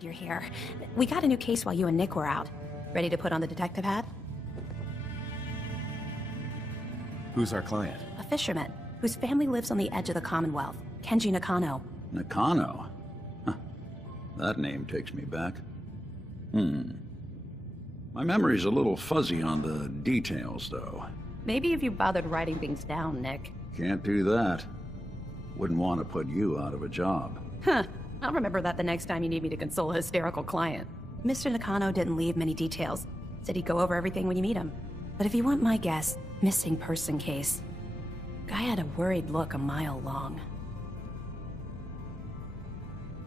Glad you're here. We got a new case while you and Nick were out. Ready to put on the detective hat? Who's our client? A fisherman, whose family lives on the edge of the Commonwealth. Kenji Nakano. Nakano? Huh. That name takes me back. My memory's a little fuzzy on the details, though. Maybe if you bothered writing things down, Nick. Can't do that. Wouldn't want to put you out of a job. Huh. I'll remember that the next time you need me to console a hysterical client. Mr. Nakano didn't leave many details. Said he'd go over everything when you meet him. But if you want my guess, missing person case. Guy had a worried look a mile long.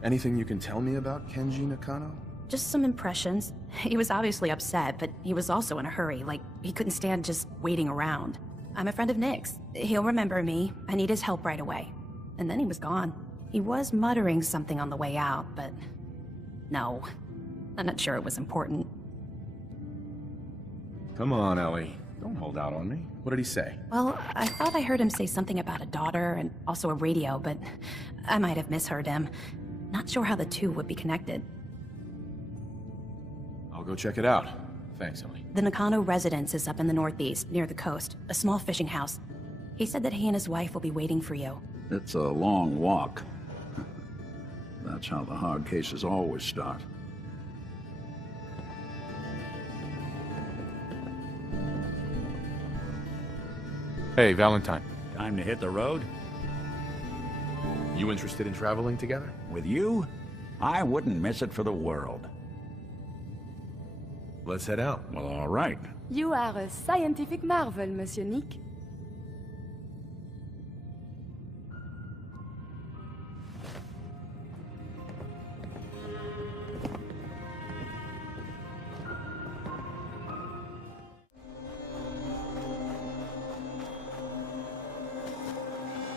Anything you can tell me about Kenji Nakano? Just some impressions. He was obviously upset, but he was also in a hurry, like he couldn't stand just waiting around. I'm a friend of Nick's. He'll remember me. I need his help right away. And then he was gone. He was muttering something on the way out, but... no. I'm not sure it was important. Come on, Ellie. Don't hold out on me. What did he say? Well, I thought I heard him say something about a daughter and also a radio, but I might have misheard him. Not sure how the two would be connected. I'll go check it out. Thanks, Ellie. The Nakano residence is up in the northeast, near the coast. A small fishing house. He said that he and his wife will be waiting for you. It's a long walk. That's how the hard cases always start. Hey, Valentine. Time to hit the road? You interested in traveling together? With you? I wouldn't miss it for the world. Let's head out. Well, all right. You are a scientific marvel, Monsieur Nick.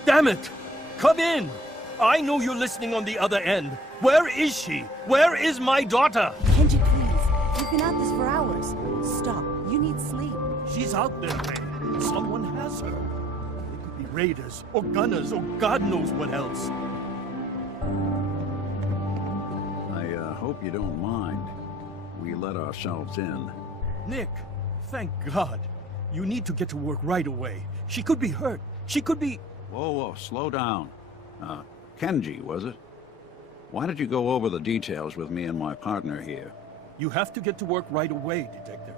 Damn it! Come in! I know you're listening on the other end. Where is she? Where is my daughter? Kenji, please. We've been at this for hours. Stop. You need sleep. She's out there, May. Someone has her. It could be raiders, or gunners, or God knows what else. I hope you don't mind. We let ourselves in. Nick, thank God. You need to get to work right away. She could be hurt. She could be... Whoa, slow down. Kenji, was it? Why did you go over the details with me and my partner here? You have to get to work right away, Detective.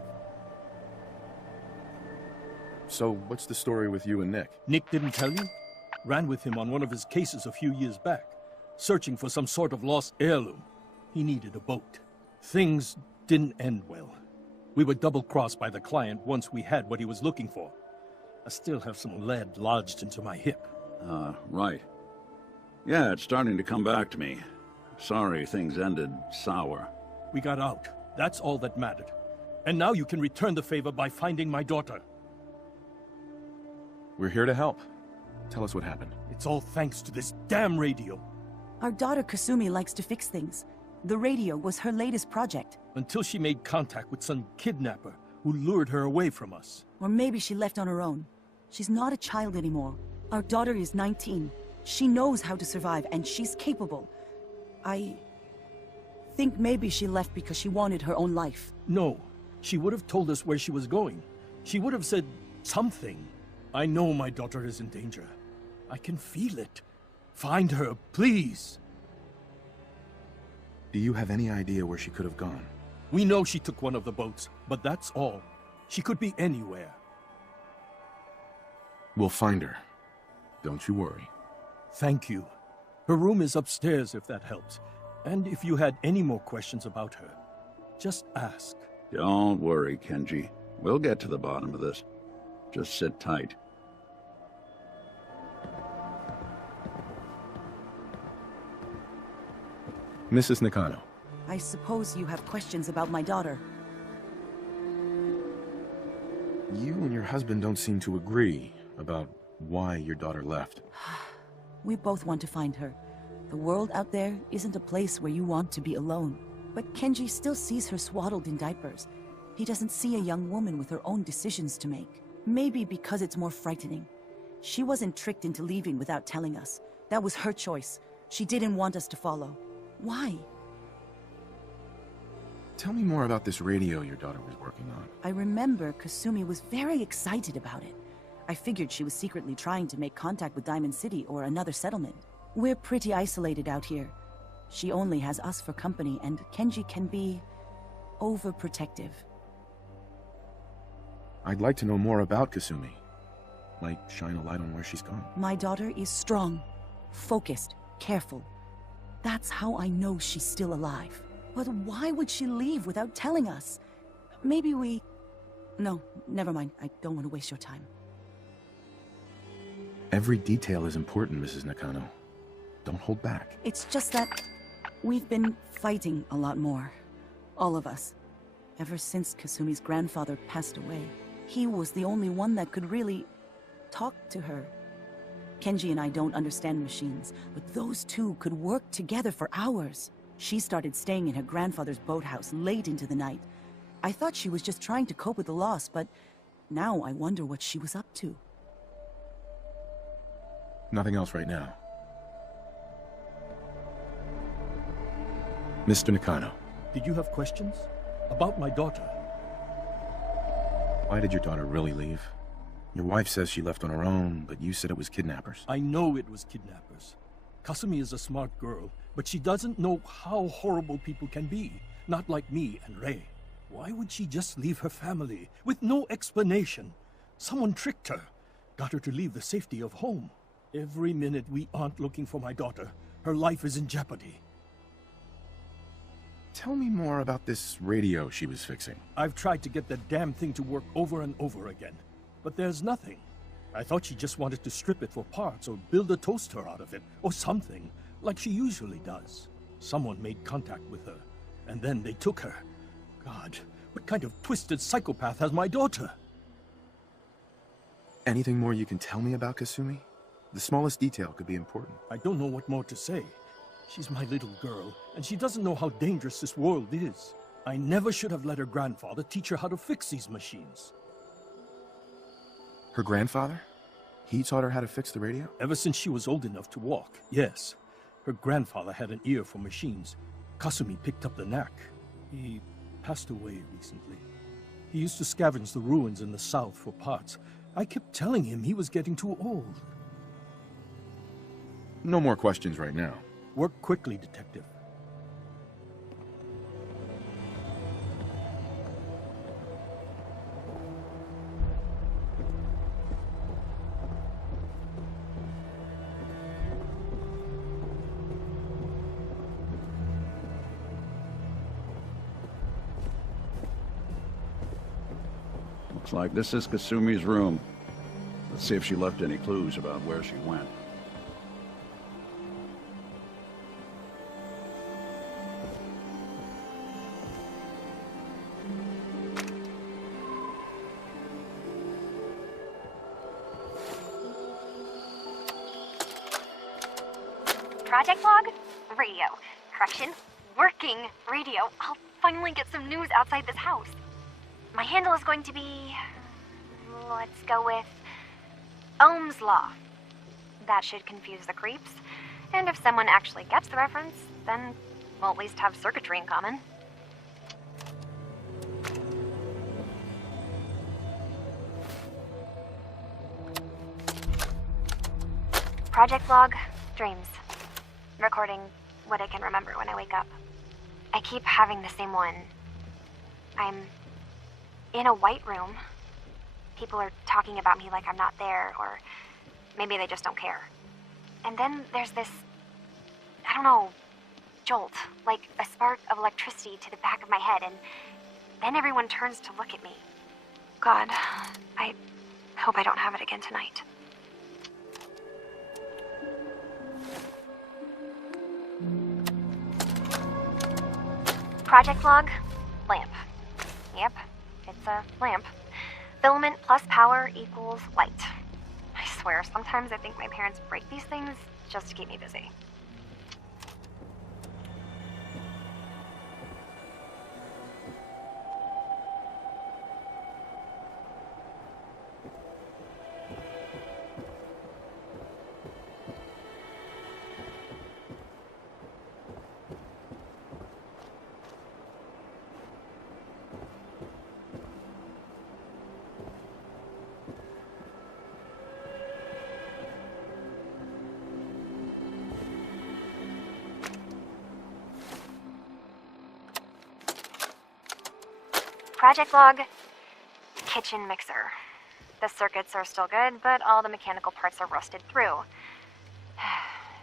So, what's the story with you and Nick? Nick didn't tell you? Ran with him on one of his cases a few years back, searching for some sort of lost heirloom. He needed a boat. Things didn't end well. We were double-crossed by the client once we had what he was looking for. I still have some lead lodged into my hip. Right. Yeah, it's starting to come back to me. Sorry things ended sour. We got out. That's all that mattered. And now you can return the favor by finding my daughter. We're here to help. Tell us what happened. It's all thanks to this damn radio. Our daughter Kasumi likes to fix things. The radio was her latest project. Until she made contact with some kidnapper who lured her away from us. Or maybe she left on her own. She's not a child anymore. Our daughter is 19. She knows how to survive, and she's capable. I think maybe she left because she wanted her own life. No. She would have told us where she was going. She would have said something. I know my daughter is in danger. I can feel it. Find her, please. Do you have any idea where she could have gone? We know she took one of the boats, but that's all. She could be anywhere. We'll find her. Don't you worry. Thank you. Her room is upstairs if that helps. And if you had any more questions about her, just ask. Don't worry, Kenji. We'll get to the bottom of this. Just sit tight. Mrs. Nakano. I suppose you have questions about my daughter. You and your husband don't seem to agree about why your daughter left. We both want to find her. The world out there isn't a place where you want to be alone. But Kenji still sees her swaddled in diapers. He doesn't see a young woman with her own decisions to make. Maybe because it's more frightening. She wasn't tricked into leaving without telling us. That was her choice. She didn't want us to follow. Why? Tell me more about this radio your daughter was working on. I remember Kasumi was very excited about it. I figured she was secretly trying to make contact with Diamond City or another settlement. We're pretty isolated out here. She only has us for company, and Kenji can be overprotective. I'd like to know more about Kasumi. Might shine a light on where she's gone. My daughter is strong, focused, careful. That's how I know she's still alive. But why would she leave without telling us? Maybe we... No, never mind. I don't want to waste your time. Every detail is important, Mrs. Nakano. Don't hold back. It's just that we've been fighting a lot more. All of us. Ever since Kasumi's grandfather passed away. He was the only one that could really talk to her. Kenji and I don't understand machines, but those two could work together for hours. She started staying in her grandfather's boathouse late into the night. I thought she was just trying to cope with the loss, but now I wonder what she was up to. Nothing else right now. Mr. Nakano. Did you have questions? About my daughter? Why did your daughter really leave? Your wife says she left on her own, but you said it was kidnappers. I know it was kidnappers. Kasumi is a smart girl, but she doesn't know how horrible people can be. Not like me and Rei. Why would she just leave her family, with no explanation? Someone tricked her. Got her to leave the safety of home. Every minute we aren't looking for my daughter, her life is in jeopardy. Tell me more about this radio she was fixing. I've tried to get that damn thing to work over and over again, but there's nothing. I thought she just wanted to strip it for parts or build a toaster out of it, or something, like she usually does. Someone made contact with her, and then they took her. God, what kind of twisted psychopath has my daughter? Anything more you can tell me about Kasumi? The smallest detail could be important. I don't know what more to say. She's my little girl, and she doesn't know how dangerous this world is. I never should have let her grandfather teach her how to fix these machines. Her grandfather? He taught her how to fix the radio? Ever since she was old enough to walk, yes. Her grandfather had an ear for machines. Kasumi picked up the knack. He passed away recently. He used to scavenge the ruins in the south for parts. I kept telling him he was getting too old. No more questions right now. Work quickly, Detective. Looks like this is Kasumi's room. Let's see if she left any clues about where she went. Project log? Radio. Correction. Working radio. I'll finally get some news outside this house. My handle is going to be... let's go with... Ohm's Law. That should confuse the creeps. And if someone actually gets the reference, then we'll at least have circuitry in common. Project log, dreams. Recording what I can remember when I wake up. I keep having the same one. I'm in a white room. People are talking about me like I'm not there, or maybe they just don't care. And then there's this, I don't know, jolt, like a spark of electricity to the back of my head, and then everyone turns to look at me. God, I hope I don't have it again tonight. Project log, lamp. Yep, it's a lamp. Filament plus power equals light. I swear, sometimes I think my parents break these things just to keep me busy. Project log, kitchen mixer. The circuits are still good, but all the mechanical parts are rusted through.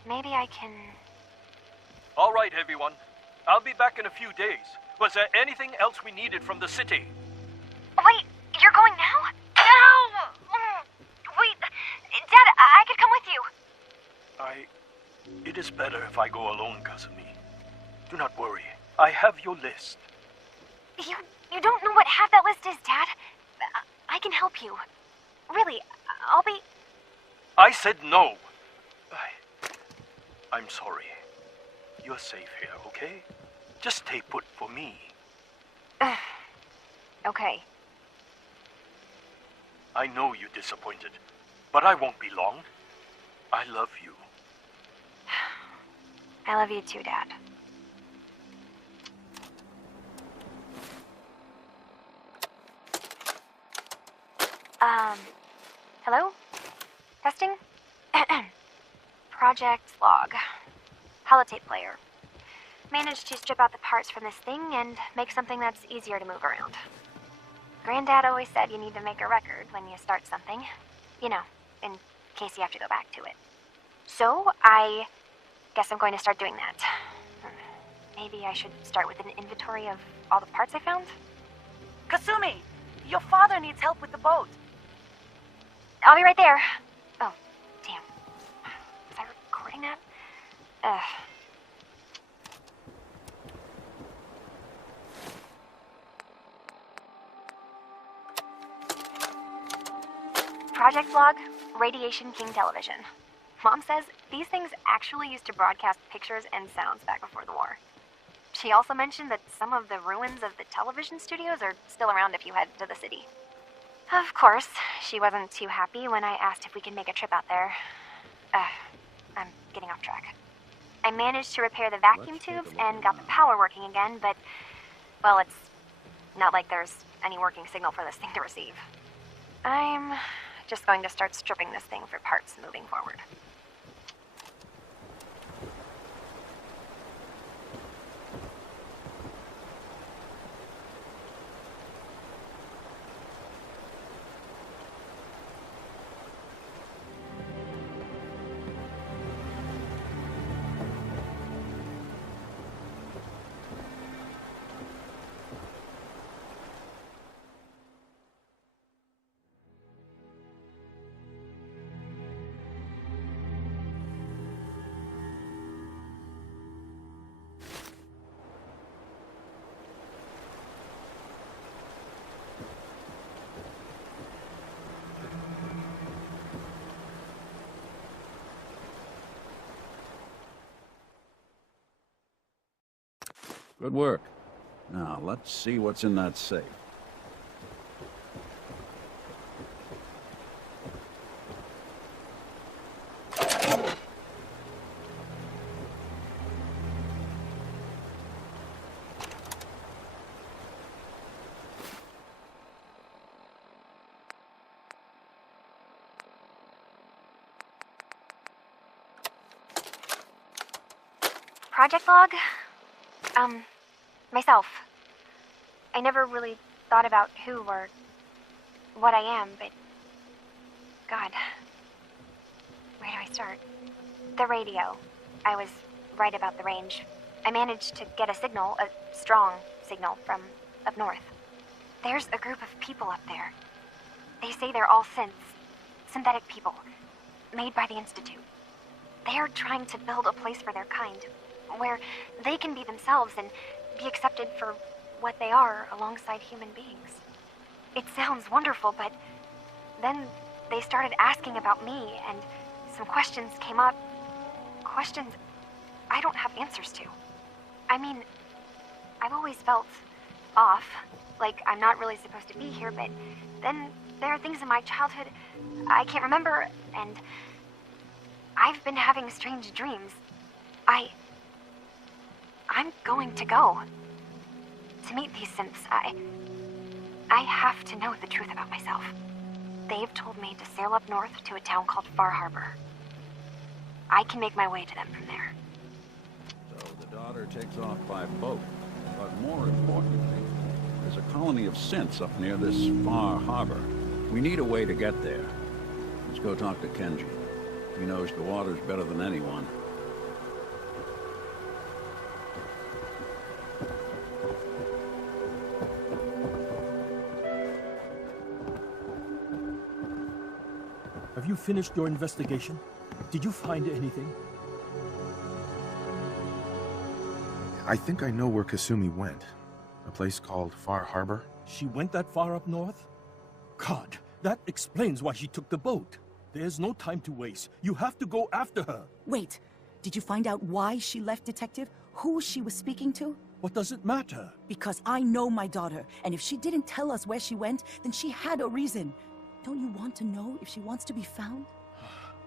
Maybe I can... All right, everyone. I'll be back in a few days. Was there anything else we needed from the city? Wait, you're going now? No! Wait, Dad, I could come with you. It is better if I go alone, Kazumi. Do not worry. I have your list. You don't know what half that list is, Dad. I can help you. Really, I'll be... I said no. I'm sorry. You're safe here, okay? Just stay put for me. Okay. I know you're disappointed, but I won't be long. I love you. I love you too, Dad. Hello? Testing? Project log. Holotape player. Managed to strip out the parts from this thing and make something that's easier to move around. Granddad always said you need to make a record when you start something. You know, in case you have to go back to it. So, I guess I'm going to start doing that. Maybe I should start with an inventory of all the parts I found? Kasumi! Your father needs help with the boat. I'll be right there. Oh, damn. Was I recording that? Project log, Radiation King Television. Mom says these things actually used to broadcast pictures and sounds back before the war. She also mentioned that some of the ruins of the television studios are still around if you head to the city. Of course, she wasn't too happy when I asked if we could make a trip out there. I'm getting off track. I managed to repair the vacuum tubes and got the power working again, but, well, it's not like there's any working signal for this thing to receive. I'm just going to start stripping this thing for parts moving forward. Good work. Now, let's see what's in that safe. Project log? Myself. I never really thought about who or what I am, but... God. Where do I start? The radio. I was right about the range. I managed to get a signal, a strong signal, from up north. There's a group of people up there. They say they're all synths. Synthetic people. Made by the Institute. They're trying to build a place for their kind, where they can be themselves and be accepted for what they are alongside human beings. It sounds wonderful, but then they started asking about me, and some questions came up. Questions I don't have answers to. I mean, I've always felt off, like I'm not really supposed to be here, but then there are things in my childhood I can't remember, and I've been having strange dreams. I'm going to go. To meet these synths, I have to know the truth about myself. They've told me to sail up north to a town called Far Harbor. I can make my way to them from there. So the daughter takes off by boat. But more importantly, There's a colony of synths up near this Far Harbor. We need a way to get there. Let's go talk to Kenji. He knows the waters better than anyone. Have you finished your investigation? Did you find anything? I think I know where Kasumi went. A place called Far Harbor. She went that far up north? God, that explains why she took the boat. There's no time to waste. You have to go after her. Wait, did you find out why she left, Detective? Who she was speaking to? What does it matter? Because I know my daughter, and if she didn't tell us where she went, then she had a reason. Don't you want to know if she wants to be found?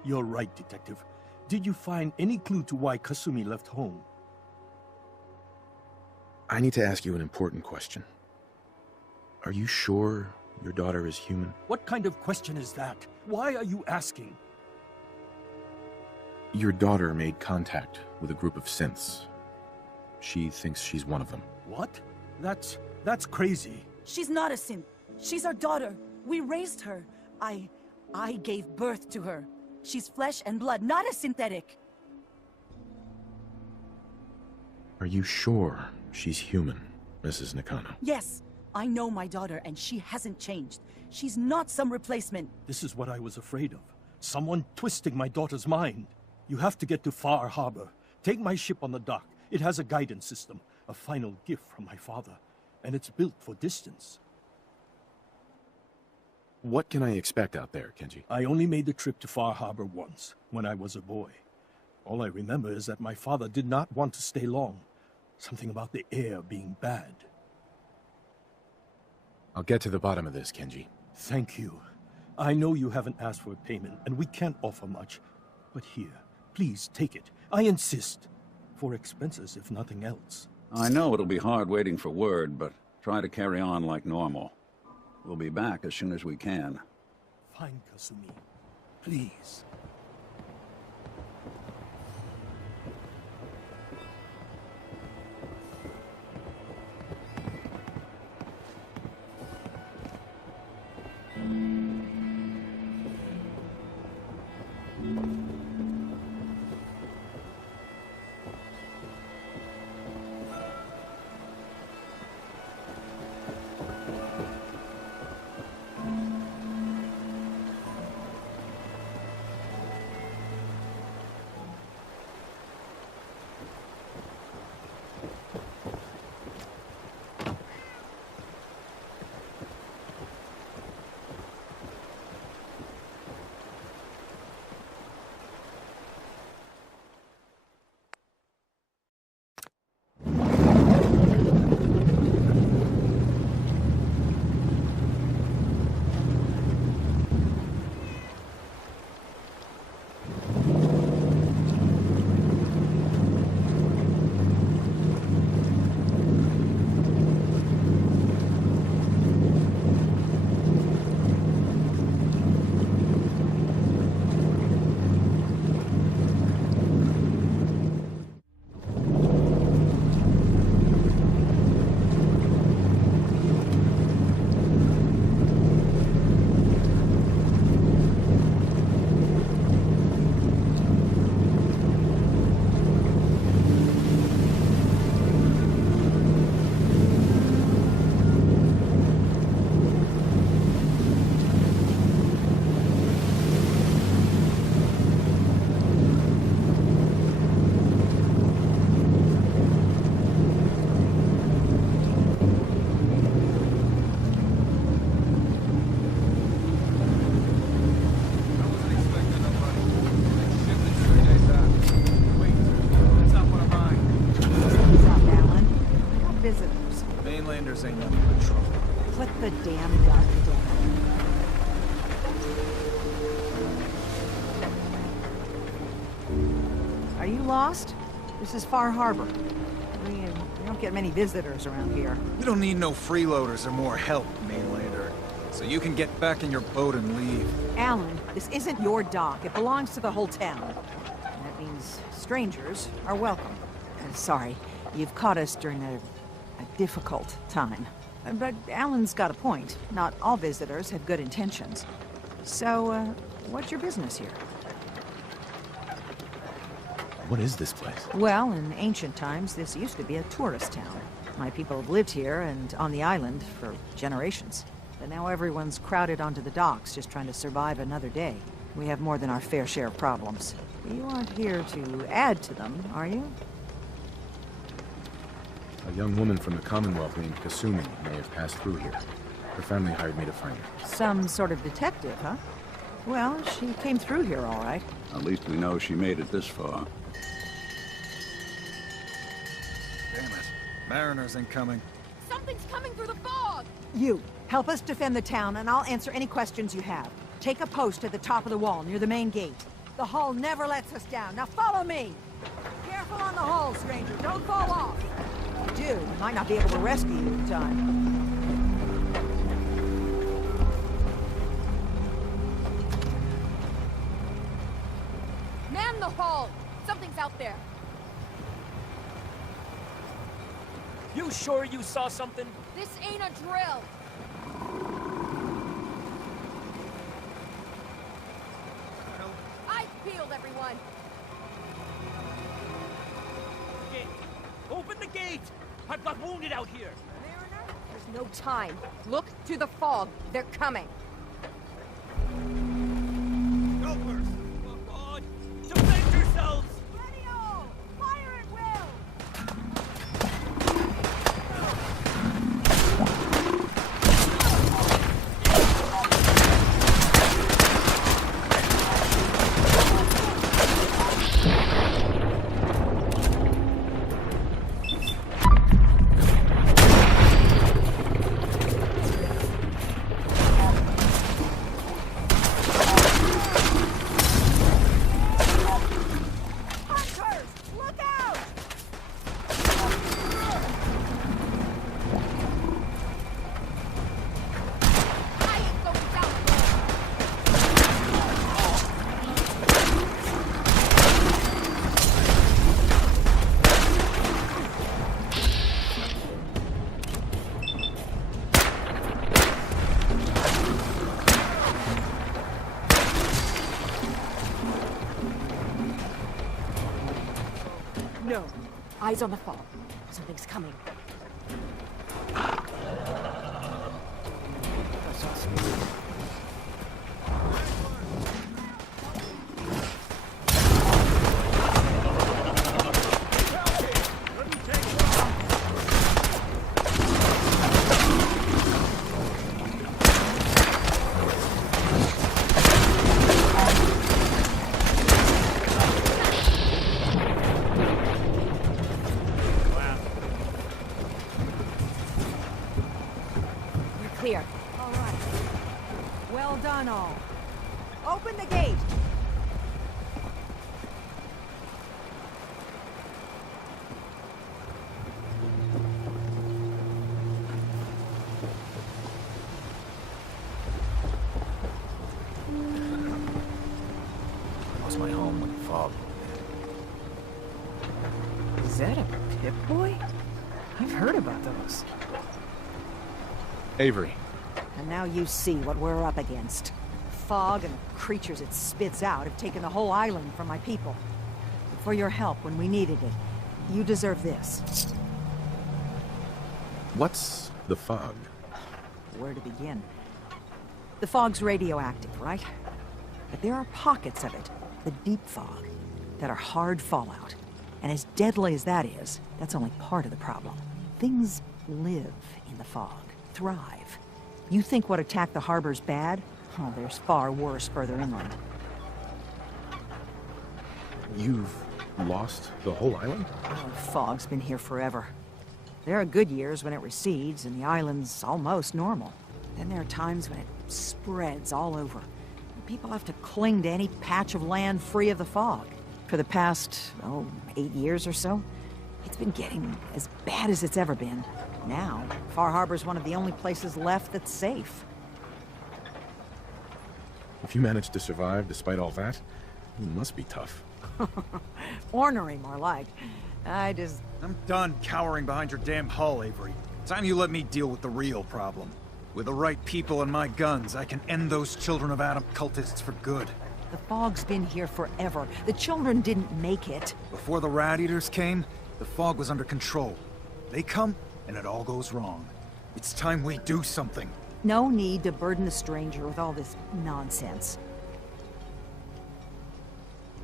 You're right, Detective. Did you find any clue to why Kasumi left home? I need to ask you an important question. Are you sure your daughter is human? What kind of question is that? Why are you asking? Your daughter made contact with a group of synths. She thinks she's one of them. What? That's crazy. She's not a synth. She's our daughter. We raised her. I gave birth to her. She's flesh and blood, not a synthetic. Are you sure she's human, Mrs. Nakano? Yes, I know my daughter, and she hasn't changed. She's not some replacement. This is what I was afraid of. Someone twisting my daughter's mind. You have to get to Far Harbor. Take my ship on the dock. It has a guidance system, a final gift from my father, and it's built for distance. What can I expect out there, Kenji? I only made the trip to Far Harbor once, when I was a boy. All I remember is that my father did not want to stay long. Something about the air being bad. I'll get to the bottom of this, Kenji. Thank you. I know you haven't asked for a payment, and we can't offer much. But here, please take it. I insist. For expenses, if nothing else. I know it'll be hard waiting for word, but try to carry on like normal. We'll be back as soon as we can. Fine, Kasumi. Please. Mainlanders ain't nothing but trouble. Put the damn gun down. Are you lost? This is Far Harbor. We don't get many visitors around here. We don't need no freeloaders or more help, Mainlander. So you can get back in your boat and leave. Alan, this isn't your dock. It belongs to the whole town. And that means strangers are welcome. Sorry, you've caught us during a difficult time. But Alan's got a point. Not all visitors have good intentions. So, what's your business here? What is this place? Well, in ancient times, this used to be a tourist town. My people have lived here and on the island for generations. But now everyone's crowded onto the docks, just trying to survive another day. We have more than our fair share of problems. You aren't here to add to them, are you? A young woman from the Commonwealth named Kasumi may have passed through here. Her family hired me to find her. Some sort of detective, huh? Well, she came through here all right. At least we know she made it this far. Damn it. Mariners incoming. Something's coming through the fog! You, help us defend the town, and I'll answer any questions you have. Take a post at the top of the wall, near the main gate. The hull never lets us down. Now follow me! Careful on the hull, stranger. Don't fall off! If you do, we might not be able to rescue you in time. Man the hull! Something's out there! You sure you saw something? This ain't a drill! I've peeled everyone! Okay, open the gate! I've got wounded out here! Mariner, there's no time. Look to the fog. They're coming. Ropers! Oh God! Defend yourselves! Radio! Fire at will! No. Eyes on the fog. Something's coming. Clear. All right. Well done, all. Open the gate! Lost my home when the fog. Is that a Pip-Boy? I've heard about those. Avery. And now you see what we're up against. Fog and the creatures it spits out have taken the whole island from my people. For your help when we needed it, you deserve this. What's the fog? Where to begin? The fog's radioactive, right? But there are pockets of it, the deep fog, that are hard fallout. And as deadly as that is, that's only part of the problem. Things live in the fog, thrive. You think what attacked the harbor's bad? Oh, there's far worse further inland. You've lost the whole island? Oh, fog's been here forever. There are good years when it recedes and the island's almost normal. Then there are times when it spreads all over. People have to cling to any patch of land free of the fog. For the past, 8 years or so, it's been getting as bad as it's ever been. Now, Far Harbor's one of the only places left that's safe. If you managed to survive despite all that, it must be tough. Ornery, more like. I'm done cowering behind your damn hull, Avery. Time you let me deal with the real problem. With the right people and my guns, I can end those Children of Adam cultists for good. The fog's been here forever. The children didn't make it. Before the Rat Eaters came, the fog was under control. They come, and it all goes wrong. It's time we do something. No need to burden the stranger with all this nonsense.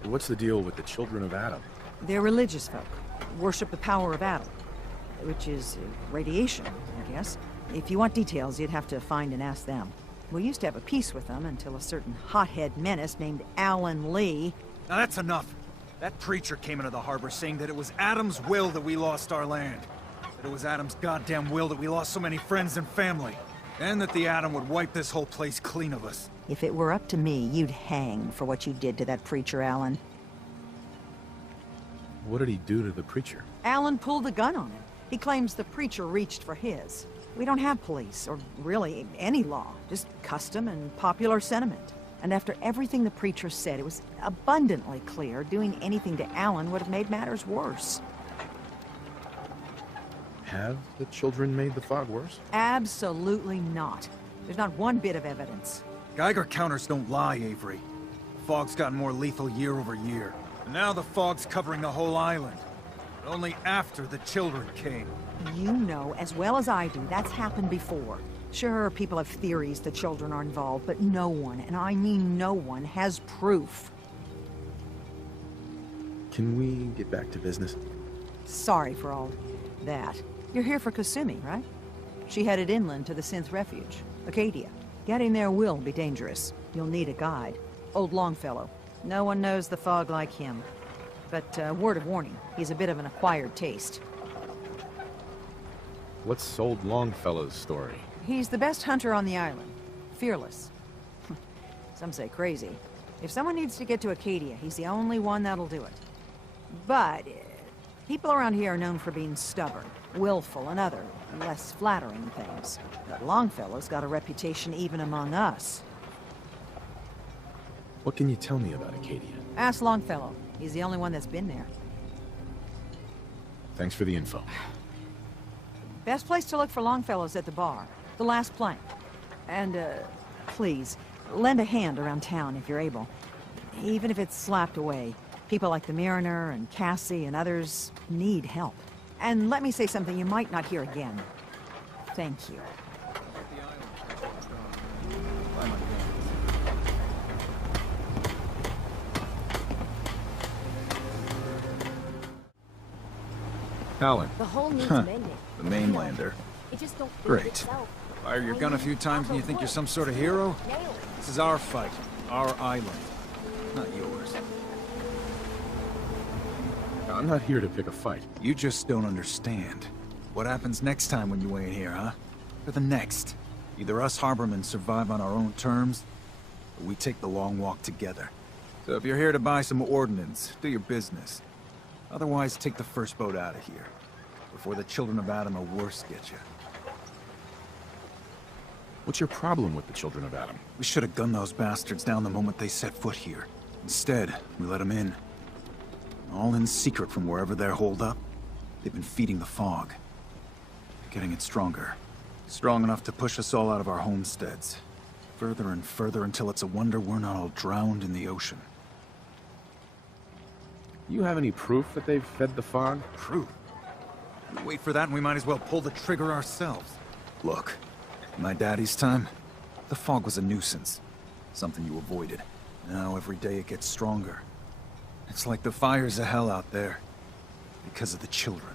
What's the deal with the Children of Adam? They're religious folk. Worship the power of Adam. Which is radiation, I guess. If you want details, you'd have to find and ask them. We used to have a peace with them until a certain hothead menace named Alan Lee... Now that's enough. That preacher came into the harbor saying that it was Adam's will that we lost our land. That it was Adam's goddamn will that we lost so many friends and family. And that the Adam would wipe this whole place clean of us. If it were up to me, you'd hang for what you did to that preacher, Alan. What did he do to the preacher? Alan pulled a gun on him. He claims the preacher reached for his. We don't have police, or really any law, just custom and popular sentiment. And after everything the preacher said, it was abundantly clear doing anything to Alan would have made matters worse. Have the children made the fog worse? Absolutely not. There's not one bit of evidence. Geiger counters don't lie, Avery. The fog's gotten more lethal year over year. And now the fog's covering the whole island. But only after the children came. You know as well as I do, that's happened before. Sure, people have theories the children are involved, but no one, and I mean no one, has proof. Can we get back to business? Sorry for all that. You're here for Kasumi, right? She headed inland to the Synth Refuge, Acadia. Getting there will be dangerous. You'll need a guide. Old Longfellow. No one knows the fog like him. But word of warning, he's a bit of an acquired taste. What's old Longfellow's story? He's the best hunter on the island. Fearless. Some say crazy. If someone needs to get to Acadia, he's the only one that'll do it. But people around here are known for being stubborn, willful, and other, less flattering things. But Longfellow's got a reputation even among us. What can you tell me about Acadia? Ask Longfellow. He's the only one that's been there. Thanks for the info. Best place to look for Longfellow's at the bar. The last plank. And, please, lend a hand around town if you're able. Even if it's slapped away. People like the Mariner and Cassie and others need help. And let me say something you might not hear again. Thank you. Alan. The hull needs mending. The mainlander. It just don't fit Great. itself. Fire your gun a few times and you think you're some sort of hero? This is our fight. Our island. Not yours. I'm not here to pick a fight. You just don't understand. What happens next time when you ain't here, huh? Or the next? Either us harbormen survive on our own terms, or we take the long walk together. So if you're here to buy some ordnance, do your business. Otherwise, take the first boat out of here, before the Children of Adam or worse get you. What's your problem with the Children of Adam? We should have gunned those bastards down the moment they set foot here. Instead, we let them in. All in secret from wherever they're holed up. They've been feeding the fog. Getting it stronger. Strong enough to push us all out of our homesteads. Further and further until it's a wonder we're not all drowned in the ocean. You have any proof that they've fed the fog? Proof? We wait for that and we might as well pull the trigger ourselves. Look, in my daddy's time, the fog was a nuisance. Something you avoided. Now every day it gets stronger. It's like the fires of hell out there. Because of the children.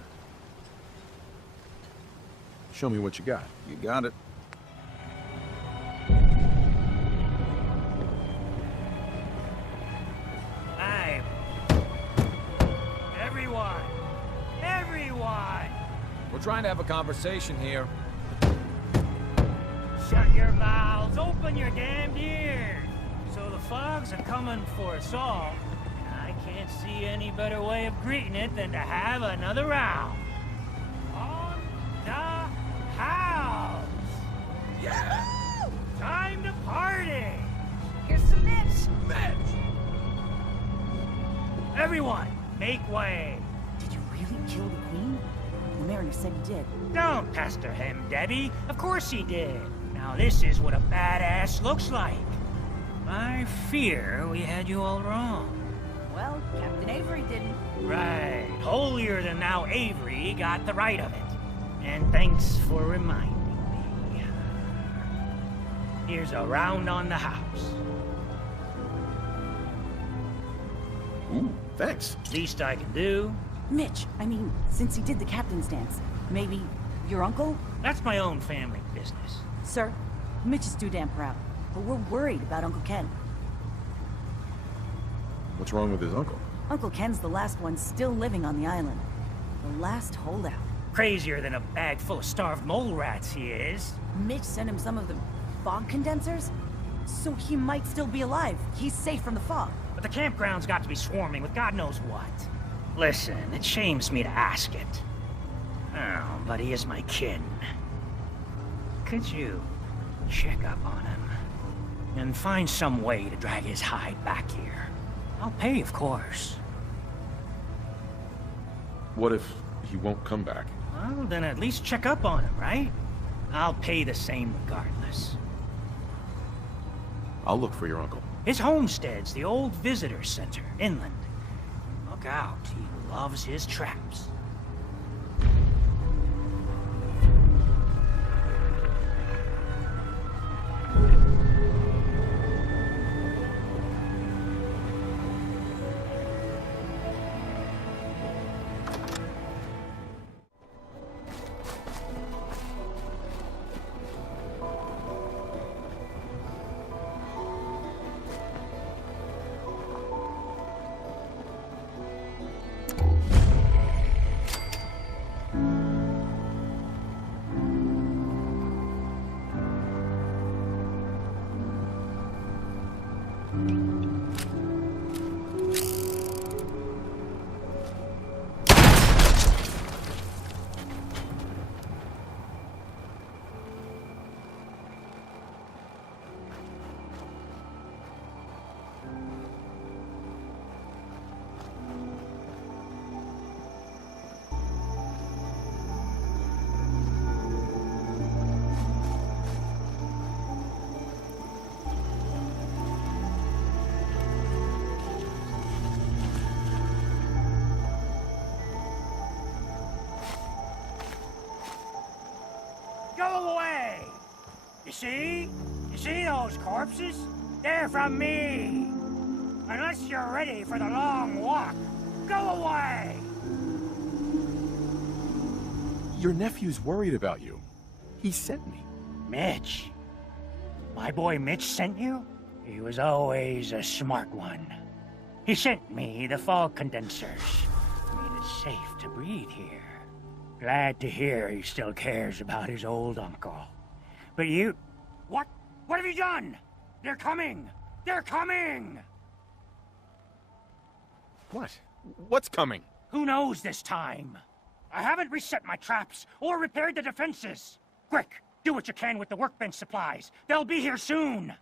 Show me what you got. You got it. Hey! Everyone! Everyone! We're trying to have a conversation here. Shut your mouths! Open your damned ears! So the fogs are coming for us all. I can't see any better way of greeting it than to have another round. On the house! Yeah! Time to party! Here's some mitts! Mitts! Everyone, make way! Did you really kill the queen? The Turner said he did. Don't pester him, Debbie. Of course he did. Now this is what a badass looks like. I fear we had you all wrong. Well, Captain Avery didn't. Right. Holier-than-thou Avery got the right of it. And thanks for reminding me. Here's a round on the house. Ooh, thanks. Least I can do. Mitch, I mean, since he did the captain's dance, maybe your uncle? That's my own family business. Sir, Mitch is too damn proud, but we're worried about Uncle Ken. What's wrong with his uncle? Uncle Ken's the last one still living on the island. The last holdout. Crazier than a bag full of starved mole rats he is. Mitch sent him some of the fog condensers? So he might still be alive. He's safe from the fog. But the campground's got to be swarming with God knows what. Listen, it shames me to ask it. Oh, but he is my kin. Could you check up on him? And find some way to drag his hide back here? I'll pay, of course. What if he won't come back? Well, then at least check up on him, right? I'll pay the same regardless. I'll look for your uncle. His homestead's the old visitor center, inland. Look out, he loves his traps. Go away! You see? You see those corpses? They're from me! Unless you're ready for the long walk, go away! Your nephew's worried about you. He sent me. Mitch? My boy Mitch sent you? He was always a smart one. He sent me the fog condensers. Made it safe to breathe here. Glad to hear he still cares about his old uncle. But you... What? What have you done? They're coming! They're coming! What? What's coming? Who knows this time? I haven't reset my traps or repaired the defenses. Quick, do what you can with the workbench supplies. They'll be here soon.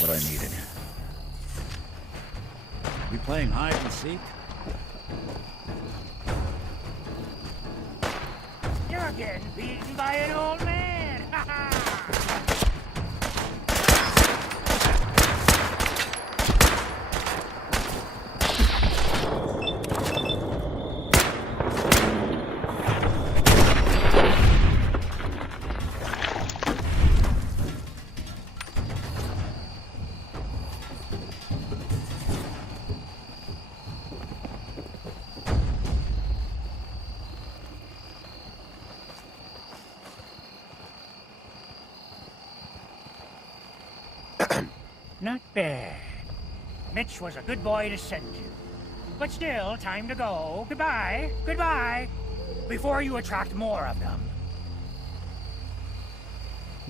what I needed. We playing hide and seek? You're getting beaten by an old man! Ha ha! Not bad. Mitch was a good boy to send you. But still, time to go. Goodbye. Goodbye. Before you attract more of them.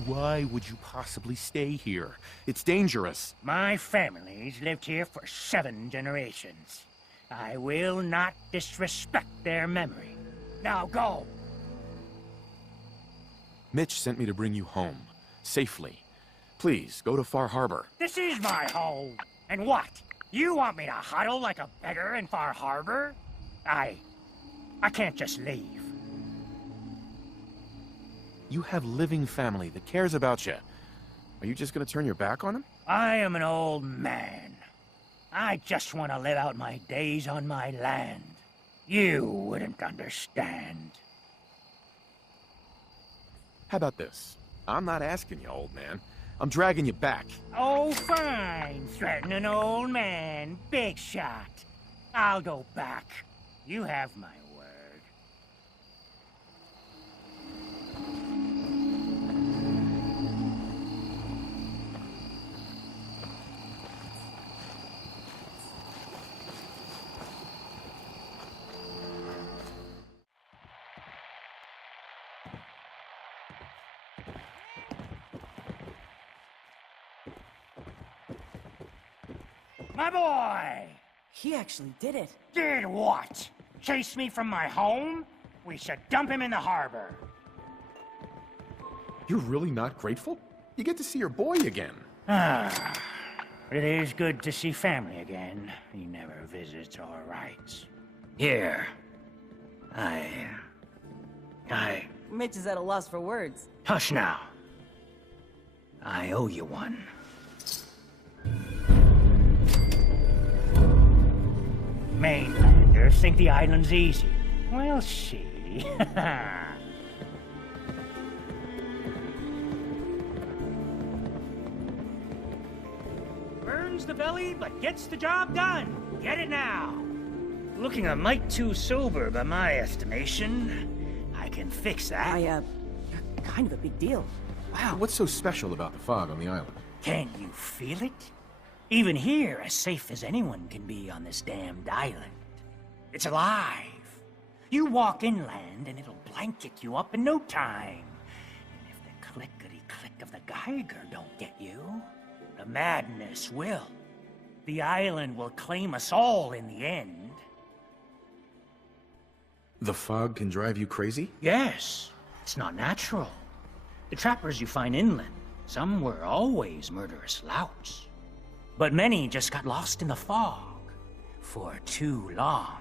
Why would you possibly stay here? It's dangerous. My family's lived here for 7 generations. I will not disrespect their memory. Now go. Mitch sent me to bring you home. Safely. Please, go to Far Harbor. This is my home. And what? You want me to huddle like a beggar in Far Harbor? I can't just leave. You have living family that cares about you. Are you just gonna turn your back on them? I am an old man. I just want to live out my days on my land. You wouldn't understand. How about this? I'm not asking you, old man. I'm dragging you back. Oh, fine. Threaten an old man. Big shot. I'll go back. You have my word. My boy! He actually did it. Did what? Chase me from my home? We should dump him in the harbor. You're really not grateful? You get to see your boy again. Ah, it is good to see family again. He never visits or writes. Here. Mitch is at a loss for words. Hush now. I owe you one. Mainlanders think the island's easy. We'll see. Burns the belly, but gets the job done. Get it now. Looking a mite too sober by my estimation. I can fix that. You're kind of a big deal. Wow, what's so special about the fog on the island? Can you feel it? Even here, as safe as anyone can be on this damned island. It's alive. You walk inland and it'll blanket you up in no time. And if the clickety-click of the Geiger don't get you, the madness will. The island will claim us all in the end. The fog can drive you crazy? Yes. It's not natural. The trappers you find inland, some were always murderous louts. But many just got lost in the fog for too long.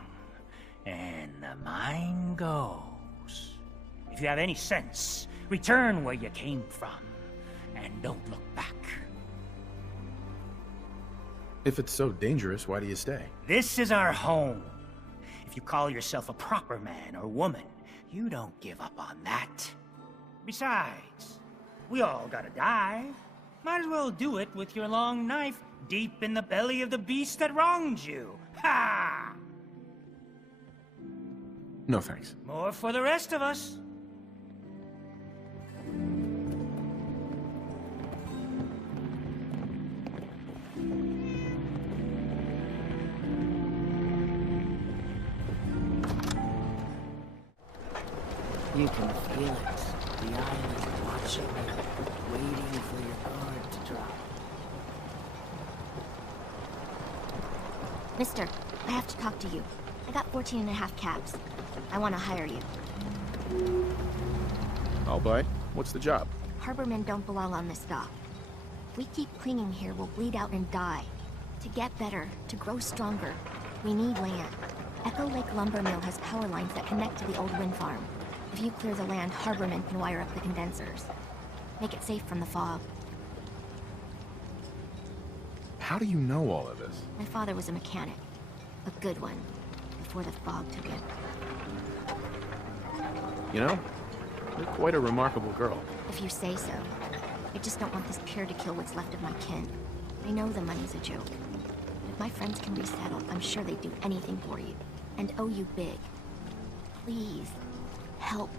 And the mind goes. If you have any sense, return where you came from. And don't look back. If it's so dangerous, why do you stay? This is our home. If you call yourself a proper man or woman, you don't give up on that. Besides, we all gotta die. Might as well do it with your long knife deep in the belly of the beast that wronged you. Ha! No thanks. More for the rest of us. You can feel it. The island watching you, waiting for your guard to drop. Mister, I have to talk to you. I got 14 and a half caps. I want to hire you. I'll bite. What's the job? Harbormen don't belong on this dock. If we keep clinging here, we'll bleed out and die. To get better, to grow stronger, we need land. Echo Lake Lumber Mill has power lines that connect to the old wind farm. If you clear the land, Harbormen can wire up the condensers. Make it safe from the fog. How do you know all of this? My father was a mechanic. A good one. Before the fog took him. You know, you're quite a remarkable girl. If you say so. I just don't want this pier to kill what's left of my kin. I know the money's a joke. If my friends can resettle, I'm sure they'd do anything for you. And owe you big. Please, help.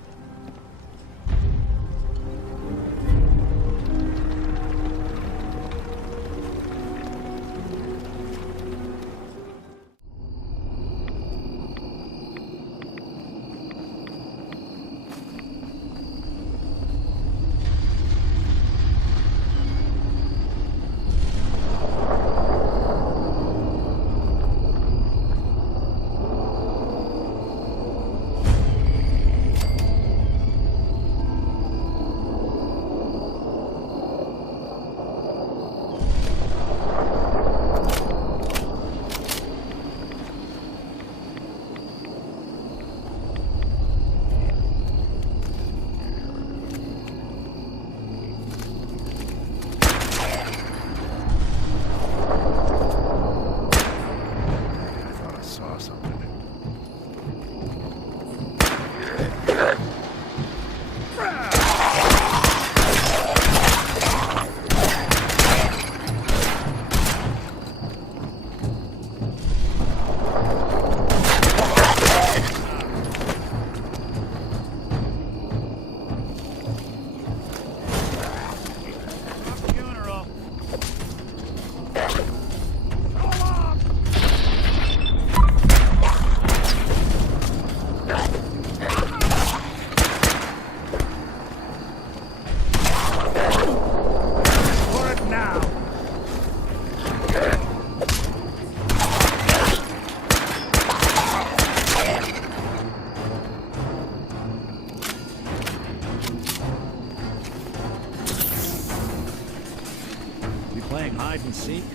Playing hide and seek?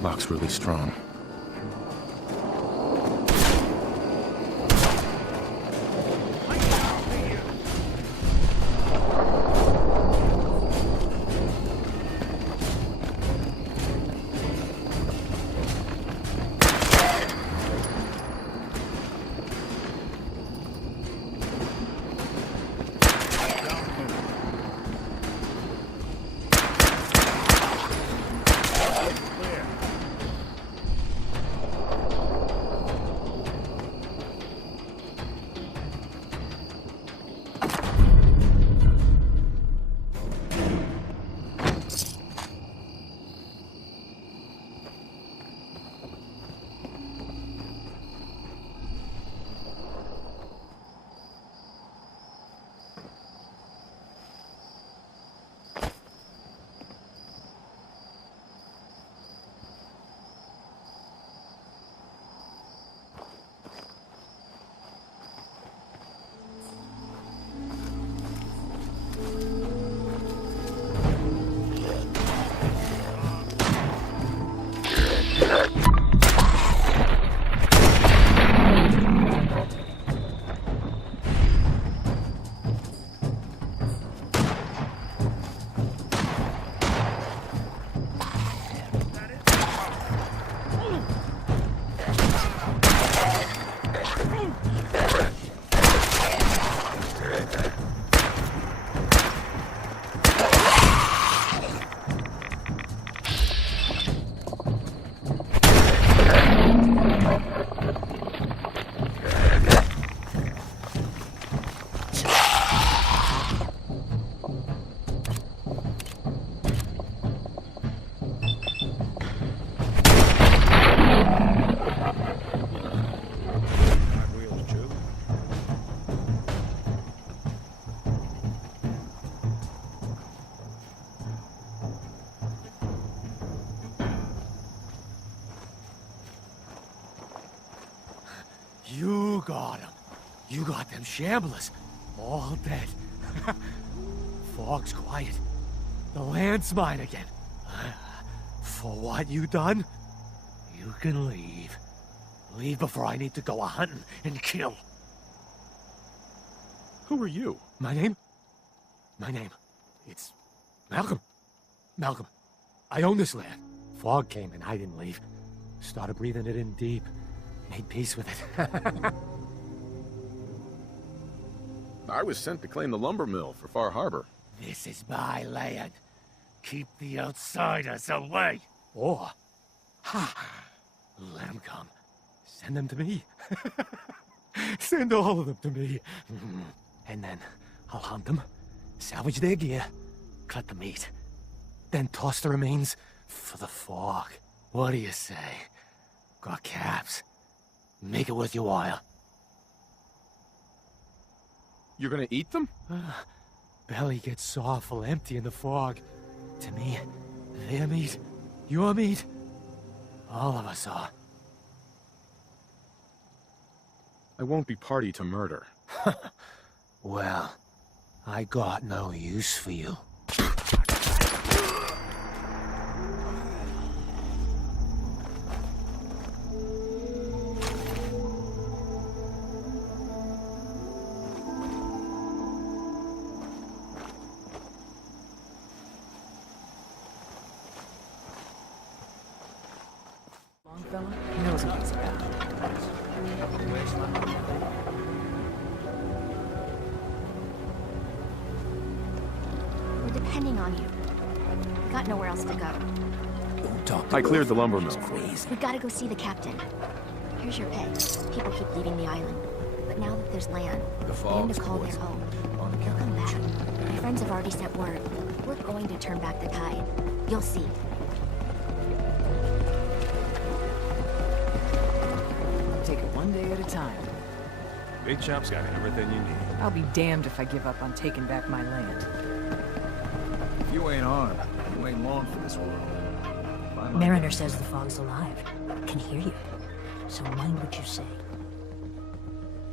Lock's really strong. You got them. You got them shamblers. All dead. Fog's quiet. The land's mine again. For what you done, you can leave. Leave before I need to go a-hunting and kill. Who are you? My name? It's Malcolm. Malcolm. I own this land. Fog came and I didn't leave. Started breathing it in deep. Made peace with it. I was sent to claim the lumber mill for Far Harbor. This is my land. Keep the outsiders away. Or, let them come. Send them to me. Send all of them to me. And then I'll hunt them, salvage their gear, cut the meat, then toss the remains for the Fog. What do you say? Got caps. Make it worth your while. You're gonna eat them? Belly gets awful empty in the Fog. To me, their meat, your meat, all of us are. I won't be party to murder. Well, I got no use for you. Longfellow knows what he's about. We're depending on you. We got nowhere else to go. I cleared the lumber mill for you. We gotta go see the captain. Here's your pay. People keep leaving the island. But now that there's land, get them to call their own. They'll come back. My friends have already sent word. We're going to turn back the tide. You'll see. Take it one day at a time. Big Chop's got everything you need. I'll be damned if I give up on taking back my land. If you ain't armed, you ain't long for this world. Mariner says the fog's alive. Can hear you. So mind what you say.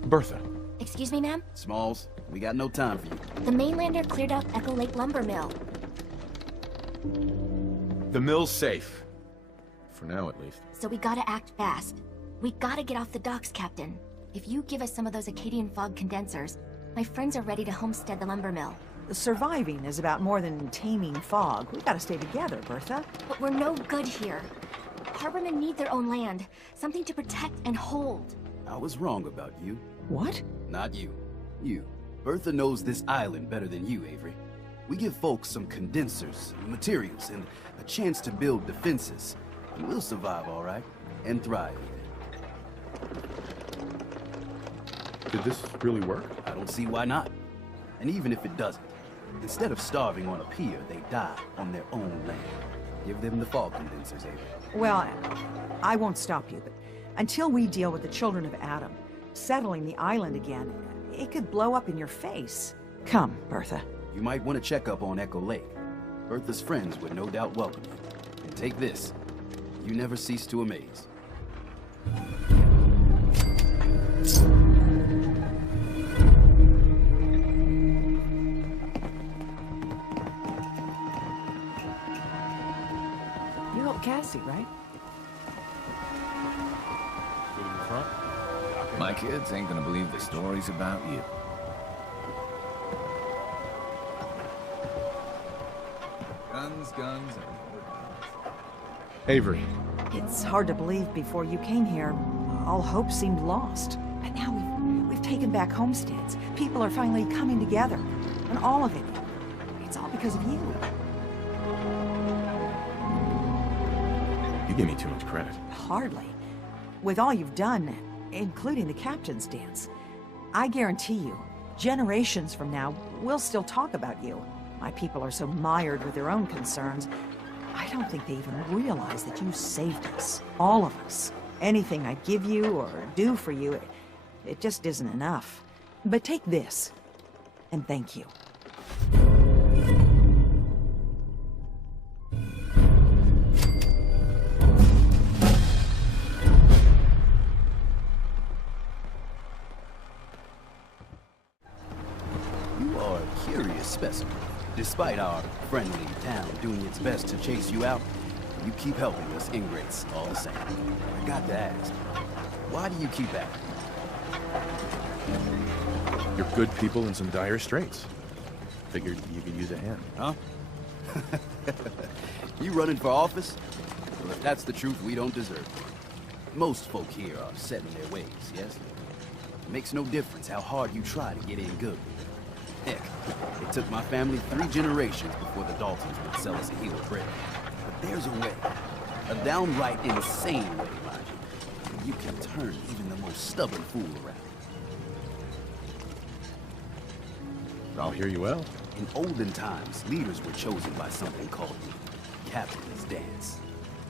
Bertha. Excuse me, ma'am? Smalls, we got no time for you. The mainlander cleared out Echo Lake Lumber Mill. The mill's safe. For now, at least. So we gotta act fast. We gotta get off the docks, Captain. If you give us some of those Acadian fog condensers, my friends are ready to homestead the lumber mill. Surviving is about more than taming fog. We gotta stay together, Bertha. But we're no good here. Harbormen need their own land, something to protect and hold. I was wrong about you. What? Not you. You. Bertha knows this island better than you, Avery. We give folks some condensers, materials, and a chance to build defenses. And we'll survive all right. And thrive. Did this really work? I don't see why not. And even if it doesn't, instead of starving on a pier, they die on their own land. Give them the fog condensers, Avery. Well, I won't stop you, but until we deal with the children of Adam, settling the island again, it could blow up in your face. Come, Bertha. You might want to check up on Echo Lake. Bertha's friends would no doubt welcome you. And take this. You never cease to amaze. You helped Cassie, right? My kids ain't gonna believe the stories about you. Guns, guns, and more guns. Avery. It's hard to believe before you came here, all hope seemed lost. But now we've taken back homesteads. People are finally coming together. And all of it, it's all because of you. You give me too much credit. Hardly. With all you've done, including the captain's dance, I guarantee you, generations from now, we'll still talk about you. My people are so mired with their own concerns, I don't think they even realize that you saved us. All of us. Anything I give you or do for you, it just isn't enough. But take this, and thank you. curious specimen. Despite our friendly town doing its best to chase you out, you keep helping us ingrates all the same. I got to ask, why do you keep at it? You're good people in some dire straits. Figured you could use a hand. Huh? You running for office? Well, if that's the truth, we don't deserve it. Most folk here are set in their ways, yes? It makes no difference how hard you try to get in good. Heck, it took my family 3 generations before the Daltons would sell us a heel of bread. But there's a way. A downright insane way, mind you. You can turn even the most stubborn fool around. I'll hear you out. In olden times, leaders were chosen by something called the Captain's Dance.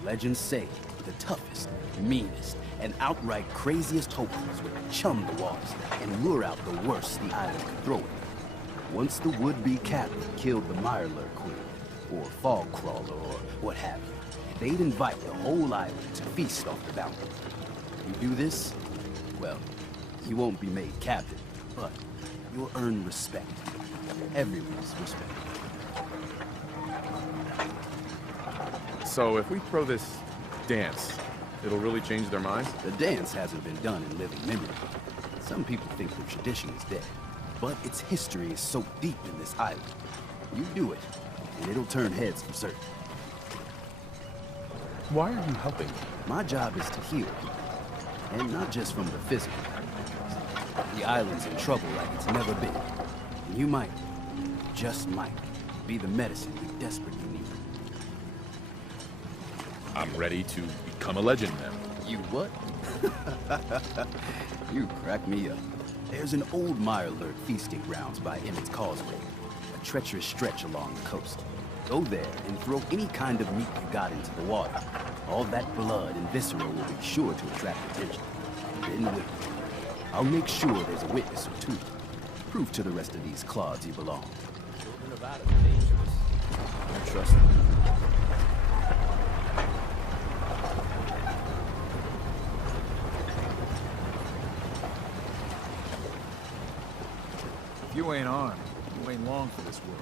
Legends say the toughest, meanest, and outright craziest hopers would chum the waters and lure out the worst the island could throw at them. Once the would-be captain killed the Mirelurk Queen, or Fog Crawler, or what have you, they'd invite the whole island to feast off the bounty. You do this, well, you won't be made captain, but you'll earn respect. Everyone's respect. So if we throw this dance, it'll really change their minds? The dance hasn't been done in living memory. Some people think the tradition is dead, but its history is so deep in this island. You do it, and it'll turn heads for certain. Why are you helping me? My job is to heal people, and not just from the physical. The island's in trouble like it's never been. And you might, just might, be the medicine we desperately need. I'm ready to become a legend now. You what? You crack me up. There's an old Mirelurk feasting grounds by Emmett's Causeway, a treacherous stretch along the coast. Go there and throw any kind of meat you got into the water. All that blood and viscera will be sure to attract attention. Then wait. I'll make sure there's a witness or two. Prove to the rest of these clods you belong. Moving about is dangerous. I trust them. If you ain't armed, you ain't long for this world.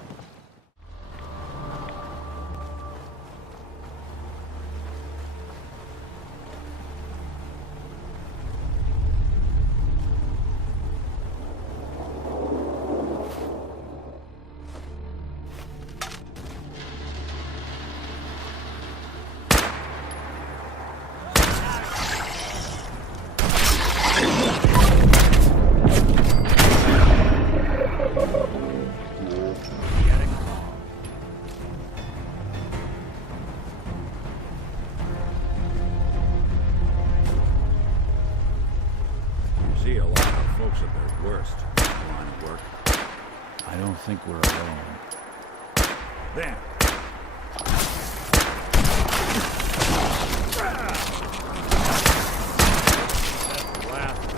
See a lot of folks at their worst in this line of work. I don't think we're alone. There. That's the last.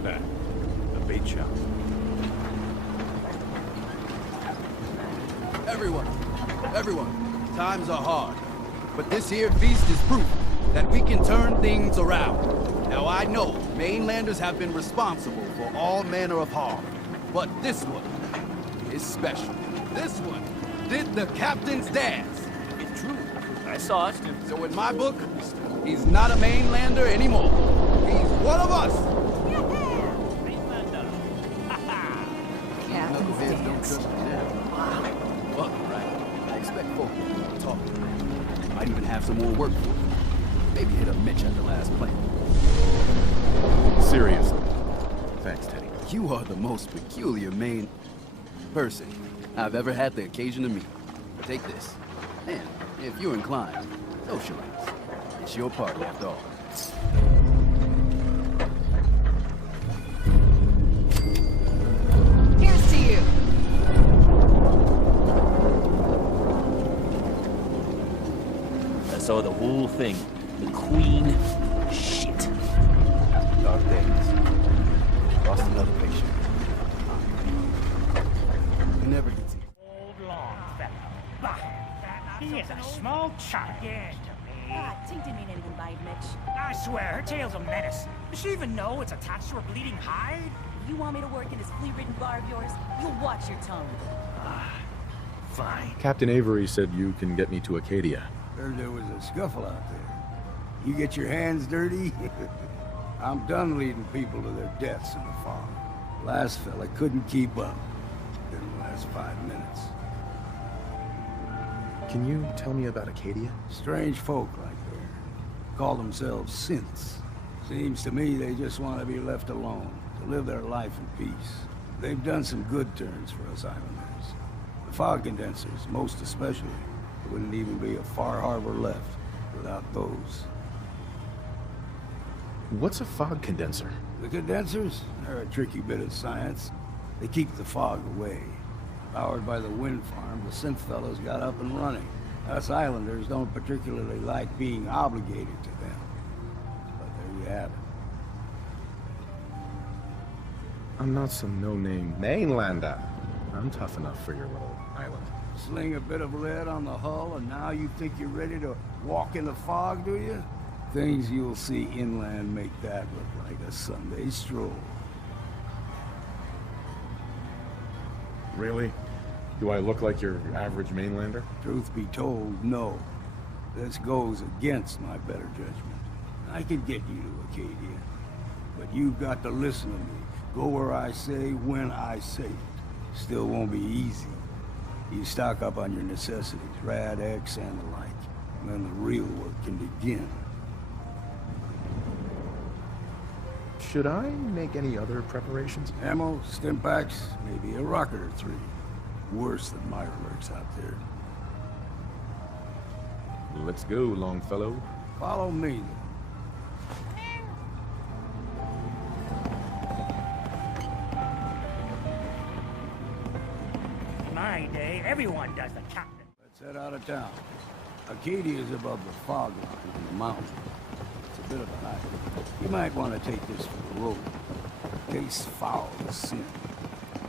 Stand back. A bait shop. Everyone, times are hard. But this here feast is proof that we can turn things around. Now I know mainlanders have been responsible for all manner of harm, but this one is special. This one did the captain's dance. It's true. I saw it. So in my book, he's not a mainlander anymore. He's one of us. Captain's dance. Well, right. I expect folk to talk. Might even have some more work for him. Maybe hit a Mitch at the last play. Seriously. Thanks, Teddy. You are the most peculiar main person I've ever had the occasion to meet. Take this. And if you're inclined, socialize. It's your party after all. Here's to you. I saw the whole thing. The Queen. Shit. Dark days. Lost another patient. We never did see. Hold long, fella. Bah! He is a small child. Yes, to me. Tink didn't mean anything by it, Mitch. I swear, her tail's a menace. Does she even know it's attached to her bleeding hide? You want me to work in this flea-ridden bar of yours? You'll watch your tongue. Fine. Captain Avery said you can get me to Acadia. Heard there was a scuffle out there. You get your hands dirty? I'm done leading people to their deaths in the fog. Last fella couldn't keep up. Didn't last 5 minutes. Can you tell me about Acadia? Strange folk like there. Call themselves synths. Seems to me they just want to be left alone, to live their life in peace. They've done some good turns for us islanders. The fog condensers, most especially. There wouldn't even be a Far Harbor left without those. What's a fog condenser? The condensers? They're a tricky bit of science. They keep the fog away. Powered by the wind farm, the synth fellows got up and running. Us islanders don't particularly like being obligated to them. But there you have it. I'm not some no-name mainlander. I'm tough enough for your little island. Sling a bit of lead on the hull, and now you think you're ready to walk in the fog, do you? Things you'll see inland make that look like a Sunday stroll. Really? Do I look like your average mainlander? Truth be told, no. This goes against my better judgment. I could get you to Acadia, but you've got to listen to me. Go where I say, when I say it. Still won't be easy. You stock up on your necessities, Rad-X and the like, and then the real work can begin. Should I make any other preparations? Ammo, stim packs, maybe a rocket or 3. Worse than Mirelurks out there. Let's go, Longfellow. Follow me, In my day, everyone does the captain. Let's head out of town. Acadia is above the fog line in the mountain. It's a bit of a hike. You might want to take this for the road. Tastes foul as sin,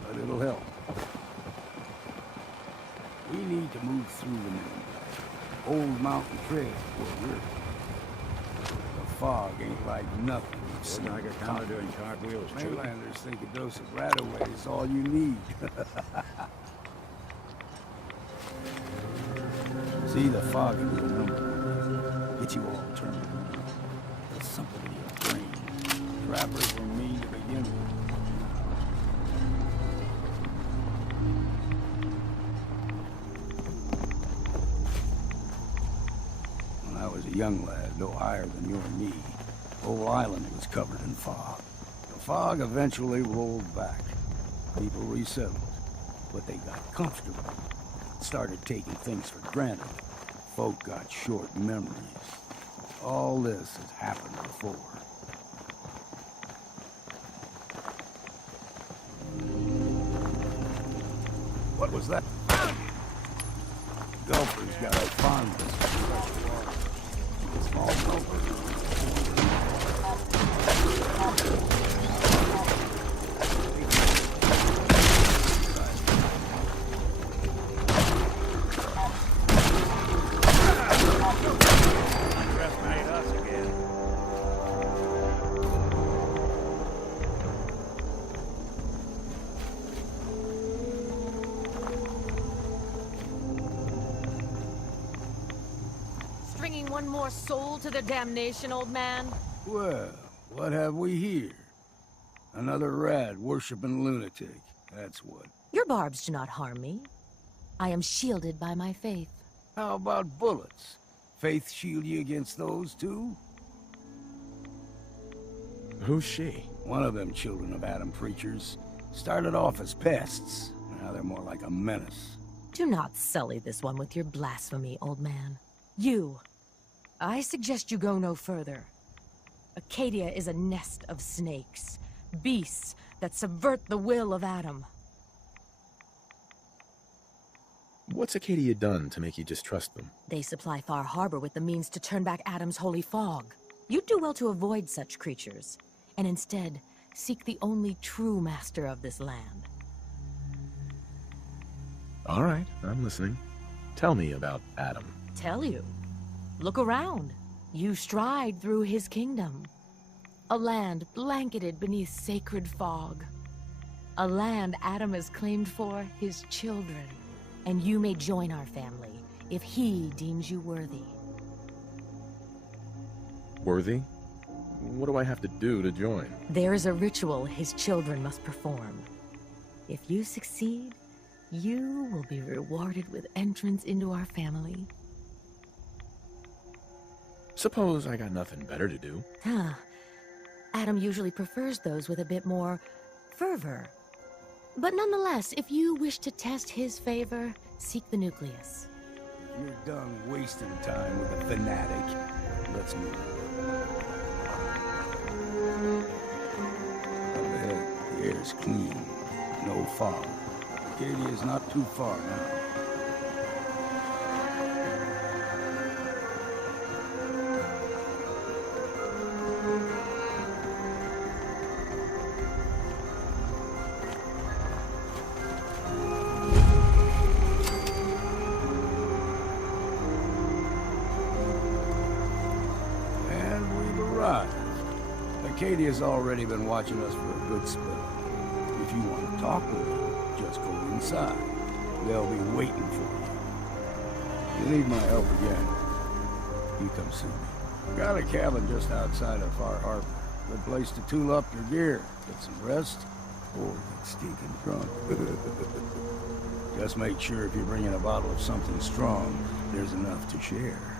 but it'll help. We need to move through the main old mountain trail where we're. The fog ain't like nothing we've seen. Like a counter doing cartwheels, too. Mainlanders think a dose of Radaway is all you need. See the fog in the number. Get you all turned around. There's something in your brain. Trappers were mean to begin with. When I was a young lad, no higher than you and me, the whole island was covered in fog. The fog eventually rolled back. People resettled, but they got comfortable. Started taking things for granted. Folk got short memories. All this has happened before. What was that? Gulpers got a fondness for fresh water. Small gulpers. bringing one more soul to their damnation, old man? Well, what have we here? Another rad-worshipping lunatic, that's what. Your barbs do not harm me. I am shielded by my faith. How about bullets? Faith shield you against those, too? Who's she? One of them children of Adam preachers. Started off as pests. Now they're more like a menace. Do not sully this one with your blasphemy, old man. You. I suggest you go no further. Acadia is a nest of snakes. Beasts that subvert the will of Adam. What's Acadia done to make you distrust them? They supply Far Harbor with the means to turn back Adam's holy fog. You'd do well to avoid such creatures, and instead seek the only true master of this land. All right, I'm listening. Tell me about Adam. Tell you? Look around. You stride through his kingdom. A land blanketed beneath sacred fog. A land Adam has claimed for his children. And you may join our family if he deems you worthy. Worthy? What do I have to do to join? There is a ritual his children must perform. If you succeed, you will be rewarded with entrance into our family. Suppose I got nothing better to do. Huh. Adam usually prefers those with a bit more fervor. But nonetheless, if you wish to test his favor, seek the nucleus. If you're done wasting time with a fanatic, let's move. Up ahead, the air's clean. No fog. Acadia's not too far now. Acadia's already been watching us for a good spell. If you want to talk with her, just go inside. They'll be waiting for you. You need my help again, you come see me. Got a cabin just outside of Far Harbor. Good place to tool up your gear, get some rest, or get stinking drunk. Just make sure if you're bringing a bottle of something strong, there's enough to share.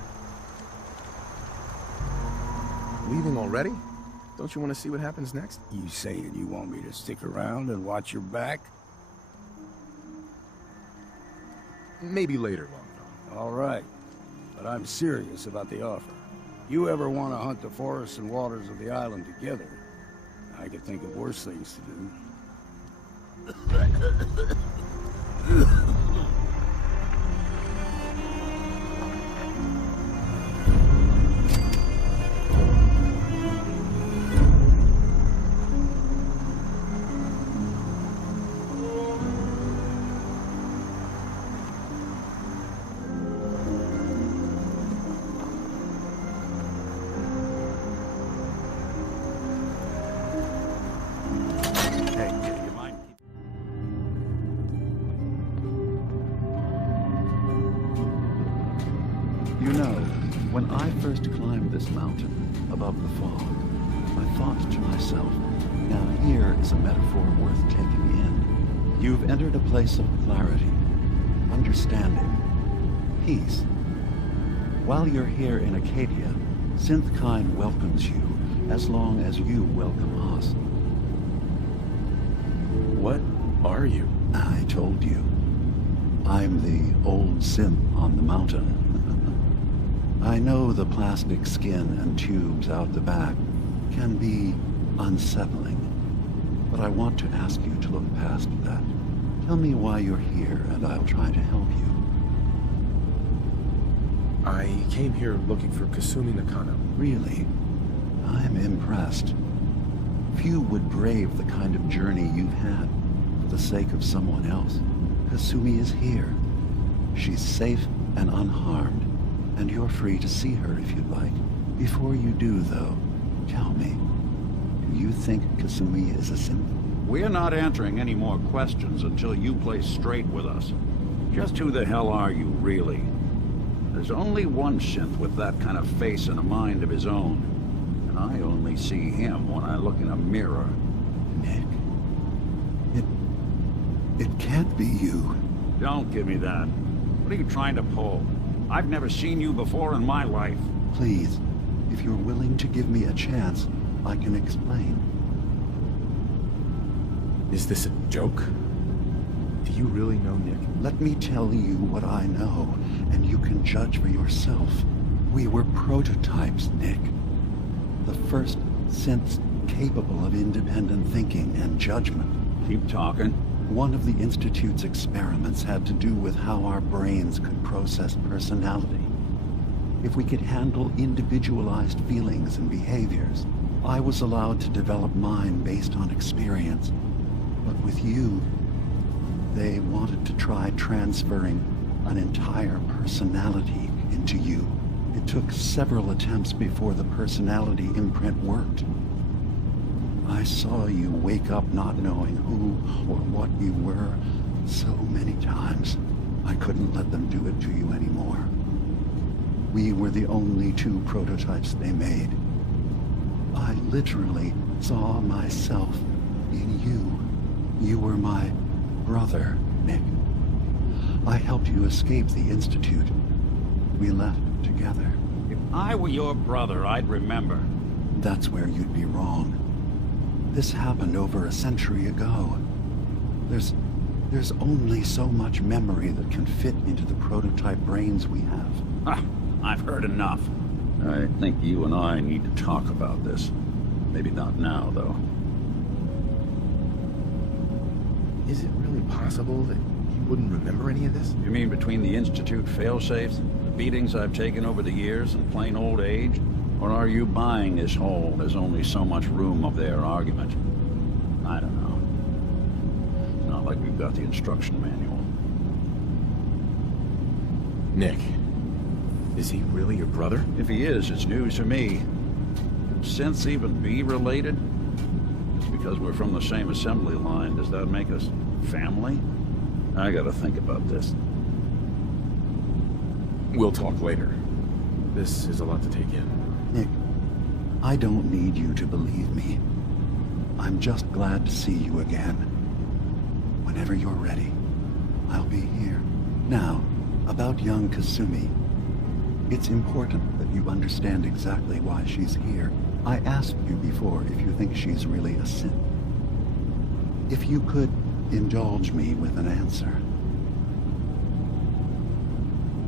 Leaving already? Don't you want to see what happens next? You saying you want me to stick around and watch your back? Maybe later, Longfellow. All right. But I'm serious about the offer. You ever want to hunt the forests and waters of the island together, I could think of worse things to do. You know, when I first climbed this mountain above the fog, I thought to myself, now here is a metaphor worth taking in. You've entered a place of clarity, understanding, peace. While you're here in Acadia, Synthkind welcomes you as long as you welcome us. What are you? I told you. I'm the old synth on the mountain. I know the plastic skin and tubes out the back can be unsettling, but I want to ask you to look past that. Tell me why you're here, and I'll try to help you. I came here looking for Kasumi Nakano. Really? I'm impressed. Few would brave the kind of journey you've had for the sake of someone else. Kasumi is here. She's safe and unharmed, and you're free to see her if you'd like. Before you do, though, tell me, do you think Kasumi is a synth? We're not answering any more questions until you play straight with us. Just who the hell are you, really? There's only one synth with that kind of face and a mind of his own. And I only see him when I look in a mirror. Nick. It can't be you. Don't give me that. What are you trying to pull? I've never seen you before in my life. Please, if you're willing to give me a chance, I can explain. Is this a joke? Do you really know Nick? Let me tell you what I know, and you can judge for yourself. We were prototypes, Nick. The first synths capable of independent thinking and judgment. Keep talking. One of the Institute's experiments had to do with how our brains could process personality. If we could handle individualized feelings and behaviors, I was allowed to develop mine based on experience. But with you, they wanted to try transferring an entire personality into you. It took several attempts before the personality imprint worked. I saw you wake up not knowing who or what you were so many times. I couldn't let them do it to you anymore. We were the only two prototypes they made. I literally saw myself in you. You were my brother, Nick. I helped you escape the Institute. We left together. If I were your brother, I'd remember. That's where you'd be wrong. This happened over a century ago. There's only so much memory that can fit into the prototype brains we have. Ah, I've heard enough. I think you and I need to talk about this. Maybe not now, though. Is it really possible that you wouldn't remember any of this? You mean between the Institute failsafes, the beatings I've taken over the years, and plain old age? Or are you buying this whole "there's only so much room" of their argument? I don't know. It's not like we've got the instruction manual. Nick, is he really your brother? If he is, it's news to me. Could synths even be related? Just because we're from the same assembly line, does that make us family? I gotta think about this. We'll talk later. This is a lot to take in. Nick, I don't need you to believe me. I'm just glad to see you again. Whenever you're ready, I'll be here. Now, about young Kasumi. It's important that you understand exactly why she's here. I asked you before if you think she's really a synth. If you could indulge me with an answer.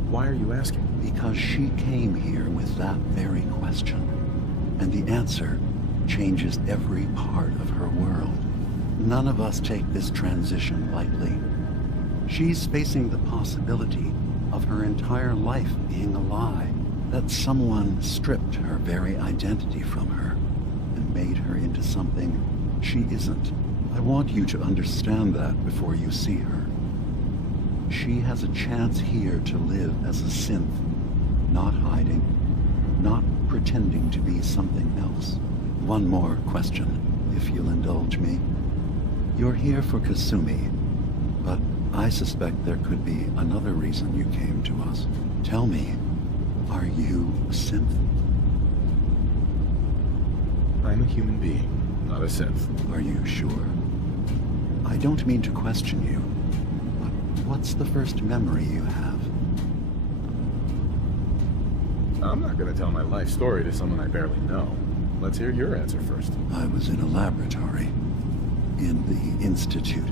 Why are you asking? Because she came here with that very question. And the answer changes every part of her world. None of us take this transition lightly. She's facing the possibility of her entire life being a lie. That someone stripped her very identity from her and made her into something she isn't. I want you to understand that before you see her. She has a chance here to live as a synth, not hiding, not pretending to be something else. One more question, if you'll indulge me. You're here for Kasumi, but I suspect there could be another reason you came to us. Tell me, are you a synth? I'm a human being, not a synth. Are you sure? I don't mean to question you, but what's the first memory you have? I'm not gonna tell my life story to someone I barely know. Let's hear your answer first. I was in a laboratory. In the Institute.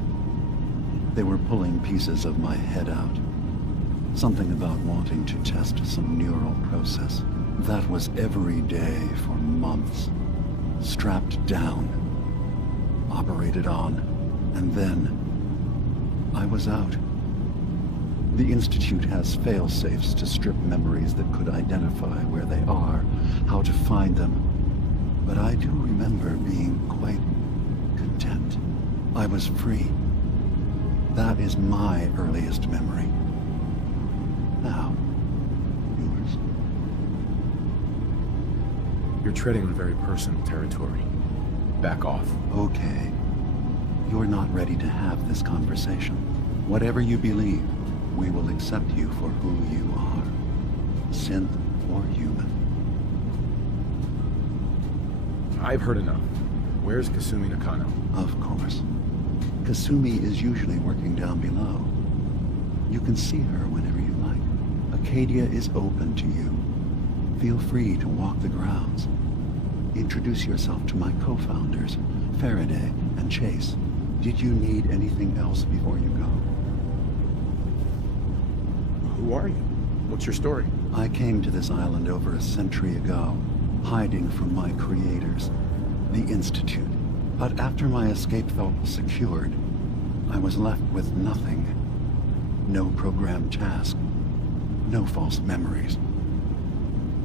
They were pulling pieces of my head out. Something about wanting to test some neural process. That was every day for months. Strapped down. Operated on. And then I was out. The Institute has fail-safes to strip memories that could identify where they are, how to find them. But I do remember being quite content. I was free. That is my earliest memory. Now, yours? You're treading on very personal territory. Back off. Okay. You're not ready to have this conversation. Whatever you believe, we will accept you for who you are. synth or human. I've heard enough. Where's Kasumi Nakano? Of course. Kasumi is usually working down below. You can see her whenever you like. Acadia is open to you. Feel free to walk the grounds. Introduce yourself to my co-founders, Faraday and Chase. Did you need anything else before you go? Who are you? What's your story? I came to this island over a century ago, hiding from my creators, the Institute. But after my escape felt secured, I was left with nothing. No programmed task, no false memories.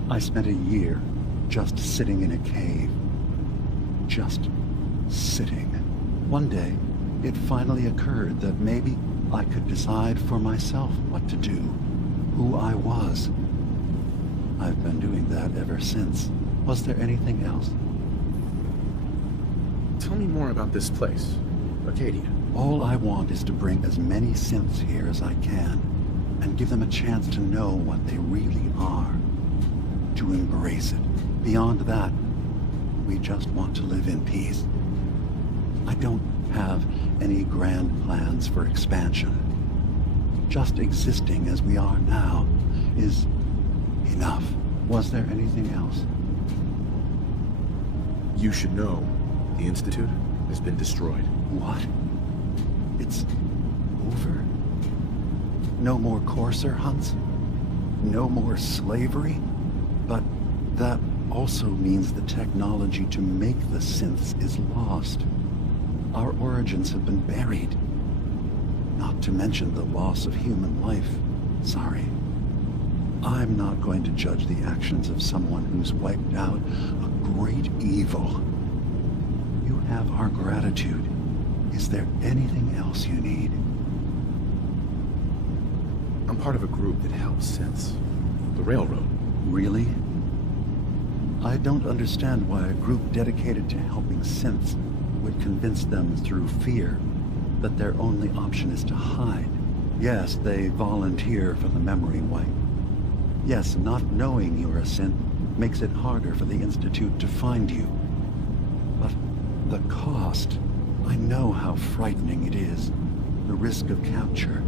I spent a year just sitting in a cave. Just sitting. One day, it finally occurred that maybe I could decide for myself what to do, who I was. I've been doing that ever since. Was there anything else? Tell me more about this place, Acadia. All I want is to bring as many synths here as I can, and give them a chance to know what they really are. To embrace it. Beyond that, we just want to live in peace. I don't have any grand plans for expansion. Just existing as we are now is enough. Was there anything else? You should know, the Institute has been destroyed. What? It's over? No more courser hunts? No more slavery? But that also means the technology to make the synths is lost. Our origins have been buried. Not to mention the loss of human life. Sorry. I'm not going to judge the actions of someone who's wiped out a great evil. You have our gratitude. Is there anything else you need? I'm part of a group that helps synths. The Railroad. Really? I don't understand why a group dedicated to helping synths would convince them through fear that their only option is to hide. Yes, they volunteer for the memory wipe. Yes, not knowing you're a synth makes it harder for the Institute to find you. But the cost, I know how frightening it is. The risk of capture.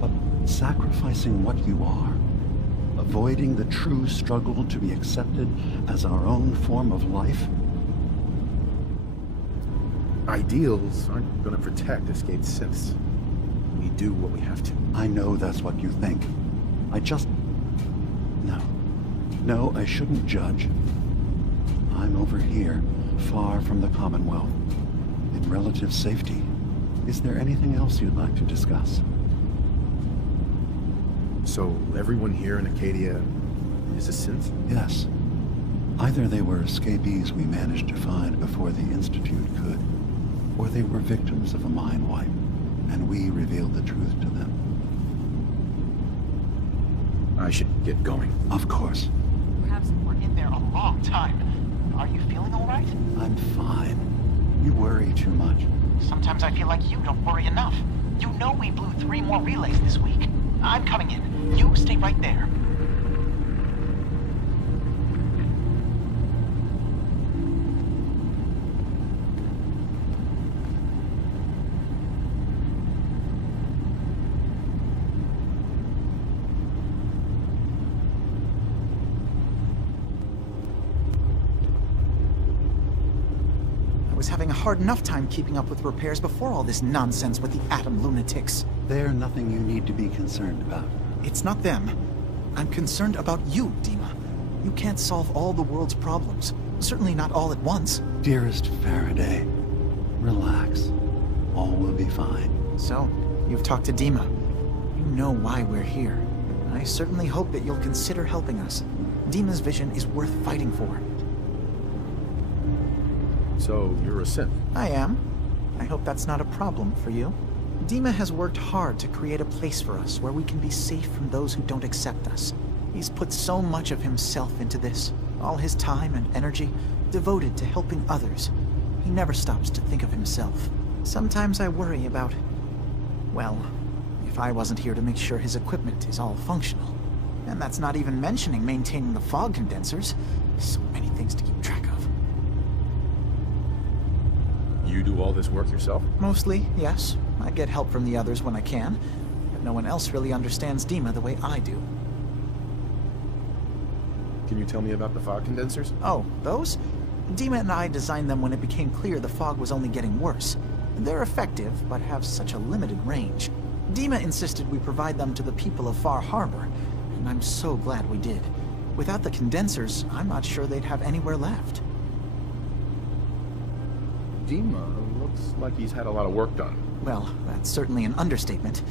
But sacrificing what you are, avoiding the true struggle to be accepted as our own form of life? Ideals aren't gonna protect escaped synths. We do what we have to. I know that's what you think. I just... No, I shouldn't judge. I'm over here, far from the Commonwealth, in relative safety. Is there anything else you'd like to discuss? So, everyone here in Acadia is a synth? Yes. Either they were escapees we managed to find before the Institute could, or they were victims of a mind wipe, and we revealed the truth to them. I should get going. Of course. Perhaps we're in there a long time. Are you feeling all right? I'm fine. You worry too much. Sometimes I feel like you don't worry enough. You know we blew 3 more relays this week. I'm coming in. You stay right there. I was having a hard enough time keeping up with repairs before all this nonsense with the Atom lunatics. They're nothing you need to be concerned about. It's not them. I'm concerned about you, Dima. You can't solve all the world's problems. Certainly not all at once. Dearest Faraday, relax. All will be fine. So, you've talked to Dima. You know why we're here. I certainly hope that you'll consider helping us. Dima's vision is worth fighting for. So, you're a synth? I am. I hope that's not a problem for you. Dima has worked hard to create a place for us where we can be safe from those who don't accept us. He's put so much of himself into this, all his time and energy devoted to helping others. He never stops to think of himself. Sometimes I worry about, well, if I wasn't here to make sure his equipment is all functional. And that's not even mentioning maintaining the fog condensers. So many things to keep track of. You do all this work yourself? Mostly, yes. I get help from the others when I can, but no one else really understands Dima the way I do. Can you tell me about the fog condensers? Oh, those? Dima and I designed them when it became clear the fog was only getting worse. They're effective, but have such a limited range. Dima insisted we provide them to the people of Far Harbor, and I'm so glad we did. Without the condensers, I'm not sure they'd have anywhere left. Dima looks like he's had a lot of work done. Well, that's certainly an understatement.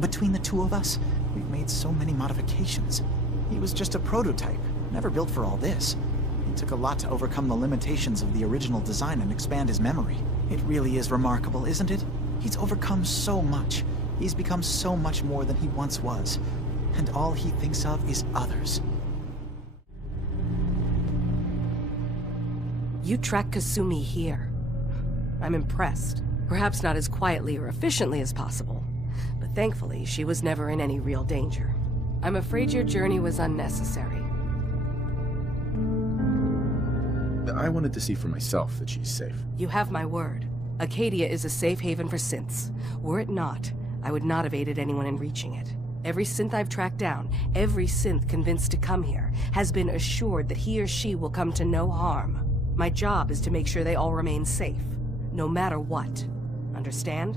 Between the two of us, we've made so many modifications. He was just a prototype, never built for all this. It took a lot to overcome the limitations of the original design and expand his memory. It really is remarkable, isn't it? He's overcome so much. He's become so much more than he once was. And all he thinks of is others. You track Kasumi here. I'm impressed. Perhaps not as quietly or efficiently as possible, but thankfully she was never in any real danger. I'm afraid your journey was unnecessary. I wanted to see for myself that she's safe. You have my word. Acadia is a safe haven for synths. Were it not, I would not have aided anyone in reaching it. Every synth I've tracked down, every synth convinced to come here, has been assured that he or she will come to no harm. My job is to make sure they all remain safe, no matter what. Understand?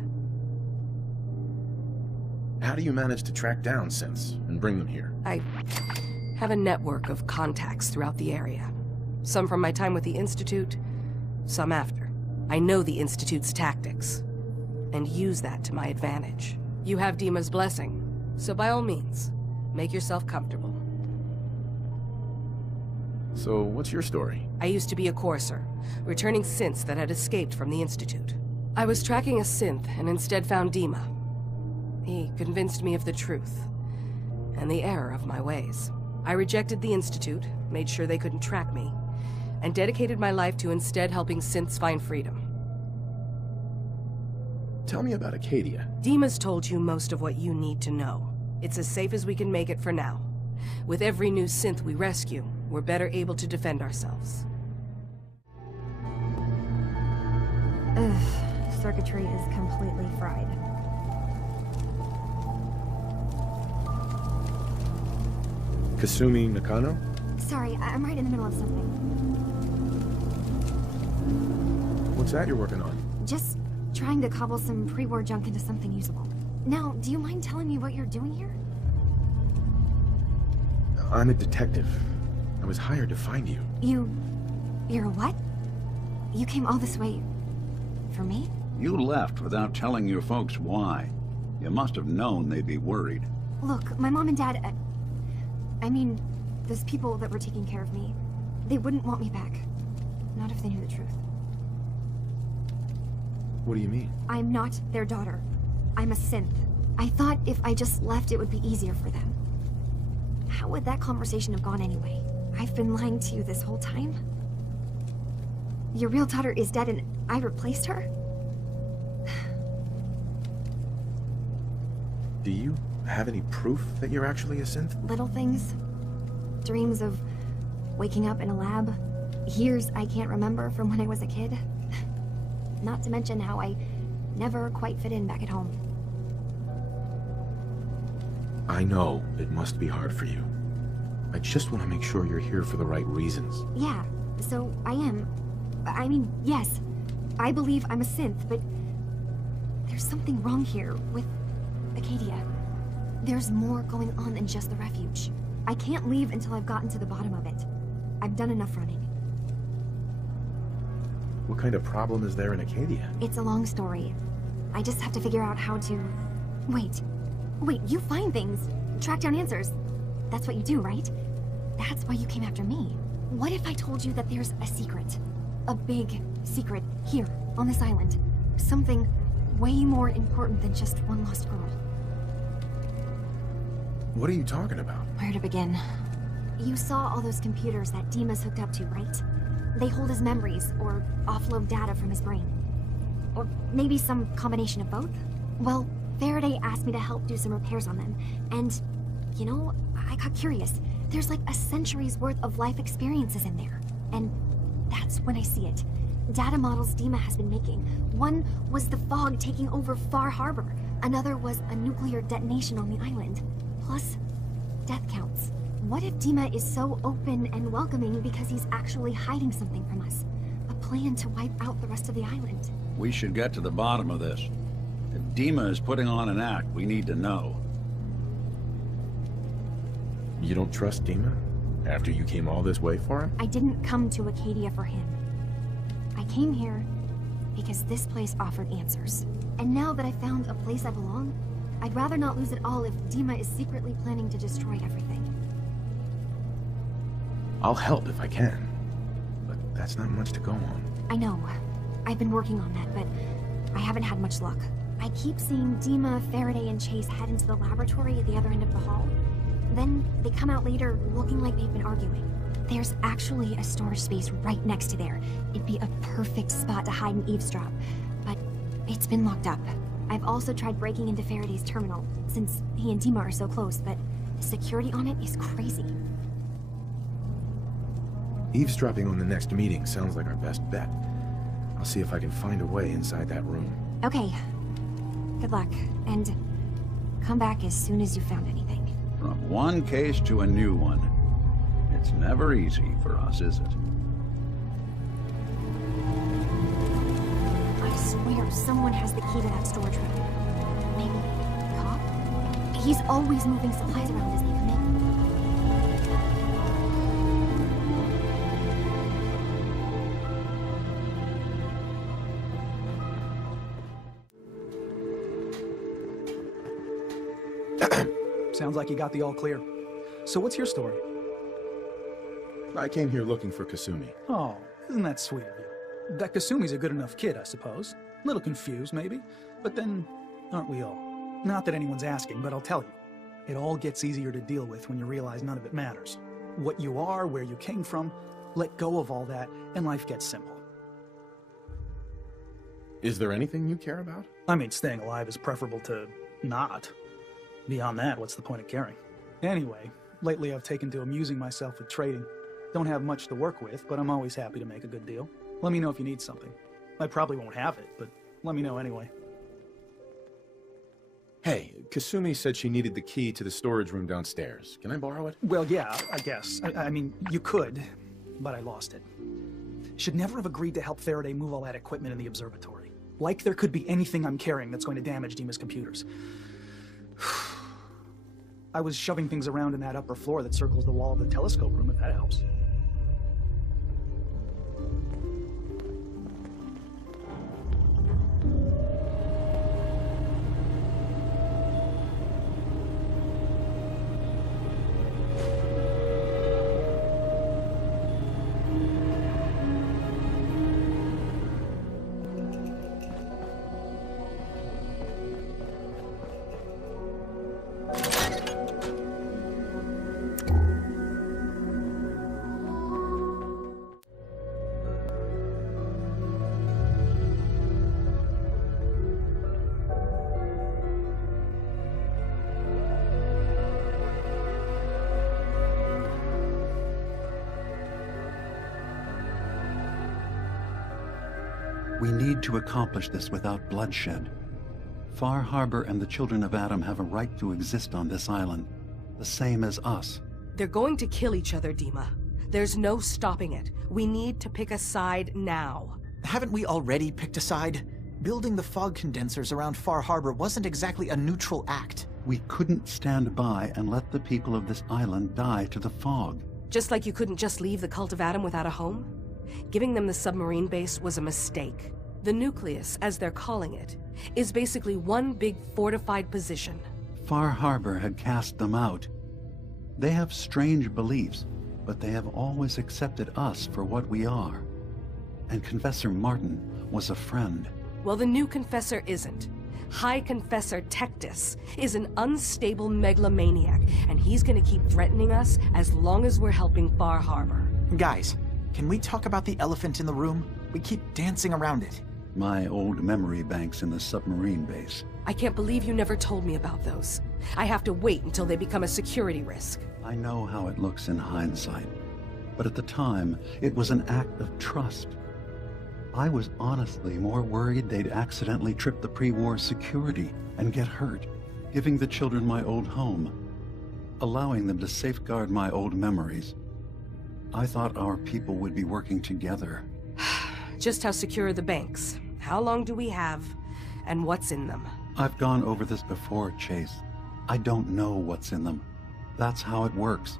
How do you manage to track down synths and bring them here? I have a network of contacts throughout the area. Some from my time with the Institute, some after. I know the Institute's tactics, and use that to my advantage. You have Dima's blessing, so by all means, make yourself comfortable. So, what's your story? I used to be a courser, returning synths that had escaped from the Institute. I was tracking a synth and instead found Dima. He convinced me of the truth, and the error of my ways. I rejected the Institute, made sure they couldn't track me, and dedicated my life to instead helping synths find freedom. Tell me about Acadia. Dima's told you most of what you need to know. It's as safe as we can make it for now. With every new synth we rescue, we're better able to defend ourselves. Ugh, circuitry is completely fried. Kasumi Nakano? Sorry, I'm right in the middle of something. What's that you're working on? Just trying to cobble some pre-war junk into something usable. Now, do you mind telling me what you're doing here? I'm a detective. I was hired to find you. You're a what? You came all this way... for me? You left without telling your folks why. You must have known they'd be worried. Look, my mom and dad... I mean, those people that were taking care of me, they wouldn't want me back. Not if they knew the truth. What do you mean? I'm not their daughter. I'm a synth. I thought if I just left, it would be easier for them. How would that conversation have gone anyway? I've been lying to you this whole time? Your real daughter is dead and I replaced her? Do you have any proof that you're actually a synth? Little things. Dreams of waking up in a lab. Years I can't remember from when I was a kid. Not to mention how I never quite fit in back at home. I know it must be hard for you. I just want to make sure you're here for the right reasons. Yeah, so I am. I mean, yes, I believe I'm a synth, but there's something wrong here with Acadia. There's more going on than just the refuge. I can't leave until I've gotten to the bottom of it. I've done enough running. What kind of problem is there in Acadia? It's a long story. I just have to figure out how to... Wait, you find things, track down answers. That's what you do, right? That's why you came after me. What if I told you that there's a secret? A big secret here, on this island. Something way more important than just one lost girl. What are you talking about? Where to begin? You saw all those computers that Dima's hooked up to, right? They hold his memories, or offload data from his brain. Or maybe some combination of both? Well, Faraday asked me to help do some repairs on them, and You know, I got curious. There's like a century's worth of life experiences in there. And that's when I see it. Data models Dima has been making. One was the fog taking over Far Harbor. Another was a nuclear detonation on the island. Plus, death counts. What if Dima is so open and welcoming because he's actually hiding something from us? A plan to wipe out the rest of the island. We should get to the bottom of this. If Dima is putting on an act, we need to know. You don't trust Dima? After you came all this way for him? I didn't come to Acadia for him. I came here because this place offered answers. And now that I found a place I belong, I'd rather not lose it all if Dima is secretly planning to destroy everything. I'll help if I can. But that's not much to go on. I know. I've been working on that, but I haven't had much luck. I keep seeing Dima, Faraday, and Chase head into the laboratory at the other end of the hall. Then they come out later looking like they've been arguing. There's actually a storage space right next to there. It'd be a perfect spot to hide and eavesdrop, but it's been locked up. I've also tried breaking into Faraday's terminal, since he and Dima are so close, but the security on it is crazy. Eavesdropping on the next meeting sounds like our best bet. I'll see if I can find a way inside that room. Okay. Good luck, and come back as soon as you found anything. From one case to a new one. It's never easy for us, is it? I swear someone has the key to that storage room. Maybe Cop? He's always moving supplies around as they come in. Sounds like you got the all clear. So what's your story? I came here looking for Kasumi. Oh, isn't that sweet of you? That Kasumi's a good enough kid, I suppose. A little confused, maybe. But then, aren't we all? Not that anyone's asking, but I'll tell you. It all gets easier to deal with when you realize none of it matters. What you are, where you came from, let go of all that, and life gets simple. Is there anything you care about? I mean, staying alive is preferable to not. Beyond that, what's the point of caring? Anyway, lately I've taken to amusing myself with trading. Don't have much to work with, but I'm always happy to make a good deal. Let me know if you need something. I probably won't have it, but let me know anyway. Hey, Kasumi said she needed the key to the storage room downstairs. Can I borrow it? Well, yeah, I guess. I mean, you could, but I lost it. Should never have agreed to help Faraday move all that equipment in the observatory. Like there could be anything I'm carrying that's going to damage Dima's computers. I was shoving things around in that upper floor that circles the wall of the telescope room, if that helps. We need to accomplish this without bloodshed. Far Harbor and the Children of Atom have a right to exist on this island, the same as us. They're going to kill each other, Dima. There's no stopping it. We need to pick a side now. Haven't we already picked a side? Building the fog condensers around Far Harbor wasn't exactly a neutral act. We couldn't stand by and let the people of this island die to the fog. Just like you couldn't just leave the Cult of Atom without a home? Giving them the submarine base was a mistake. The nucleus, as they're calling it, is basically one big fortified position. Far Harbor had cast them out. They have strange beliefs, but they have always accepted us for what we are. And Confessor Martin was a friend. Well, the new Confessor isn't. High Confessor Tectus is an unstable megalomaniac, and he's gonna keep threatening us as long as we're helping Far Harbor. Guys, can we talk about the elephant in the room? We keep dancing around it. My old memory banks in the submarine base. I can't believe you never told me about those. I have to wait until they become a security risk. I know how it looks in hindsight, but at the time, it was an act of trust. I was honestly more worried they'd accidentally trip the pre-war security and get hurt, giving the children my old home, allowing them to safeguard my old memories. I thought our people would be working together. Just how secure are the banks? How long do we have? And what's in them? I've gone over this before, Chase. I don't know what's in them. That's how it works.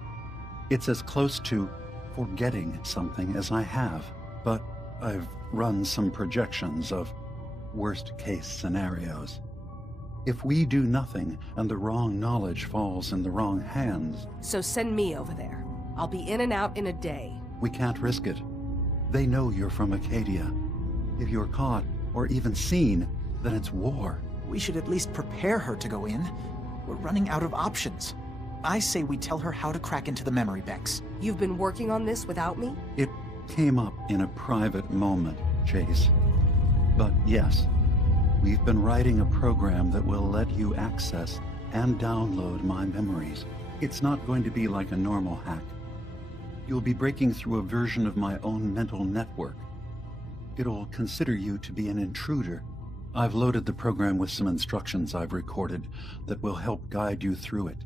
It's as close to forgetting something as I have, but I've run some projections of worst-case scenarios. If we do nothing and the wrong knowledge falls in the wrong hands... So send me over there. I'll be in and out in a day. We can't risk it. They know you're from Acadia. If you're caught, or even seen, then it's war. We should at least prepare her to go in. We're running out of options. I say we tell her how to crack into the memory banks. You've been working on this without me? It came up in a private moment, Chase. But yes, we've been writing a program that will let you access and download my memories. It's not going to be like a normal hack. You'll be breaking through a version of my own mental network. It'll consider you to be an intruder. I've loaded the program with some instructions I've recorded that will help guide you through it.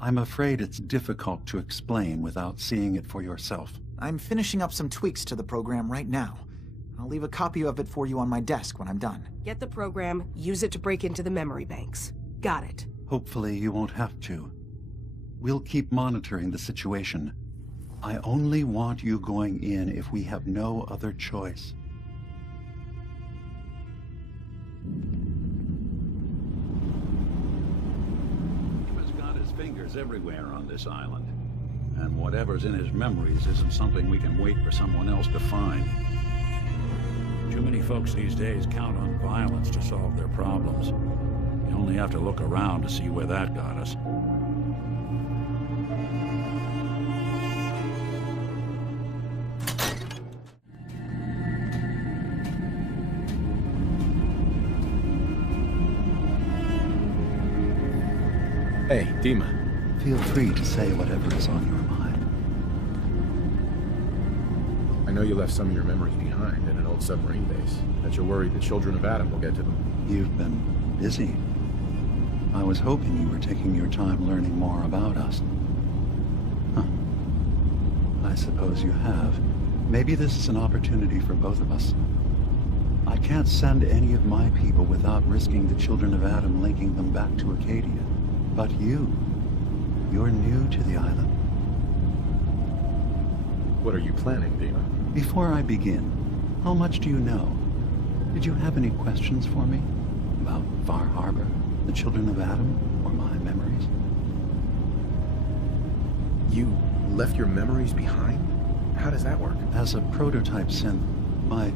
I'm afraid it's difficult to explain without seeing it for yourself. I'm finishing up some tweaks to the program right now. I'll leave a copy of it for you on my desk when I'm done. Get the program, use it to break into the memory banks. Got it. Hopefully you won't have to. We'll keep monitoring the situation. I only want you going in if we have no other choice. He's got his fingers everywhere on this island. And whatever's in his memories isn't something we can wait for someone else to find. Too many folks these days count on violence to solve their problems. You only have to look around to see where that got us. Hey, Dima. Feel free to say whatever is on your mind. I know you left some of your memories behind in an old submarine base. That you're worried the Children of Adam will get to them. You've been busy. I was hoping you were taking your time learning more about us. Huh. I suppose you have. Maybe this is an opportunity for both of us. I can't send any of my people without risking the Children of Adam linking them back to Acadia. But you're new to the island. What are you planning, Dima? Before I begin, how much do you know? Did you have any questions for me? About Far Harbor, the Children of Adam, or my memories? You left your memories behind? How does that work? As a prototype synth, my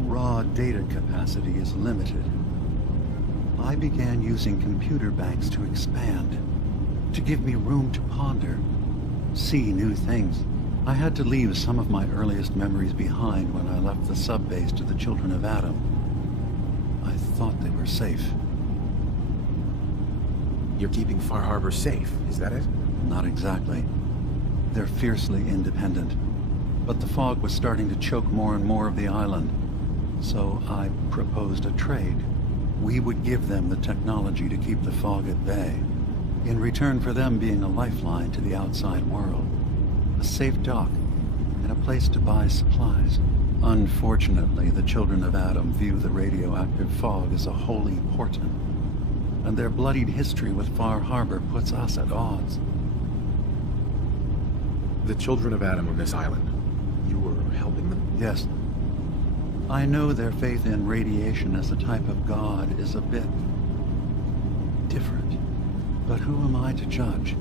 raw data capacity is limited. I began using computer banks to expand, to give me room to ponder, see new things. I had to leave some of my earliest memories behind when I left the sub-base to the Children of Adam. I thought they were safe. You're keeping Far Harbor safe, is that it? Not exactly. They're fiercely independent. But the fog was starting to choke more and more of the island. So I proposed a trade. We would give them the technology to keep the fog at bay, in return for them being a lifeline to the outside world. A safe dock, and a place to buy supplies. Unfortunately, the Children of Adam view the radioactive fog as a holy portent, and their bloodied history with Far Harbor puts us at odds. The Children of Adam on this island, you were helping them? Yes. I know their faith in radiation as a type of god is a bit different. But who am I to judge?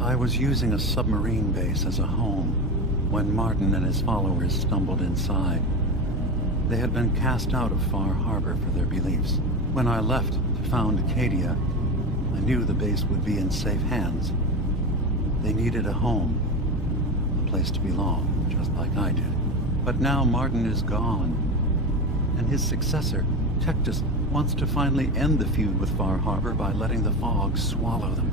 I was using a submarine base as a home when Martin and his followers stumbled inside. They had been cast out of Far Harbor for their beliefs. When I left to found Acadia, I knew the base would be in safe hands. They needed a home, a place to belong, just like I did. But now Martin is gone, and his successor, Tectus, wants to finally end the feud with Far Harbor by letting the fog swallow them.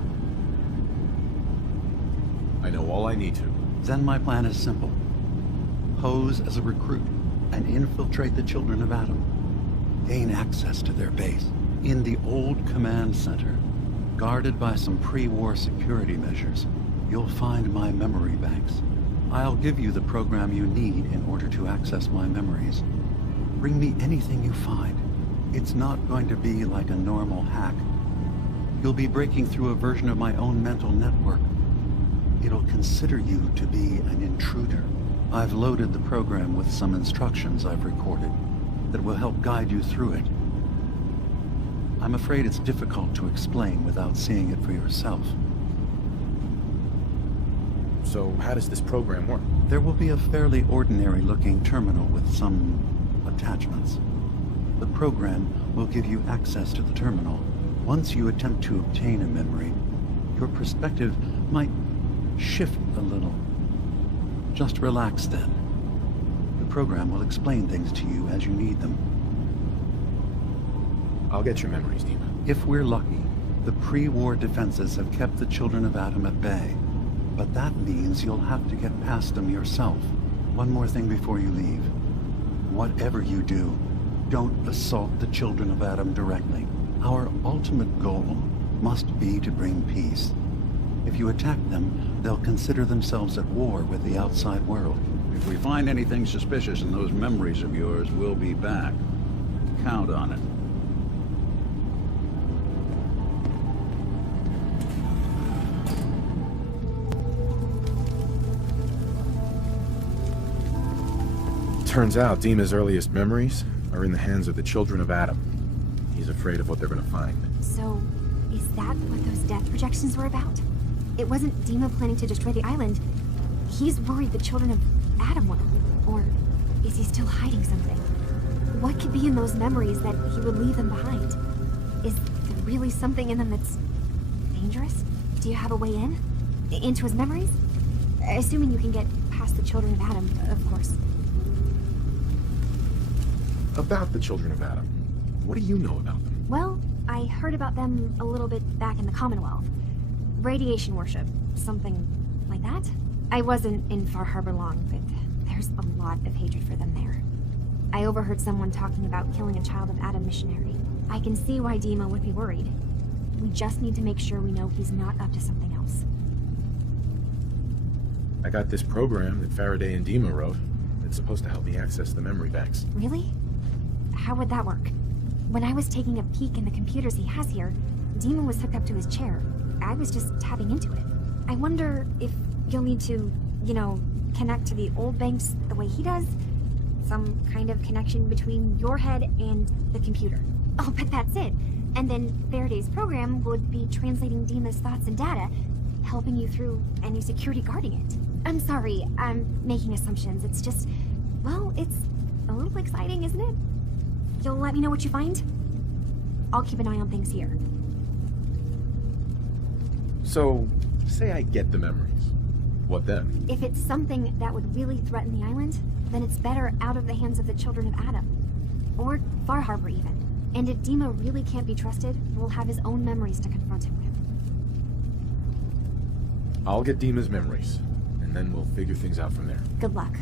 I know all I need to. Then my plan is simple. Pose as a recruit and infiltrate the Children of Adam. Gain access to their base in the old command center. Guarded by some pre-war security measures, you'll find my memory banks. I'll give you the program you need in order to access my memories. Bring me anything you find. It's not going to be like a normal hack. You'll be breaking through a version of my own mental network. It'll consider you to be an intruder. I've loaded the program with some instructions I've recorded that will help guide you through it. I'm afraid it's difficult to explain without seeing it for yourself. So how does this program work? There will be a fairly ordinary-looking terminal with some attachments. The program will give you access to the terminal. Once you attempt to obtain a memory, your perspective might shift a little. Just relax then. The program will explain things to you as you need them. I'll get your memories, Dima. If we're lucky, the pre-war defenses have kept the Children of Adam at bay. But that means you'll have to get past them yourself. One more thing before you leave. Whatever you do, don't assault the Children of Adam directly. Our ultimate goal must be to bring peace. If you attack them, they'll consider themselves at war with the outside world. If we find anything suspicious in those memories of yours, we'll be back. Count on it. Turns out Dima's earliest memories are in the hands of the Children of Adam. He's afraid of what they're gonna find. So, is that what those death projections were about? It wasn't Dima planning to destroy the island. He's worried the Children of Adam will. Or is he still hiding something? What could be in those memories that he would leave them behind? Is there really something in them that's dangerous? Do you have a way in? Into his memories? Assuming you can get past the Children of Adam, of course. About the Children of Adam, what do you know about them? Well, I heard about them a little bit back in the Commonwealth. Radiation worship, something like that. I wasn't in Far Harbor long, but there's a lot of hatred for them there. I overheard someone talking about killing a Child of Adam missionary. I can see why Dima would be worried. We just need to make sure we know he's not up to something else. I got this program that Faraday and Dima wrote. It's supposed to help me access the memory banks. Really? How would that work? When I was taking a peek in the computers he has here, Dima was hooked up to his chair. I was just tapping into it. I wonder if you'll need to, connect to the old banks the way he does? Some kind of connection between your head and the computer. Oh, but that's it. And then Faraday's program would be translating Dima's thoughts and data, helping you through any security guarding it. I'm sorry, I'm making assumptions. It's just, well, it's a little exciting, isn't it? You'll let me know what you find? I'll keep an eye on things here. So, say I get the memories. What then? If it's something that would really threaten the island, then it's better out of the hands of the Children of Adam. Or Far Harbor, even. And if Dima really can't be trusted, we'll have his own memories to confront him with. I'll get Dima's memories, and then we'll figure things out from there. Good luck.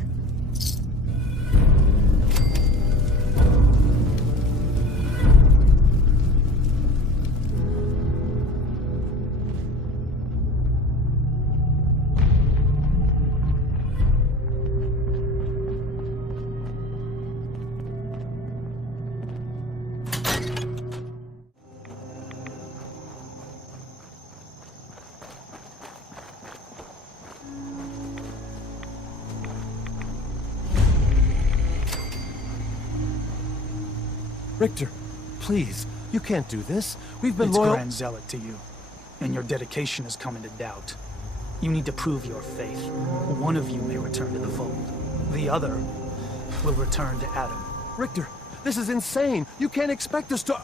Richter, please, you can't do this. We've been It's loyal— Grand Zealot to you, and your dedication has come into doubt. You need to prove your faith. One of you may return to the fold. The other will return to Adam. Richter, this is insane. You can't expect us to—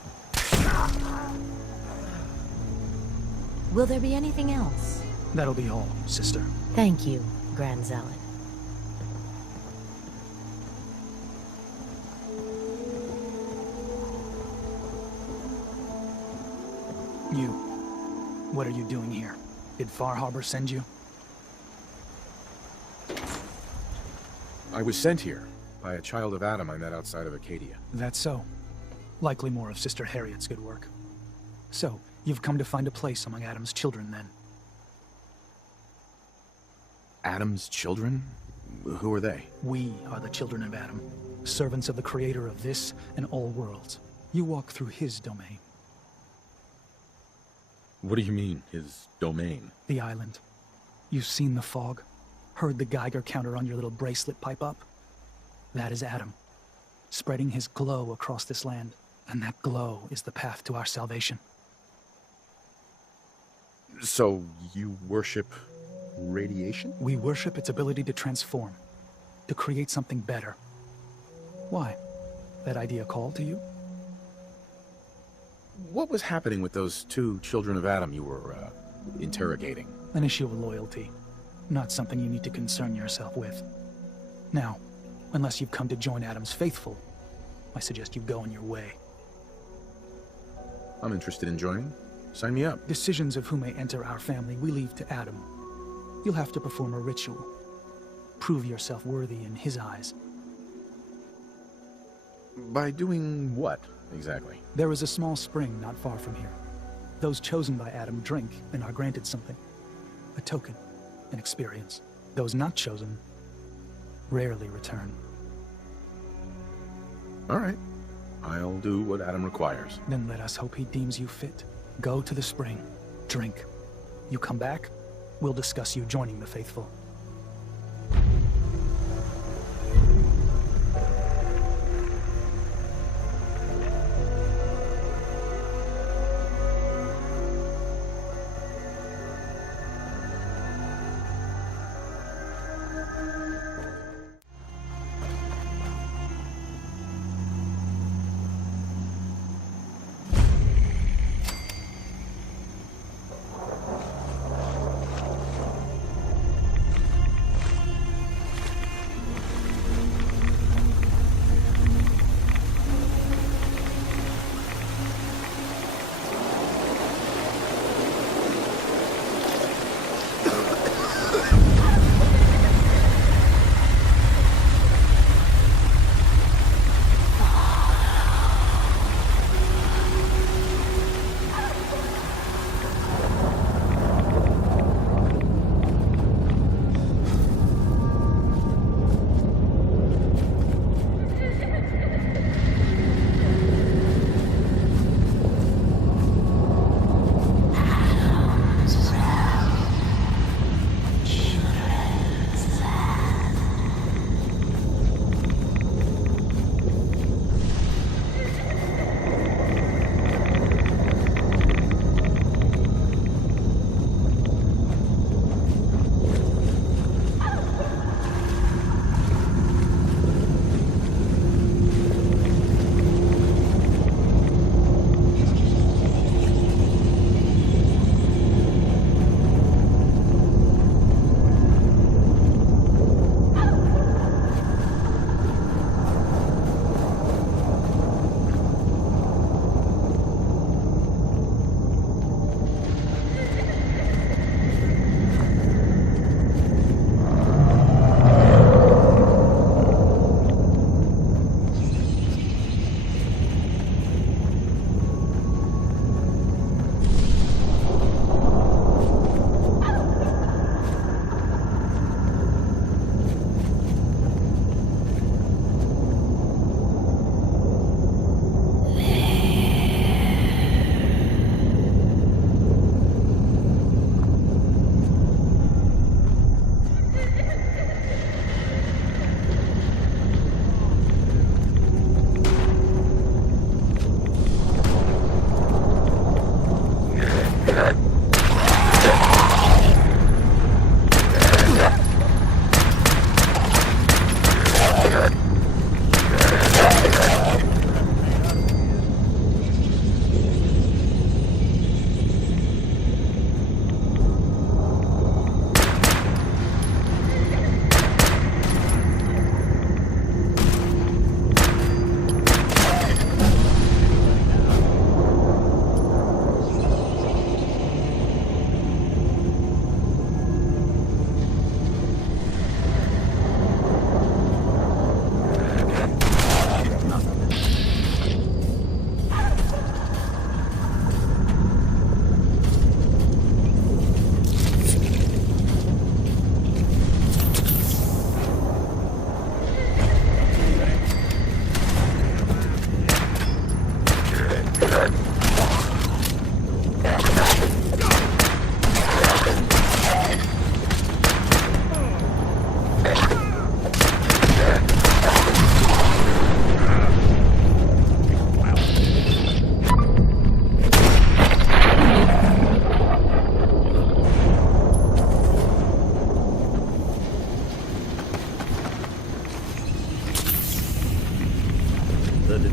Will there be anything else? That'll be all, sister. Thank you, Grand Zealot. You. What are you doing here? Did Far Harbor send you? I was sent here by a child of Adam I met outside of Acadia. That's so. Likely more of Sister Harriet's good work. So, you've come to find a place among Adam's children, then? Adam's children? Who are they? We are the children of Adam, servants of the creator of this and all worlds. You walk through his domain. What do you mean, his domain? The island. You've seen the fog? Heard the Geiger counter on your little bracelet pipe up? That is Adam, spreading his glow across this land. And that glow is the path to our salvation. So, you worship radiation? We worship its ability to transform, to create something better. Why? That idea call to you? What was happening with those two children of Adam you were, interrogating? An issue of loyalty. Not something you need to concern yourself with. Now, unless you've come to join Adam's faithful, I suggest you go on your way. I'm interested in joining. Sign me up. Decisions of who may enter our family we leave to Adam. You'll have to perform a ritual. Prove yourself worthy in his eyes. By doing what, exactly? There is a small spring not far from here. Those chosen by Adam drink and are granted something. A token, an experience. Those not chosen rarely return. All right. I'll do what Adam requires. Then let us hope he deems you fit. Go to the spring. Drink. You come back, we'll discuss you joining the faithful.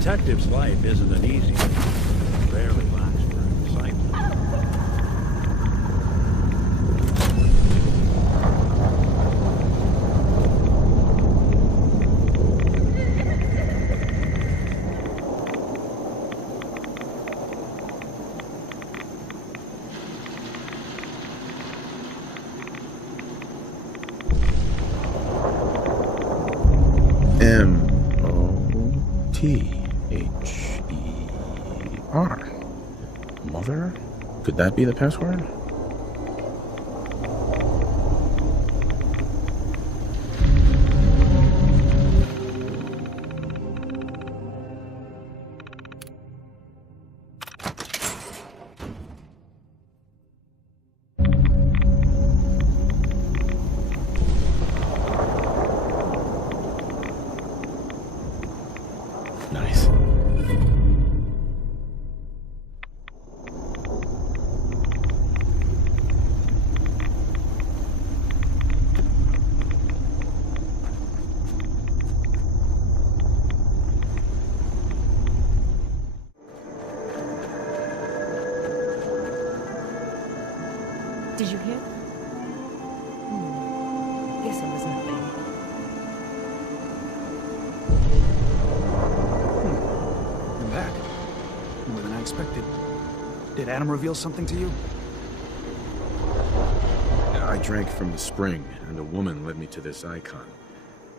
detective's life isn't an easy one. It rarely lacks for excitement. M-O-T-H-E-R. Mother? Could that be the password? Nice. Did you hear? Guess it was nothing. You're back. More than I expected. Did Adam reveal something to you? I drank from the spring, and a woman led me to this icon.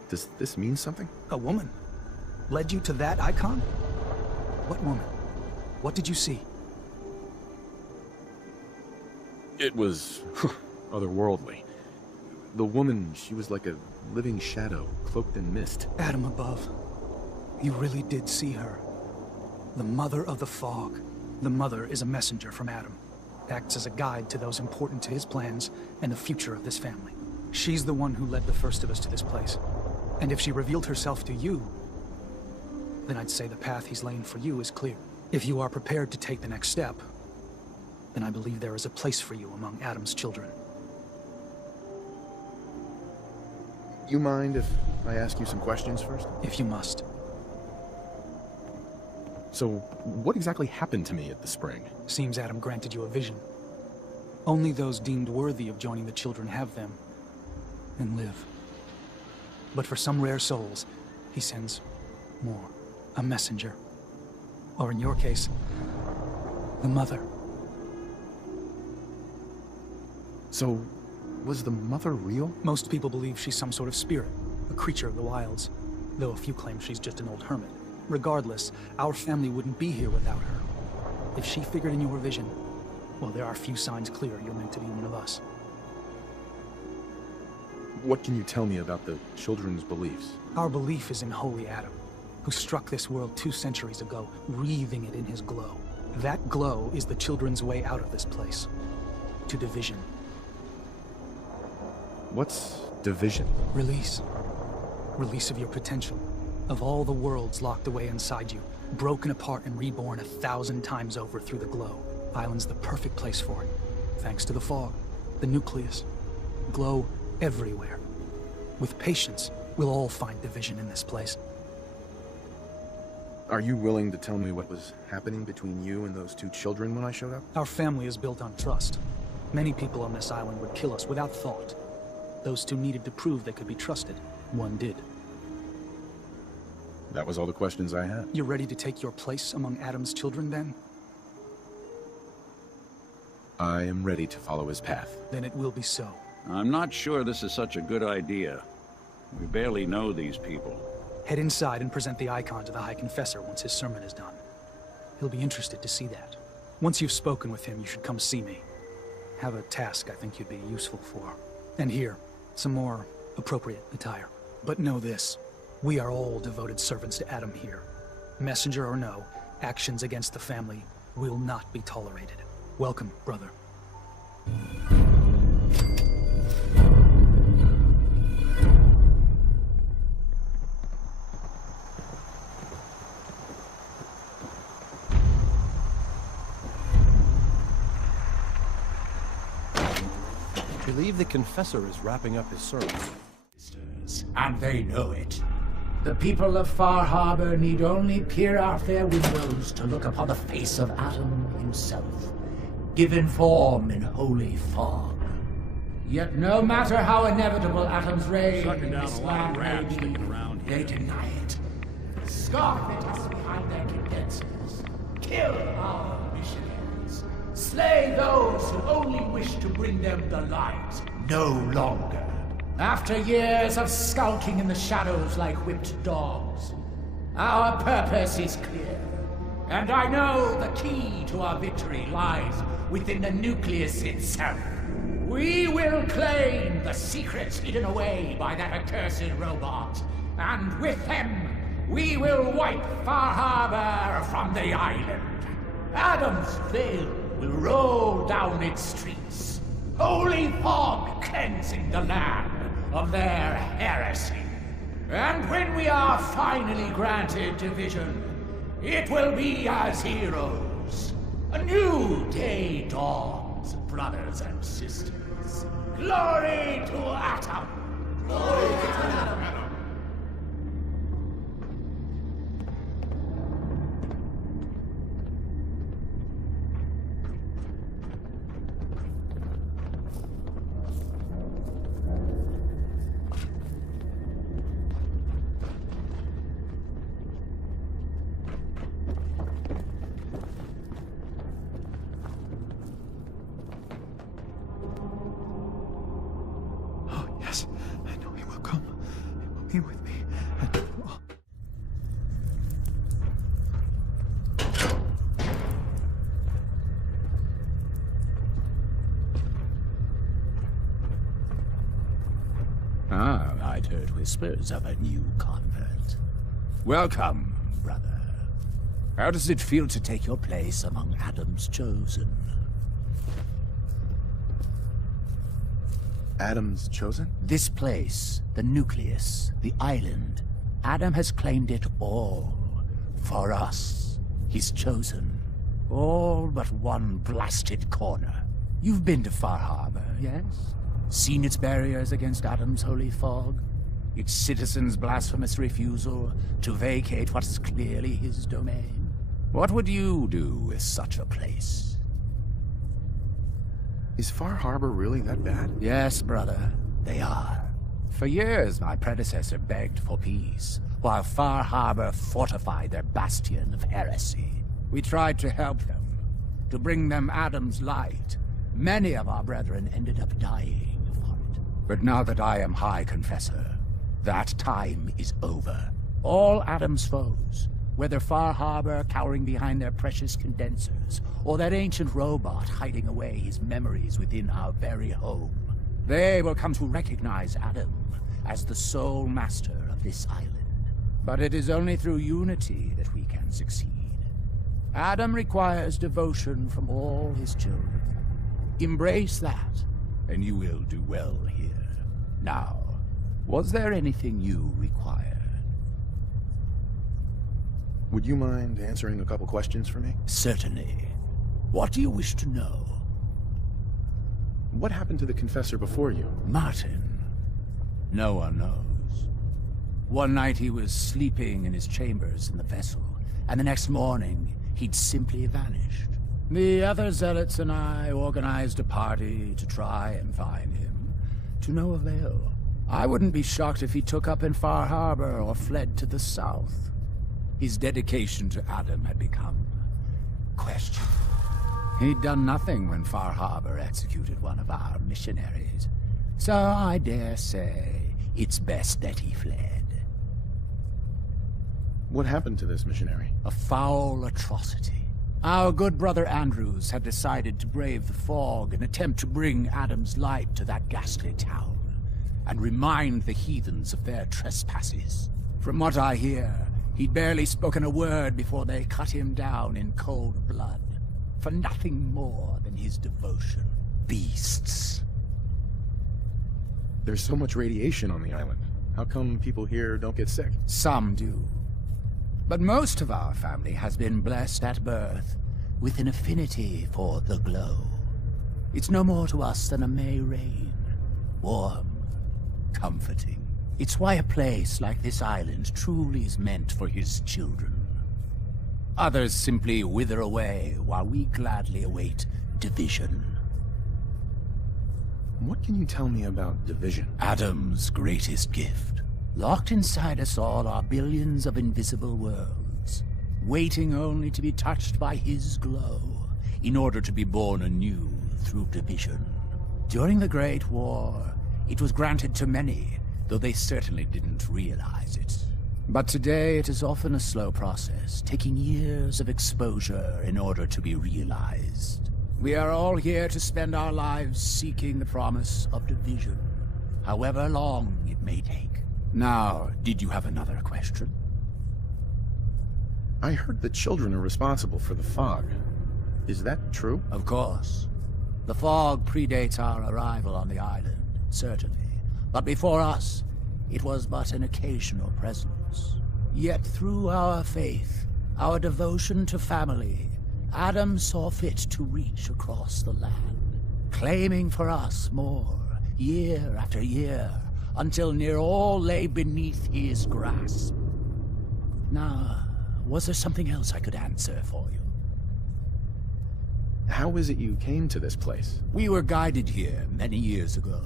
Does this mean something? A woman? Led you to that icon? What woman? What did you see? It was otherworldly. The woman, she was like a living shadow, cloaked in mist. Adam above. You really did see her. The Mother of the Fog. The Mother is a messenger from Adam. Acts as a guide to those important to his plans and the future of this family. She's the one who led the first of us to this place. And if she revealed herself to you, then I'd say the path he's laying for you is clear. If you are prepared to take the next step, then I believe there is a place for you among Adam's children. You mind if I ask you some questions first? If you must. So, what exactly happened to me at the spring? Seems Adam granted you a vision. Only those deemed worthy of joining the children have them, and live. But for some rare souls, he sends more. A messenger. Or in your case, the Mother. So, was the Mother real? Most people believe she's some sort of spirit, a creature of the wilds, though a few claim she's just an old hermit. Regardless, our family wouldn't be here without her. If she figured in your vision, well, there are few signs clear you're meant to be one of us. What can you tell me about the children's beliefs? Our belief is in Holy Adam, who struck this world 2 centuries ago, wreathing it in his glow. That glow is the children's way out of this place. To division. What's division? Release. Release of your potential. Of all the worlds locked away inside you, broken apart and reborn 1,000 times over through the glow. Island's the perfect place for it. Thanks to the fog, the nucleus. Glow everywhere. With patience, we'll all find division in this place. Are you willing to tell me what was happening between you and those 2 children when I showed up? Our family is built on trust. Many people on this island would kill us without thought. Those 2 needed to prove they could be trusted. One did. That was all the questions I had. You're ready to take your place among Adam's children, then? I am ready to follow his path. Then it will be so. I'm not sure this is such a good idea. We barely know these people. Head inside and present the icon to the High Confessor once his sermon is done. He'll be interested to see that. Once you've spoken with him, you should come see me. Have a task I think you'd be useful for. And here, some more appropriate attire. But know this, we are all devoted servants to Adam here. Messenger or no, actions against the family will not be tolerated. Welcome, brother. I believe the Confessor is wrapping up his sermon. And they know it. The people of Far Harbor need only peer out their windows to look upon the face of Adam himself, given form in holy fog. Yet no matter how inevitable Adam's reign in this land may be, they deny it. Scoff at us behind their condensers. Kill our missionaries. Slay those who only wish to bring them the light. No longer. After years of skulking in the shadows like whipped dogs, our purpose is clear. And I know the key to our victory lies within the nucleus itself. We will claim the secrets hidden away by that accursed robot, and with them, we will wipe Far Harbor from the island. Adam's veil will roll down its streets, holy fog cleansing the land of their heresy. And when we are finally granted division, it will be as heroes. A new day dawns, brothers and sisters. Glory to Atom! Glory to Atom! I'd heard whispers of a new convert. Welcome, brother. How does it feel to take your place among Adam's chosen? Adam's chosen? This place, the nucleus, the island, Adam has claimed it all. For us, his chosen. All but one blasted corner. You've been to Far Harbor, yes? Seen its barriers against Adam's holy fog? Its citizens' blasphemous refusal to vacate what is clearly his domain? What would you do with such a place? Is Far Harbor really that bad? Yes, brother, they are. For years, my predecessor begged for peace, while Far Harbor fortified their bastion of heresy. We tried to help them, to bring them Adam's light. Many of our brethren ended up dying for it. But now that I am High Confessor, that time is over. All Adam's foes, whether Far Harbor cowering behind their precious condensers, or that ancient robot hiding away his memories within our very home, they will come to recognize Adam as the sole master of this island. But it is only through unity that we can succeed. Adam requires devotion from all his children. Embrace that, and you will do well here. Now, was there anything you required? Would you mind answering a couple questions for me? Certainly. What do you wish to know? What happened to the Confessor before you? Martin. No one knows. One night he was sleeping in his chambers in the vessel, and the next morning he'd simply vanished. The other zealots and I organized a party to try and find him, to no avail. I wouldn't be shocked if he took up in Far Harbor or fled to the south. His dedication to Adam had become questioned. He'd done nothing when Far Harbor executed one of our missionaries, so I dare say it's best that he fled. What happened to this missionary? A foul atrocity. Our good brother Andrews had decided to brave the fog and attempt to bring Adam's light to that ghastly town, and remind the heathens of their trespasses. From what I hear, he'd barely spoken a word before they cut him down in cold blood, for nothing more than his devotion. Beasts. There's so much radiation on the island. How come people here don't get sick? Some do. But most of our family has been blessed at birth with an affinity for the glow. It's no more to us than a May rain. Warm, comforting. It's why a place like this island truly is meant for his children. Others simply wither away while we gladly await division. What can you tell me about division? Adam's greatest gift. Locked inside us all are billions of invisible worlds, waiting only to be touched by his glow, in order to be born anew through division. During the Great War, it was granted to many, though they certainly didn't realize it. But today it is often a slow process, taking years of exposure in order to be realized. We are all here to spend our lives seeking the promise of division, however long it may take. Now, did you have another question? I heard the children are responsible for the fog. Is that true? Of course. The fog predates our arrival on the island, certainly. But before us, it was but an occasional presence. Yet through our faith, our devotion to family, Adam saw fit to reach across the land, claiming for us more, year after year, until near all lay beneath his grasp. Now, was there something else I could answer for you? How is it you came to this place? We were guided here many years ago,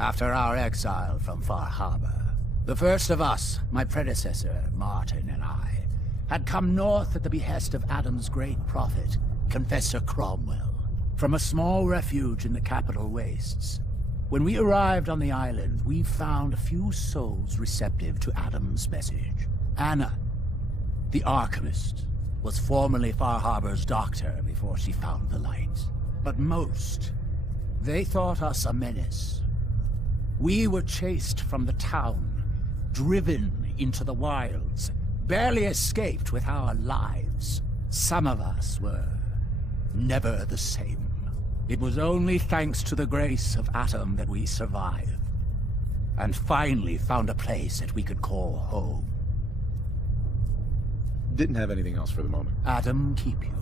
after our exile from Far Harbor. The first of us, my predecessor, Martin, and I, had come north at the behest of Adam's great prophet, Confessor Cromwell, from a small refuge in the capital wastes. When we arrived on the island, we found a few souls receptive to Adam's message. Anna, the Archivist, was formerly Far Harbor's doctor before she found the light. But most, they thought us a menace. We were chased from the town, driven into the wilds, barely escaped with our lives. Some of us were never the same. It was only thanks to the grace of Adam that we survived, and finally found a place that we could call home. Didn't have anything else for the moment. Adam keep you.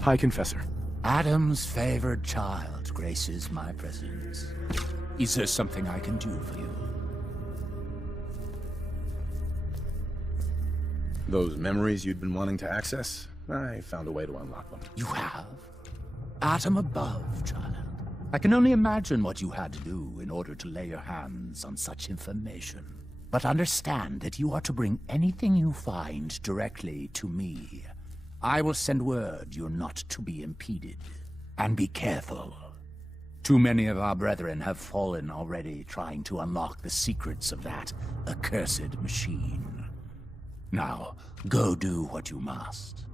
High Confessor. Adam's favored child graces my presence. Is there something I can do for you? Those memories you'd been wanting to access? I found a way to unlock them. You have? Atom above, child. I can only imagine what you had to do in order to lay your hands on such information. But understand that you are to bring anything you find directly to me. I will send word you're not to be impeded. And be careful. Too many of our brethren have fallen already trying to unlock the secrets of that accursed machine. Now, go do what you must.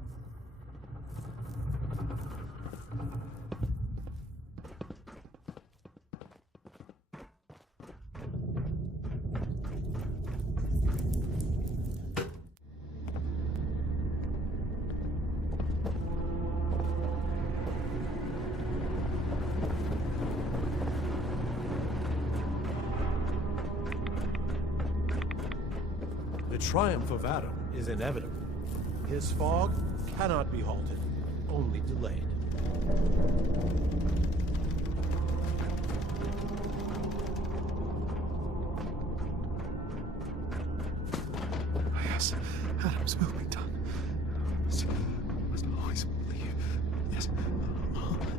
The triumph of Adam is inevitable. His fog cannot be halted, only delayed. Yes, Adams will be done. Must always believe. Yes.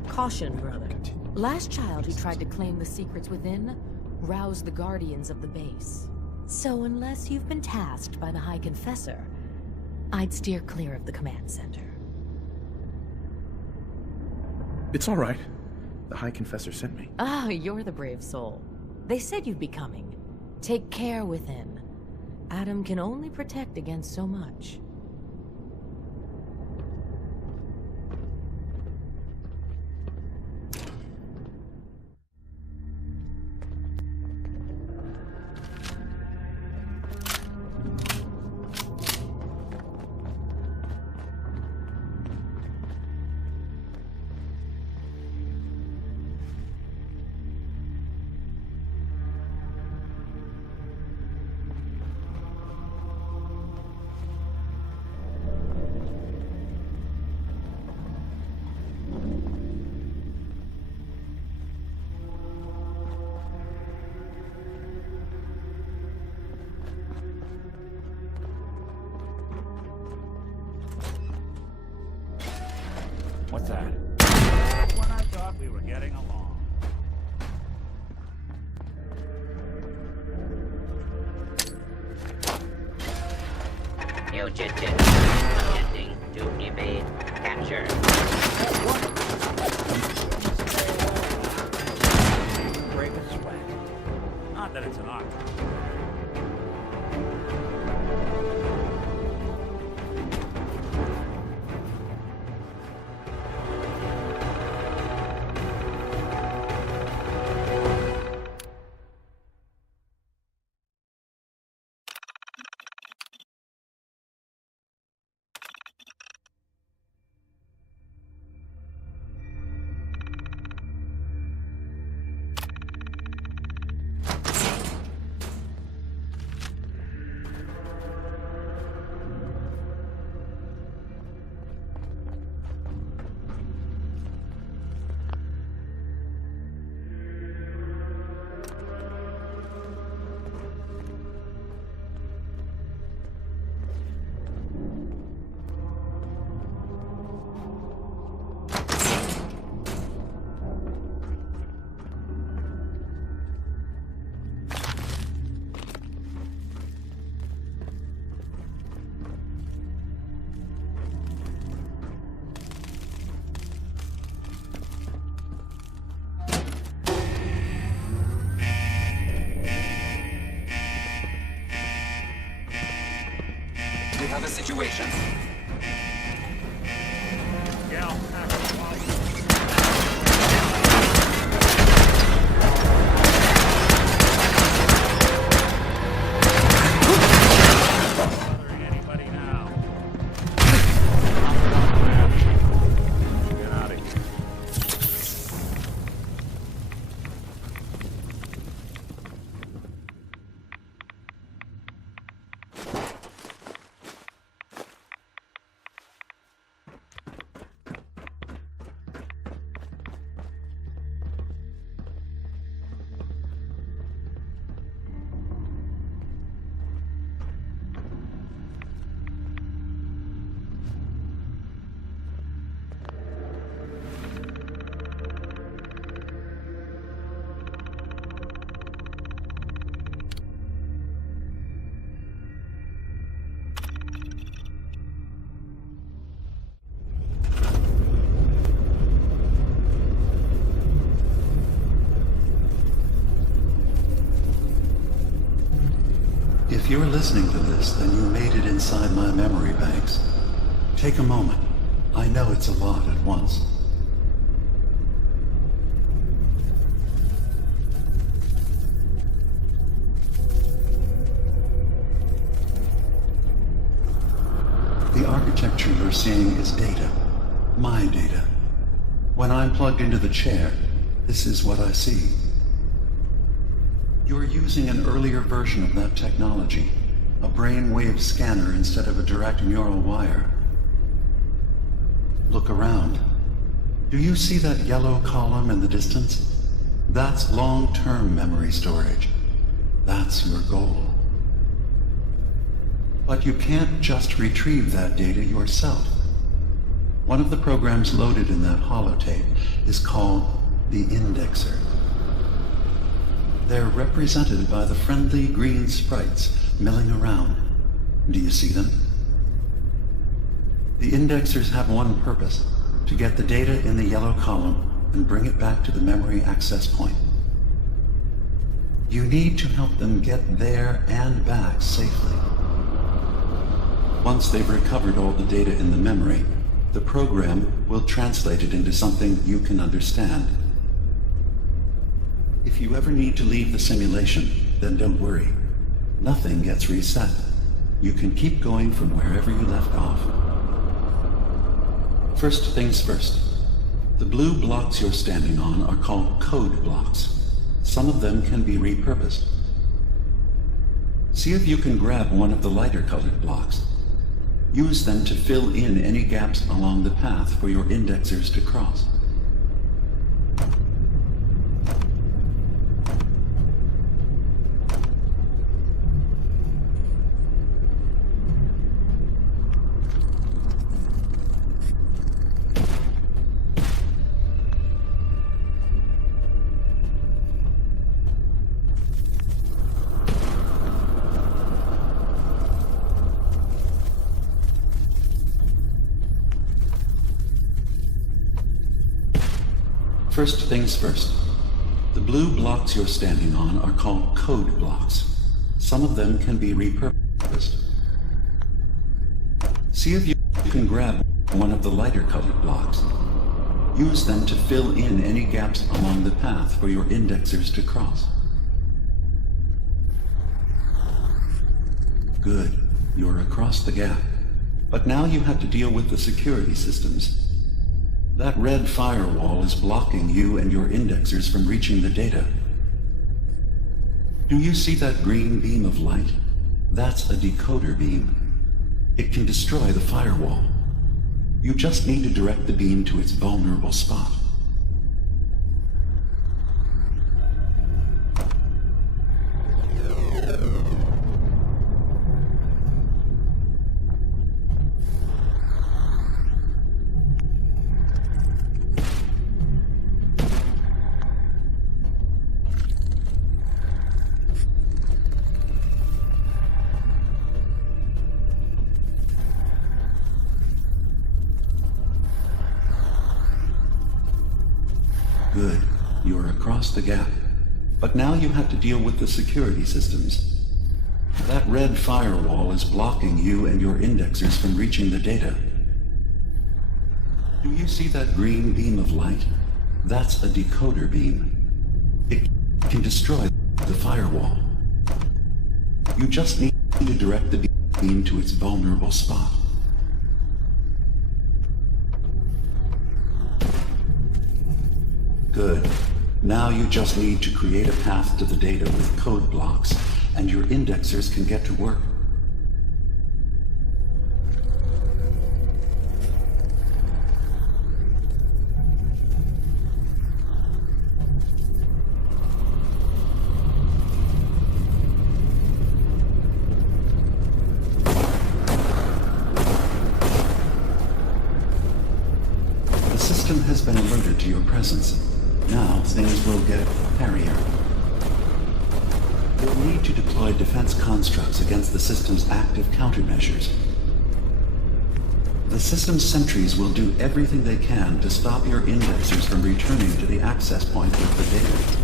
Caution, brother. Last child who tried to claim the secrets within roused the guardians of the base. So unless you've been tasked by the High Confessor, I'd steer clear of the command center. It's all right. The High Confessor sent me. Ah, you're the brave soul. They said you'd be coming. Take care within. Adam can only protect against so much. What's that? When I thought we were getting along. Fugitive attempting to evade capture. Break a sweat. Not that it's an art. We have a situation. Gal, bothering anybody now? Get out of here. If you're listening to this, then you made it inside my memory banks. Take a moment. I know it's a lot at once. The architecture you're seeing is data. My data. When I'm plugged into the chair, this is what I see. You're using an earlier version of that technology, a brainwave scanner instead of a direct neural wire. Look around. Do you see that yellow column in the distance? That's long-term memory storage. That's your goal. But you can't just retrieve that data yourself. One of the programs loaded in that holotape is called the Indexer. They're represented by the friendly green sprites milling around. Do you see them? The indexers have one purpose: to get the data in the yellow column and bring it back to the memory access point. You need to help them get there and back safely. Once they've recovered all the data in the memory, the program will translate it into something you can understand. If you ever need to leave the simulation, then don't worry. Nothing gets reset. You can keep going from wherever you left off. First things first. The blue blocks you're standing on are called code blocks. Some of them can be repurposed. See if you can grab one of the lighter colored blocks. Use them to fill in any gaps along the path for your indexers to cross. First things first. The blue blocks you're standing on are called code blocks. Some of them can be repurposed. See if you can grab one of the lighter colored blocks. Use them to fill in any gaps along the path for your indexers to cross. Good. You're across the gap. But now you have to deal with the security systems. That red firewall is blocking you and your indexers from reaching the data. Do you see that green beam of light? That's a decoder beam. It can destroy the firewall. You just need to direct the beam to its vulnerable spot. Good. You're across the gap. But now you have to deal with the security systems. That red firewall is blocking you and your indexers from reaching the data. Do you see that green beam of light? That's a decoder beam. It can destroy the firewall. You just need to direct the beam to its vulnerable spot. Good. Now you just need to create a path to the data with code blocks, and your indexers can get to work. The system has been alerted to your presence. Now, things will get hairier. You'll need to deploy defense constructs against the system's active countermeasures. The system's sentries will do everything they can to stop your indexers from returning to the access point with the data.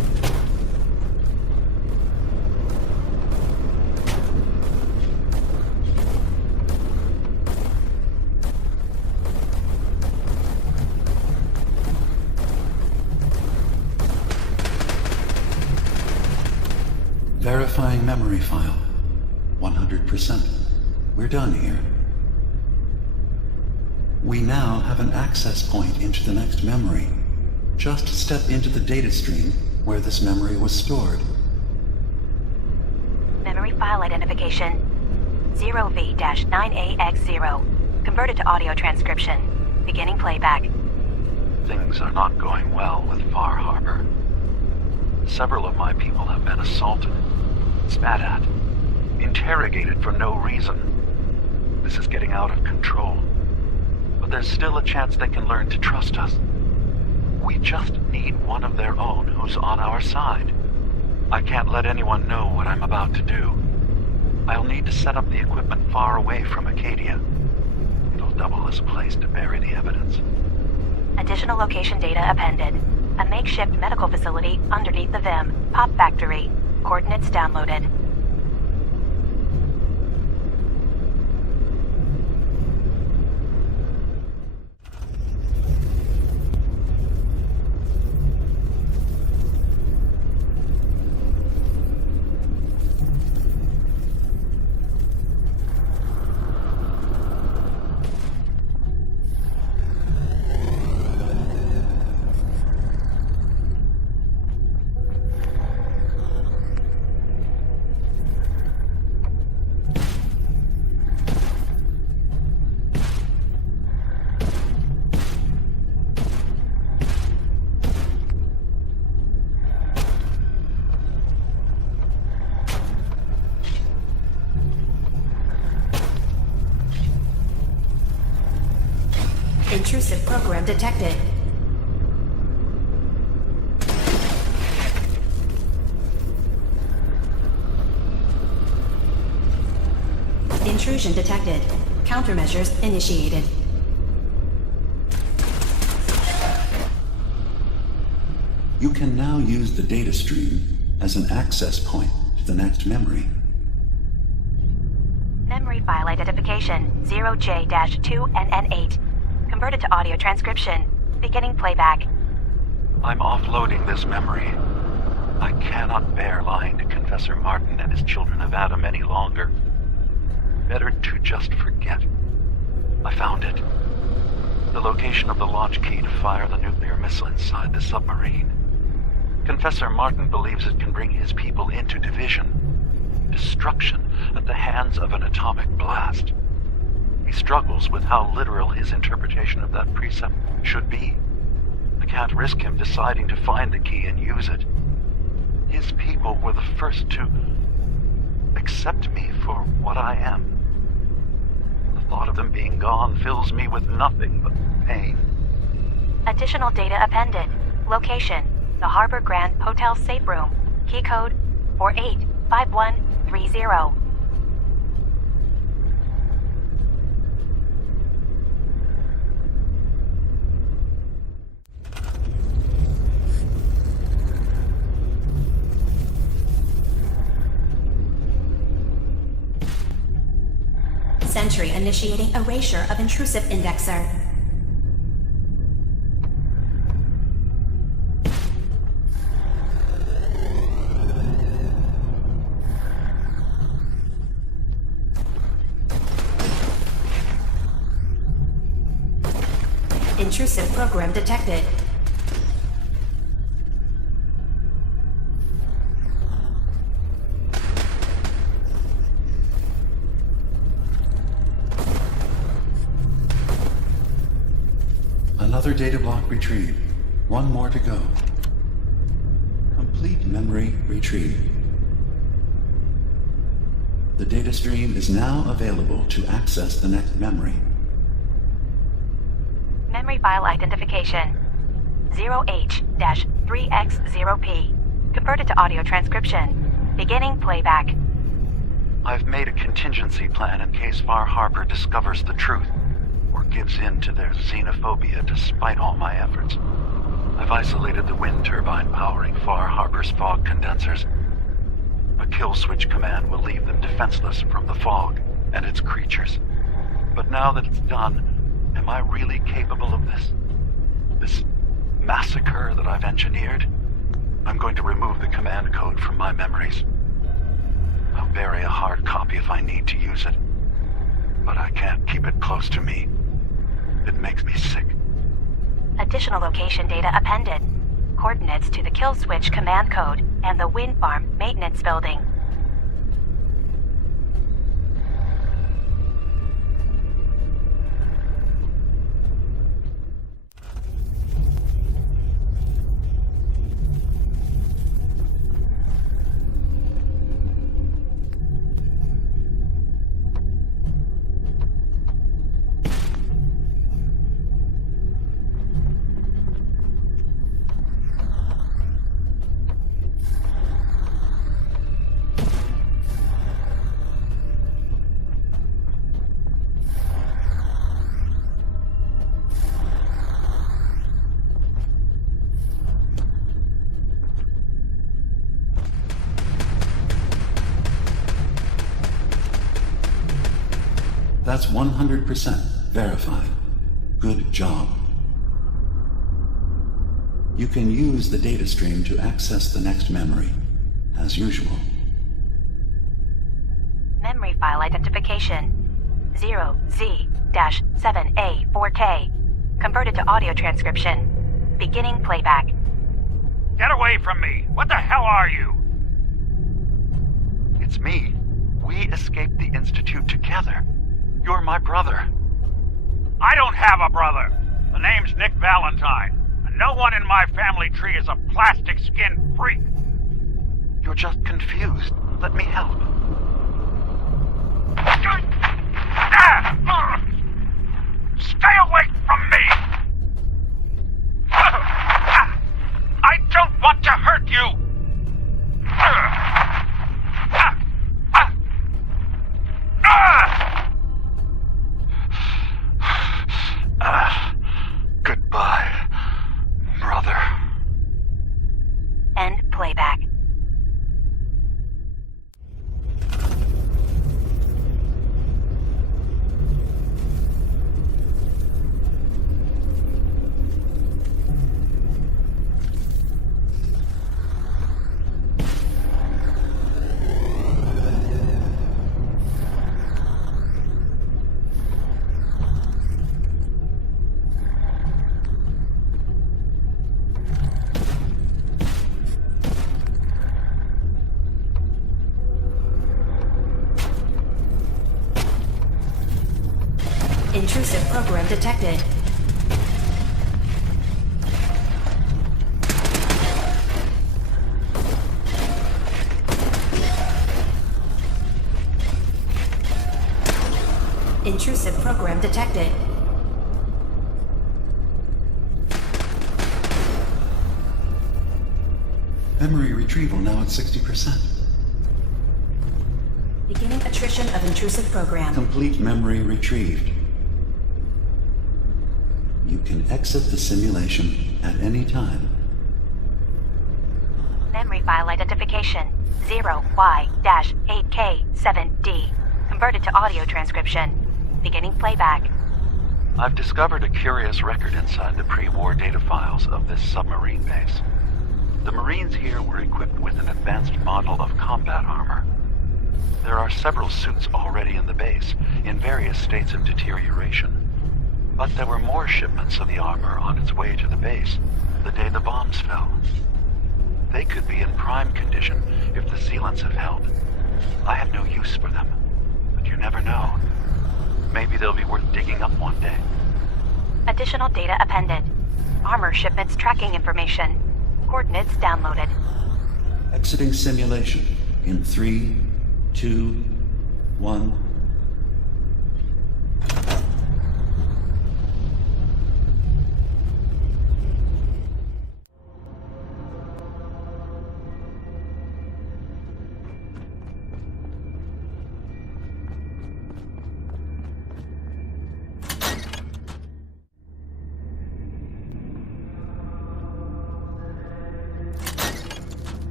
Verifying memory file. 100%. We're done here. We now have an access point into the next memory. Just step into the data stream where this memory was stored. Memory file identification 0V-9AX0. Converted to audio transcription. Beginning playback. Things are not going well with Far Harbor. Several of my people have been assaulted, spat at, interrogated for no reason. This is getting out of control. But there's still a chance they can learn to trust us. We just need one of their own who's on our side. I can't let anyone know what I'm about to do. I'll need to set up the equipment far away from Acadia. It'll double as a place to bury the evidence. Additional location data appended. A makeshift medical facility underneath the VIM. Pop Factory. Coordinates downloaded. Intrusive program detected. Intrusion detected. Countermeasures initiated. You can now use the data stream as an access point to the next memory. Memory file identification 0J-2NN8. Converted to audio transcription. Beginning playback. I'm offloading this memory. I cannot bear lying to Confessor Martin and his children of Adam any longer. Better to just forget. I found it. The location of the launch key to fire the nuclear missile inside the submarine. Confessor Martin believes it can bring his people into division. Destruction at the hands of an atomic blast. He struggles with how literal his interpretation of that precept should be. I can't risk him deciding to find the key and use it. His people were the first to accept me for what I am. The thought of them being gone fills me with nothing but pain. Additional data appended. Location: the Harbor Grand Hotel safe room. Key code 485130. Sentry initiating erasure of intrusive indexer. Intrusive program detected. Another data block retrieved. One more to go. Complete memory retrieved. The data stream is now available to access the next memory. Memory file identification 0H-3X0P. Converted to audio transcription. Beginning playback. I've made a contingency plan in case Far Harbor discovers the truth, or gives in to their xenophobia despite all my efforts. I've isolated the wind turbine powering Far Harbor's fog condensers. A kill switch command will leave them defenseless from the fog and its creatures. But now that it's done, am I really capable of this? This massacre that I've engineered? I'm going to remove the command code from my memories. I'll bury a hard copy if I need to use it. But I can't keep it close to me. It makes me sick. Additional location data appended. Coordinates to the kill switch command code and the wind farm maintenance building. That's 100% verified. Good job. You can use the data stream to access the next memory, as usual. Memory file identification 0Z-7A4K. Converted to audio transcription. Beginning playback. Get away from me! What the hell are you? It's me. We escaped the Institute together. You're my brother. I don't have a brother. The name's Nick Valentine, and no one in my family tree is a plastic-skinned freak. You're just confused. Let me help. Stay away from me! I don't want to hurt you! Goodbye, brother. Intrusive program detected. Intrusive program detected. Memory retrieval now at 60%. Beginning attrition of intrusive program. Complete memory retrieved. You can exit the simulation at any time. Memory file identification 0Y-8K7D. Converted to audio transcription. Beginning playback. I've discovered a curious record inside the pre-war data files of this submarine base. The Marines here were equipped with an advanced model of combat armor. There are several suits already in the base, in various states of deterioration. But there were more shipments of the armor on its way to the base the day the bombs fell. They could be in prime condition if the sealants have held. I have no use for them, but you never know. Maybe they'll be worth digging up one day. Additional data appended. Armor shipments tracking information. Coordinates downloaded. Exiting simulation in 3, 2, 1.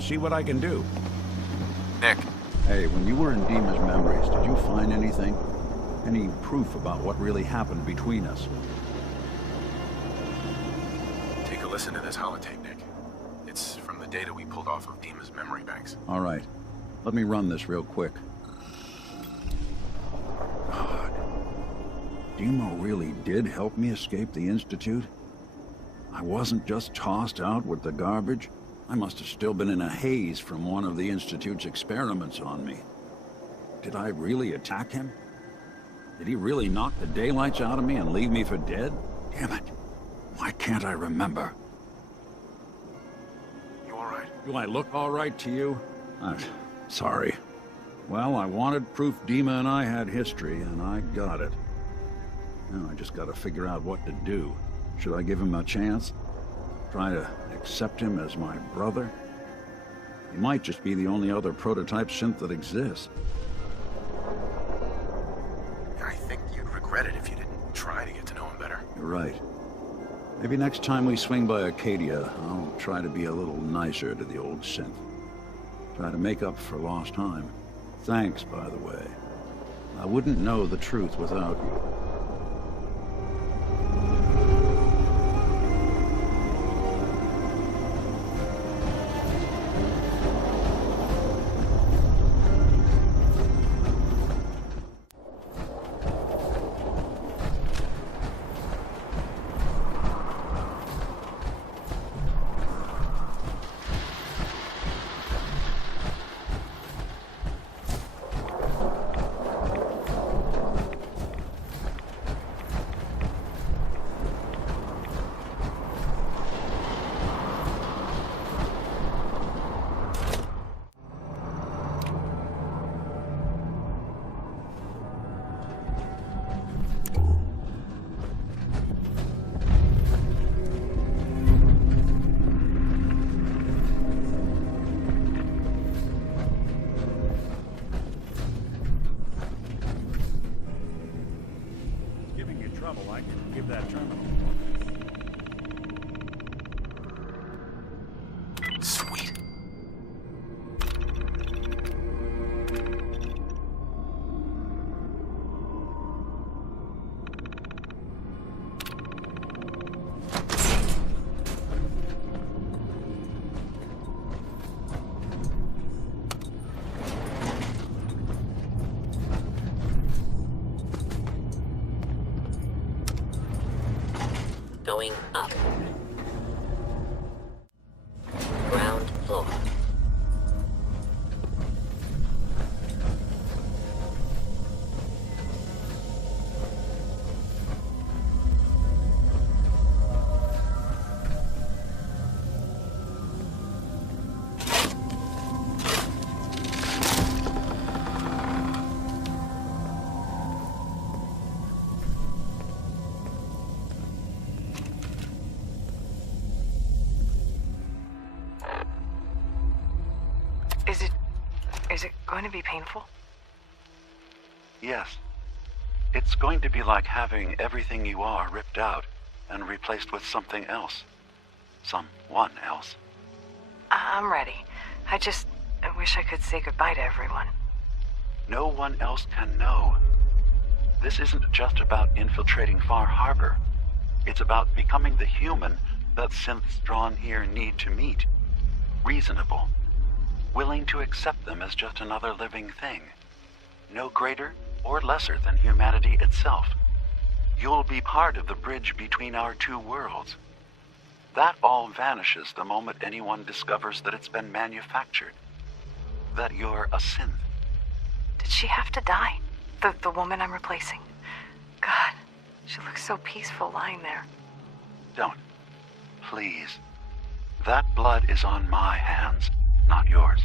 See what I can do. Nick. Hey, when you were in Dima's memories, did you find anything? Any proof about what really happened between us? Take a listen to this holotape, Nick. It's from the data we pulled off of Dima's memory banks. All right. Let me run this real quick. God. Dima really did help me escape the Institute? I wasn't just tossed out with the garbage. I must have still been in a haze from one of the Institute's experiments on me. Did I really attack him? Did he really knock the daylights out of me and leave me for dead? Damn it. Why can't I remember? You alright? Do I look alright to you? Sorry. Well, I wanted proof Dima and I had history, and I got it. Now I just gotta figure out what to do. Should I give him a chance? Try to accept him as my brother? He might just be the only other prototype synth that exists. I think you'd regret it if you didn't try to get to know him better. You're right. Maybe next time we swing by Arcadia, I'll try to be a little nicer to the old synth. Try to make up for lost time. Thanks, by the way. I wouldn't know the truth without you. trouble, I can give that terminal. Sweet. Going up. Ground floor. Is it going to be painful? Yes. It's going to be like having everything you are ripped out and replaced with something else. Someone else. I'm ready. I wish I could say goodbye to everyone. No one else can know. This isn't just about infiltrating Far Harbor. It's about becoming the human that synths drawn here need to meet. Reasonable. Willing to accept them as just another living thing. No greater or lesser than humanity itself. You'll be part of the bridge between our two worlds. That all vanishes the moment anyone discovers that it's been manufactured. That you're a synth. Did she have to die? The woman I'm replacing? God, she looks so peaceful lying there. Don't. Please. That blood is on my hands, not yours.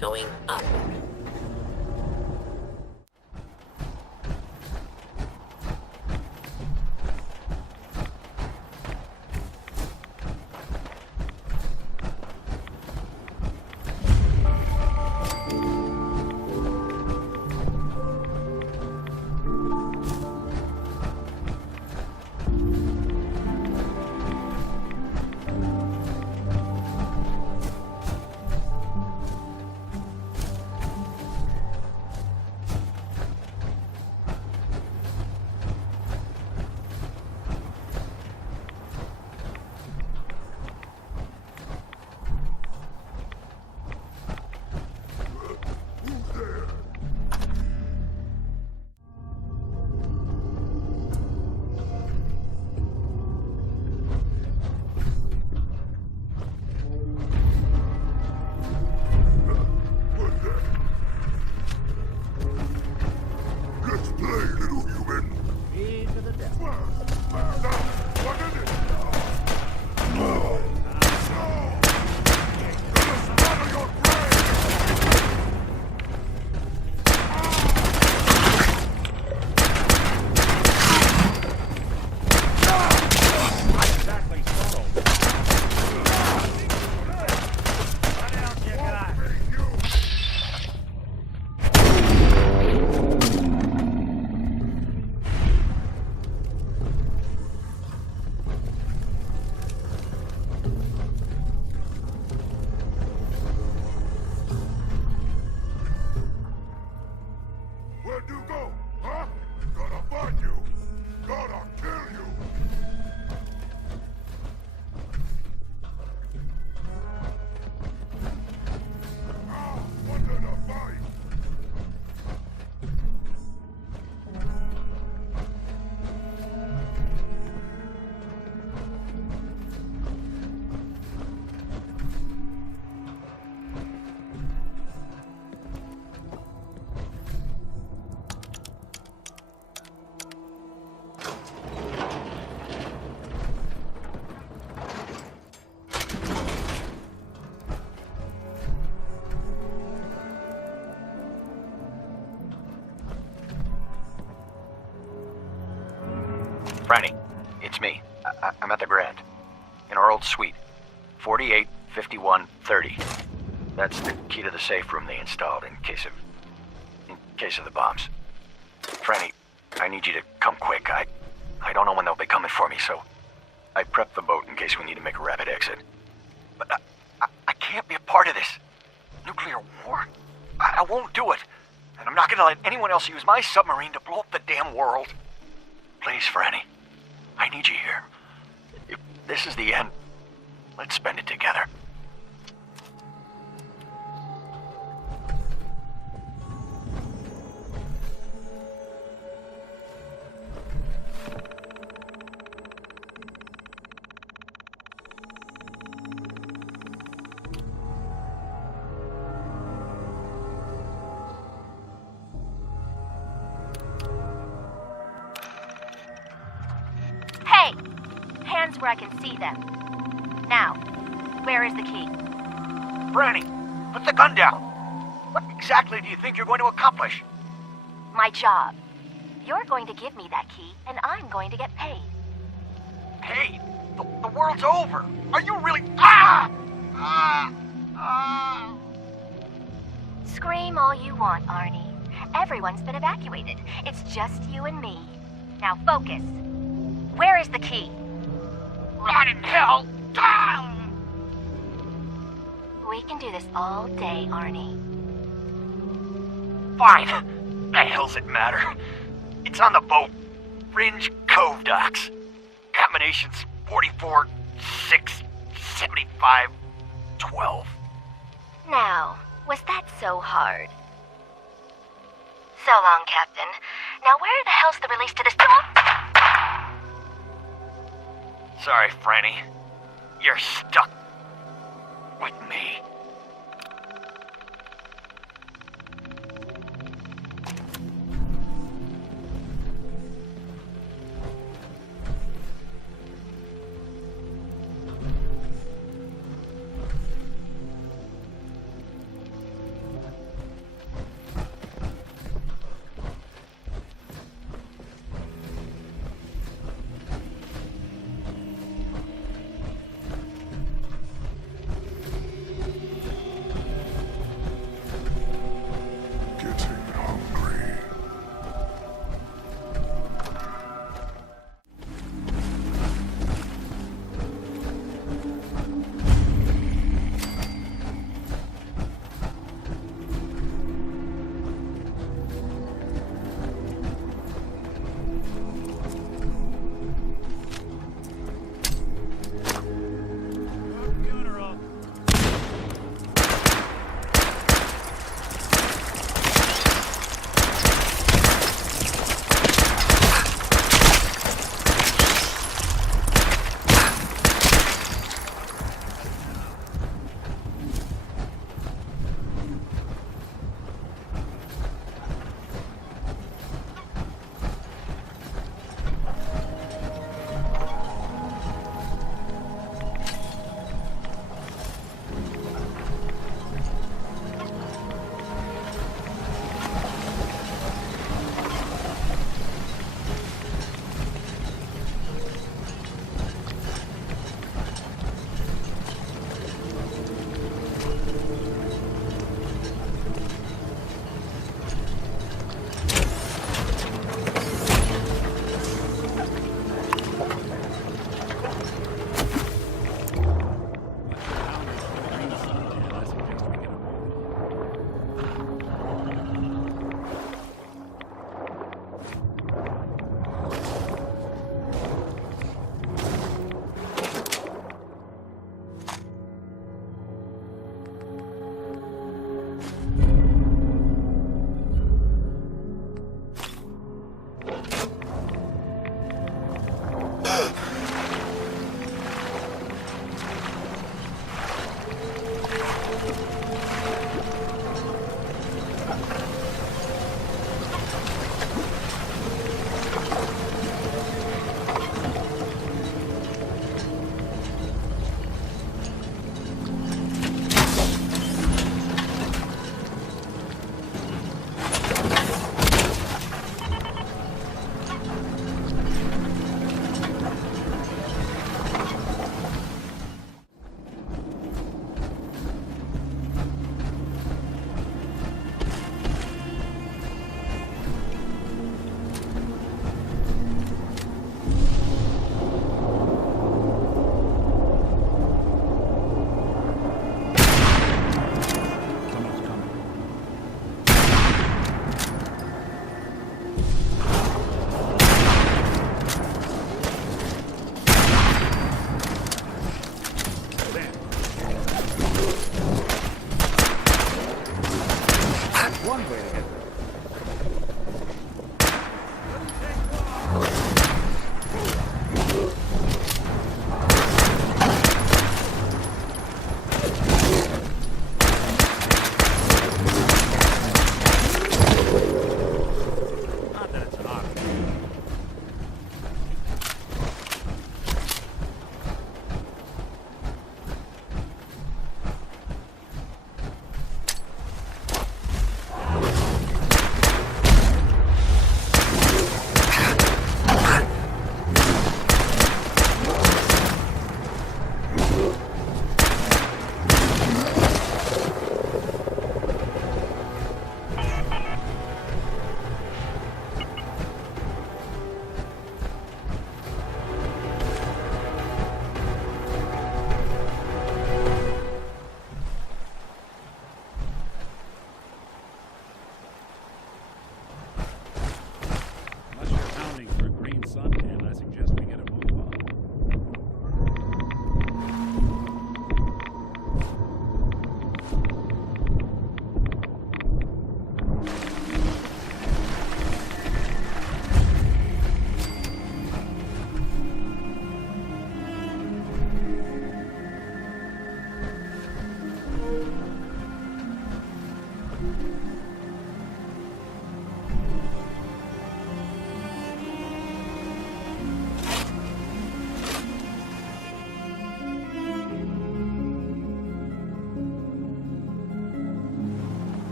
Going up. Franny, it's me. I'm at the Grand. In our old suite. 485130. That's the key to the safe room they installed in case of the bombs. Franny, I need you to come quick. I don't know when they'll be coming for me, so I prepped the boat in case we need to make a rapid exit. But I can't be a part of this. Nuclear war? I won't do it. And I'm not gonna let anyone else use my submarine to blow up the damn world. Please, Franny. I need you here. If this is the end, let's spend it together. Hey! Hands where I can see them. Now, where is the key? Franny, put the gun down. What exactly do you think you're going to accomplish? My job. You're going to give me that key, and I'm going to get paid. Hey, the world's over. Are you really... Ah! Scream all you want, Arnie. Everyone's been evacuated. It's just you and me. Now focus. Where is the key? Rot in hell! Ah! We can do this all day, Arnie. Fine. The hell's it matter? It's on the boat. Fringe Cove docks. Combinations 44, 6, 75, 12. Now, was that so hard? So long, Captain. Now where the hell's the release to this... Sorry, Franny. You're stuck with me.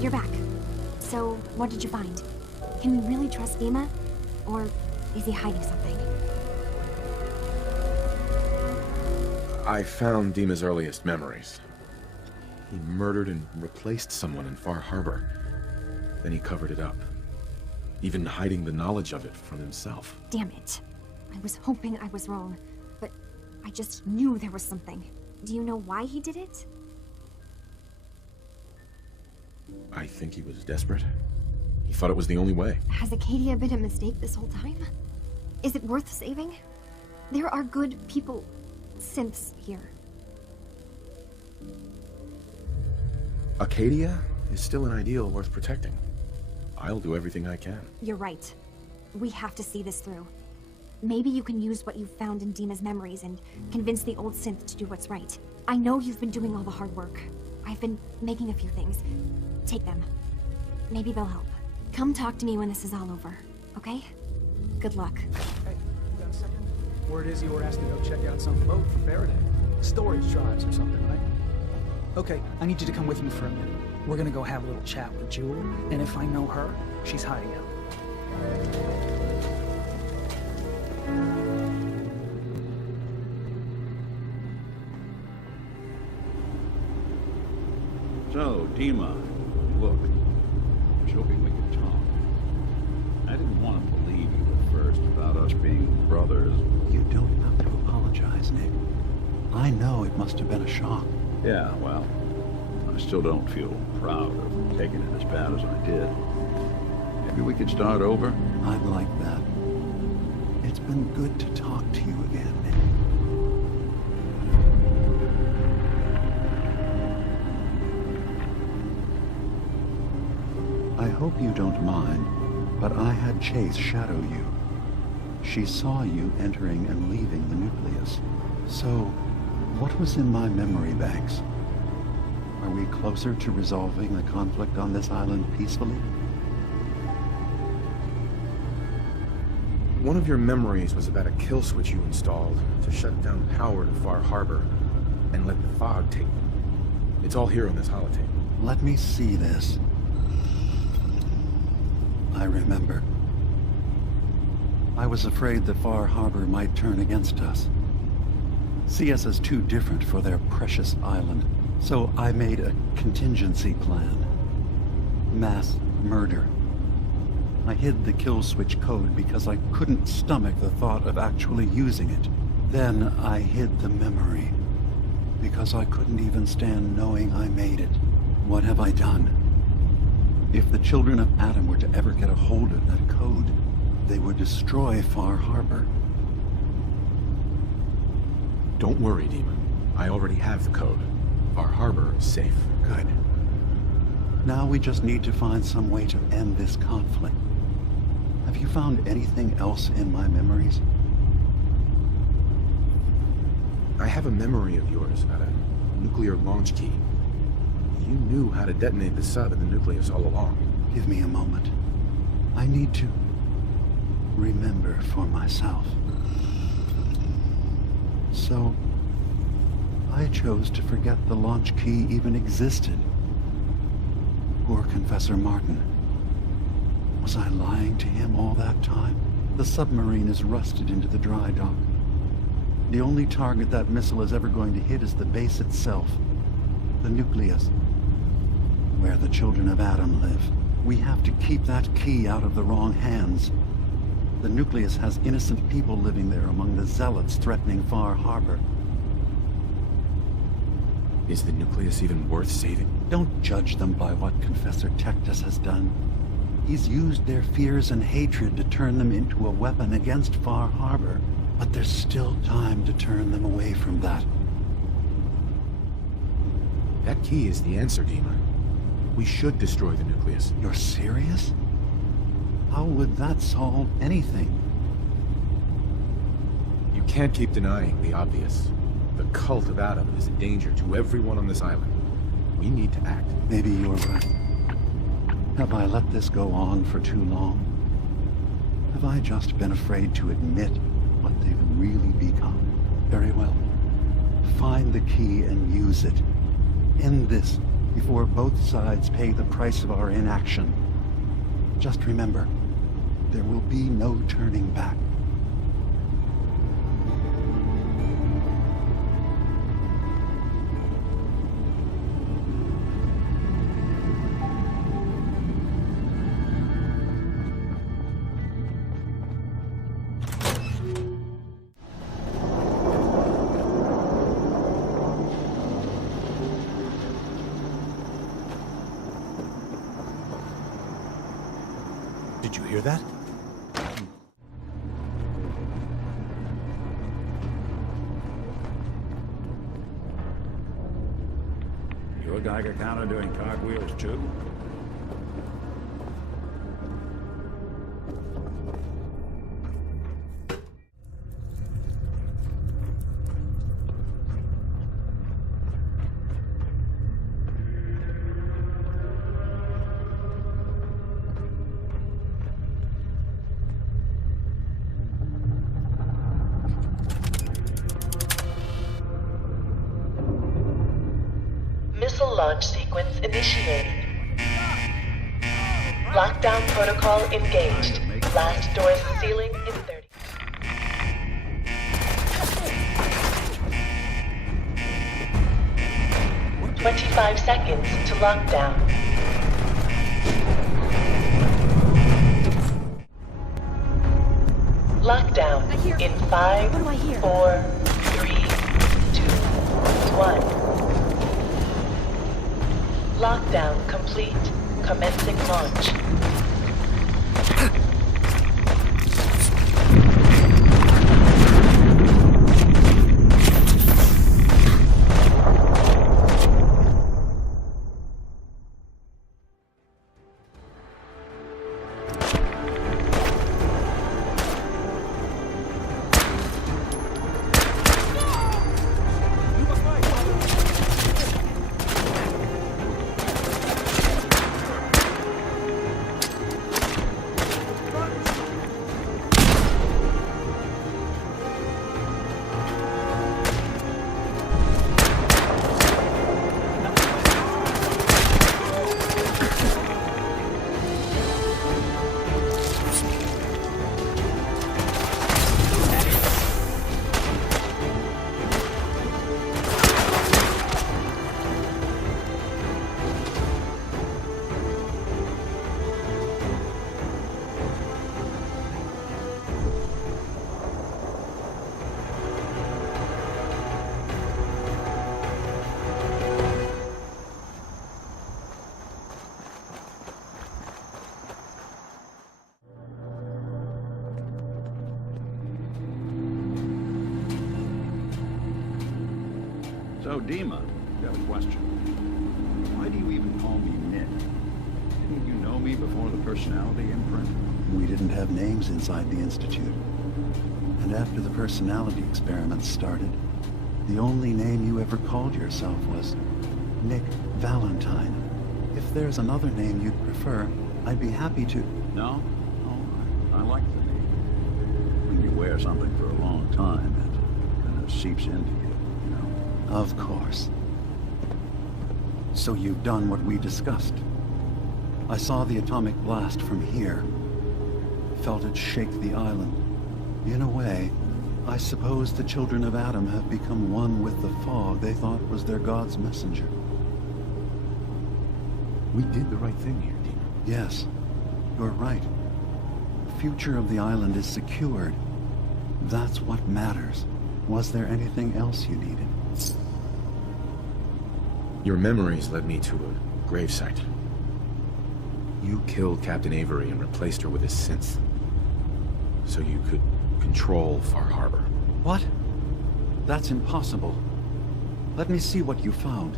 You're back. So, what did you find? Can we really trust Dima? Or is he hiding something? I found Dima's earliest memories. He murdered and replaced someone in Far Harbor. Then he covered it up, even hiding the knowledge of it from himself. Damn it. I was hoping I was wrong, but I just knew there was something. Do you know why he did it? I think he was desperate. He thought it was the only way. Has Acadia been a mistake this whole time? Is it worth saving? There are good people, synths here. Acadia is still an ideal worth protecting. I'll do everything I can. You're right. We have to see this through. Maybe you can use what you've found in Dima's memories and convince the old synth to do what's right. I know you've been doing all the hard work. I've been making a few things. Take them. Maybe they'll help. Come talk to me when this is all over, okay? Good luck. Hey, you got a second? Word is you were asked to go check out some boat for Faraday. Storage drives or something, right? Okay, I need you to come with me for a minute. We're gonna go have a little chat with Jewel, and if I know her, she's hiding out. So, Dima, look, I was hoping we could talk. I didn't want to believe you at first about us being brothers. You don't have to apologize, Nick. I know it must have been a shock. Yeah, well, I still don't feel proud of taking it as bad as I did. Maybe we could start over? I'd like that. It's been good to talk to you again, Nick. I hope you don't mind, but I had Chase shadow you. She saw you entering and leaving the nucleus. So, what was in my memory banks? Are we closer to resolving the conflict on this island peacefully? One of your memories was about a kill switch you installed to shut down power to Far Harbor and let the fog take them. It's all here on this holotape. Let me see this. I remember. I was afraid that Far Harbor might turn against us. See us as too different for their precious island. So I made a contingency plan. Mass murder. I hid the kill switch code because I couldn't stomach the thought of actually using it. Then I hid the memory because I couldn't even stand knowing I made it. What have I done? If the children of Adam were to ever get a hold of that code, they would destroy Far Harbor. Don't worry, Dima. I already have the code. Far Harbor is safe. Good. Now we just need to find some way to end this conflict. Have you found anything else in my memories? I have a memory of yours about a nuclear launch key. You knew how to detonate the sub in the nucleus all along. Give me a moment. I need to remember for myself. So, I chose to forget the launch key even existed. Poor Confessor Martin. Was I lying to him all that time? The submarine is rusted into the dry dock. The only target that missile is ever going to hit is the base itself. The nucleus. Where the children of Adam live. We have to keep that key out of the wrong hands. The nucleus has innocent people living there among the zealots threatening Far Harbor. Is the nucleus even worth saving? Don't judge them by what Confessor Tectus has done. He's used their fears and hatred to turn them into a weapon against Far Harbor. But there's still time to turn them away from that. That key is the answer, Dima. We should destroy the nucleus. You're serious? How would that solve anything? You can't keep denying the obvious. The cult of Adam is a danger to everyone on this island. We need to act. Maybe you're right. Have I let this go on for too long? Have I just been afraid to admit what they've really become? Very well. Find the key and use it. End this before both sides pay the price of our inaction. Just remember, there will be no turning back. Did you hear that? Your Geiger counter doing cartwheels too? Missile launch sequence initiated. Lockdown protocol engaged. Blast doors sealing in 30. "25 seconds to lockdown. Lockdown in 5, 4, 3, 2, 1. Lockdown complete. Commencing launch. So, Dima, got a question. Why do you even call me Nick? Didn't you know me before the personality imprint? We didn't have names inside the Institute. And after the personality experiments started, the only name you ever called yourself was Nick Valentine. If there's another name you'd prefer, I'd be happy to... No? Oh, I like the name. When you wear something for a long time, it kind of seeps into you, you know? Of course. So you've done what we discussed. I saw the atomic blast from here. Felt it shake the island. In a way, I suppose the children of Adam have become one with the fog they thought was their God's messenger. We did the right thing here, Dima. Yes, you're right. The future of the island is secured. That's what matters. Was there anything else you needed? Your memories led me to a gravesite. You killed Captain Avery and replaced her with his synth, so you could control Far Harbor. What? That's impossible. Let me see what you found.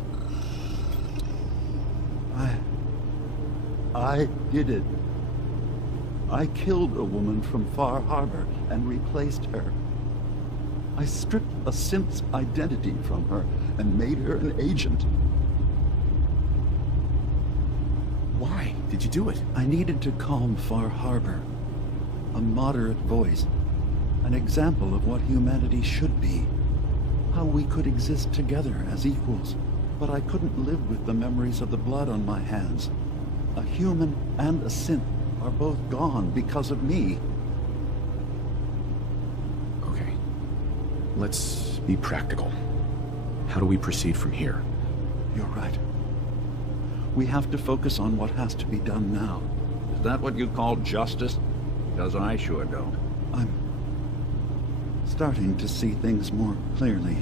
I did it. I killed a woman from Far Harbor and replaced her. I stripped a synth's identity from her and made her an agent. Why did you do it? I needed to calm Far Harbor. A moderate voice. An example of what humanity should be. How we could exist together as equals. but I couldn't live with the memories of the blood on my hands. A human and a synth are both gone because of me. Okay. Let's be practical. How do we proceed from here? You're right. We have to focus on what has to be done now. Is that what you call justice? Because I sure don't. I'm starting to see things more clearly.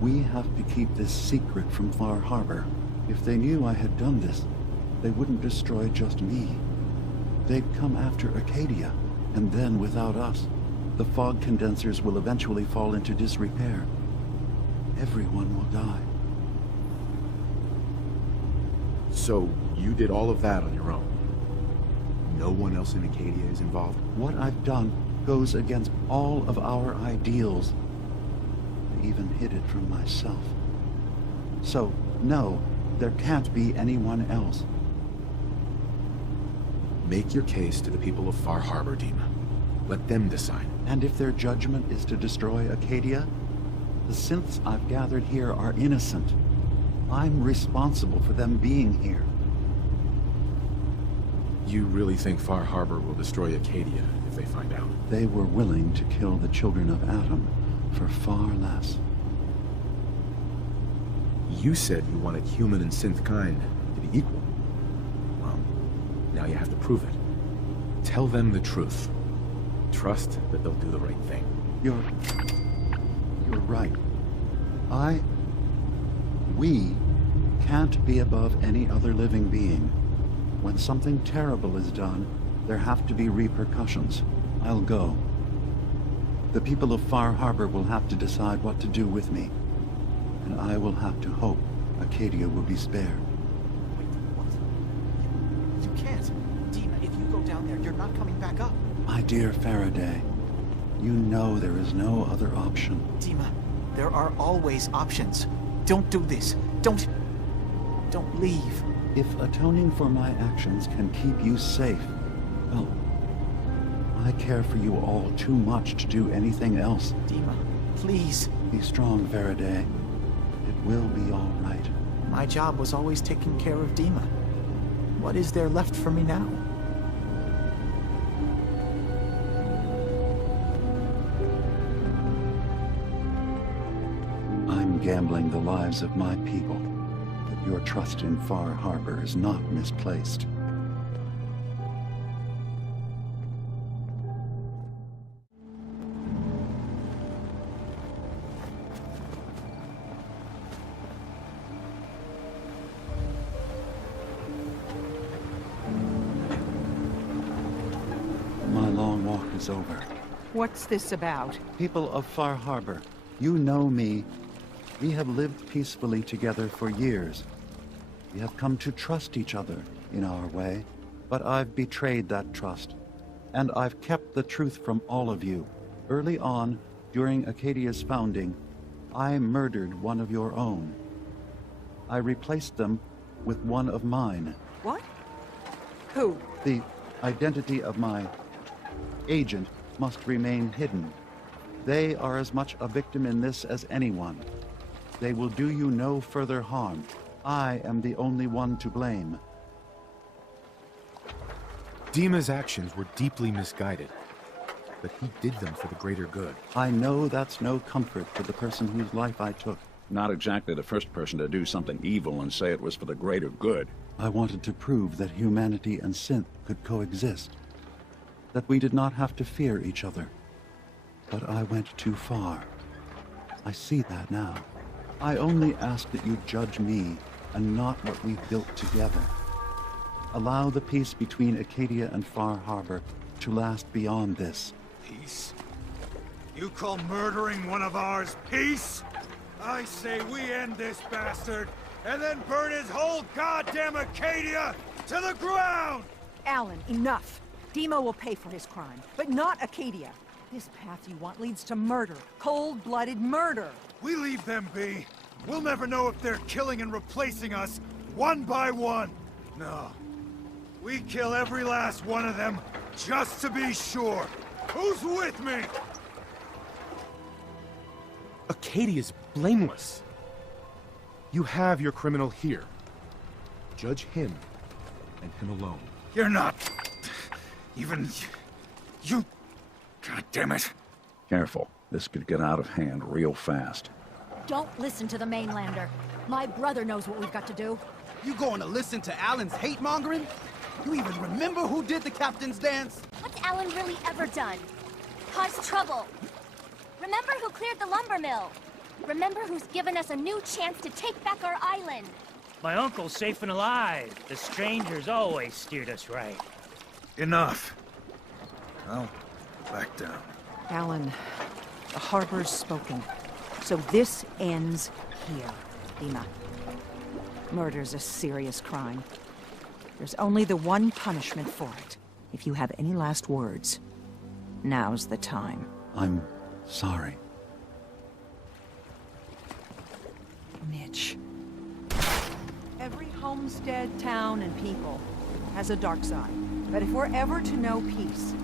We have to keep this secret from Far Harbor. If they knew I had done this, they wouldn't destroy just me. They'd come after Acadia, and then without us, the fog condensers will eventually fall into disrepair. Everyone will die. So, you did all of that on your own? No one else in Acadia is involved? What I've done goes against all of our ideals. I even hid it from myself. So, no, there can't be anyone else. Make your case to the people of Far Harbor, Dima. Let them decide. And if their judgment is to destroy Acadia, the synths I've gathered here are innocent. I'm responsible for them being here. You really think Far Harbor will destroy Acadia if they find out? They were willing to kill the children of Adam for far less. You said you wanted human and synth kind to be equal. Well, now you have to prove it. Tell them the truth. Trust that they'll do the right thing. You're right. We can't be above any other living being. When something terrible is done, there have to be repercussions. I'll go. The people of Far Harbor will have to decide what to do with me. And I will have to hope Acadia will be spared. Wait, what? You can't. Dima, if you go down there, you're not coming back up. My dear Faraday, you know there is no other option. Dima, there are always options. Don't do this. Don't leave. If atoning for my actions can keep you safe, well, I care for you all too much to do anything else. Dima, please. Be strong, Faraday. It will be all right. My job was always taking care of Dima. What is there left for me now? I'm gambling the lives of my people. But your trust in Far Harbor is not misplaced. My long walk is over. What's this about? People of Far Harbor, you know me. We have lived peacefully together for years. We have come to trust each other in our way, but I've betrayed that trust. And I've kept the truth from all of you. Early on, during Acadia's founding, I murdered one of your own. I replaced them with one of mine. What? Who? The identity of my agent must remain hidden. They are as much a victim in this as anyone. They will do you no further harm. I am the only one to blame. Dima's actions were deeply misguided, but he did them for the greater good. I know that's no comfort for the person whose life I took. Not exactly the first person to do something evil and say it was for the greater good. I wanted to prove that humanity and synth could coexist. That we did not have to fear each other. But I went too far. I see that now. I only ask that you judge me and not what we've built together. Allow the peace between Acadia and Far Harbor to last beyond this. Peace? You call murdering one of ours peace? I say we end this bastard, and then burn his whole goddamn Acadia to the ground! Alan, enough. Dima will pay for his crime, but not Acadia. This path you want leads to murder. Cold-blooded murder. We leave them be. We'll never know if they're killing and replacing us one by one. No. We kill every last one of them just to be sure. Who's with me? Acadia's blameless. You have your criminal here. Judge him, and him alone. You're not... even... you... God damn it. Careful. This could get out of hand real fast. Don't listen to the mainlander. My brother knows what we've got to do. You going to listen to Alan's hate-mongering? You even remember who did the captain's dance? What's Alan really ever done? Caused trouble. Remember who cleared the lumber mill? Remember who's given us a new chance to take back our island? My uncle's safe and alive. The strangers always steered us right. Enough. I'll back down. Alan, the harbor's spoken. So this ends here, Dima. Murder's a serious crime. There's only the one punishment for it. If you have any last words, now's the time. I'm sorry. Mitch. Every homestead, town, and people has a dark side. But if we're ever to know peace,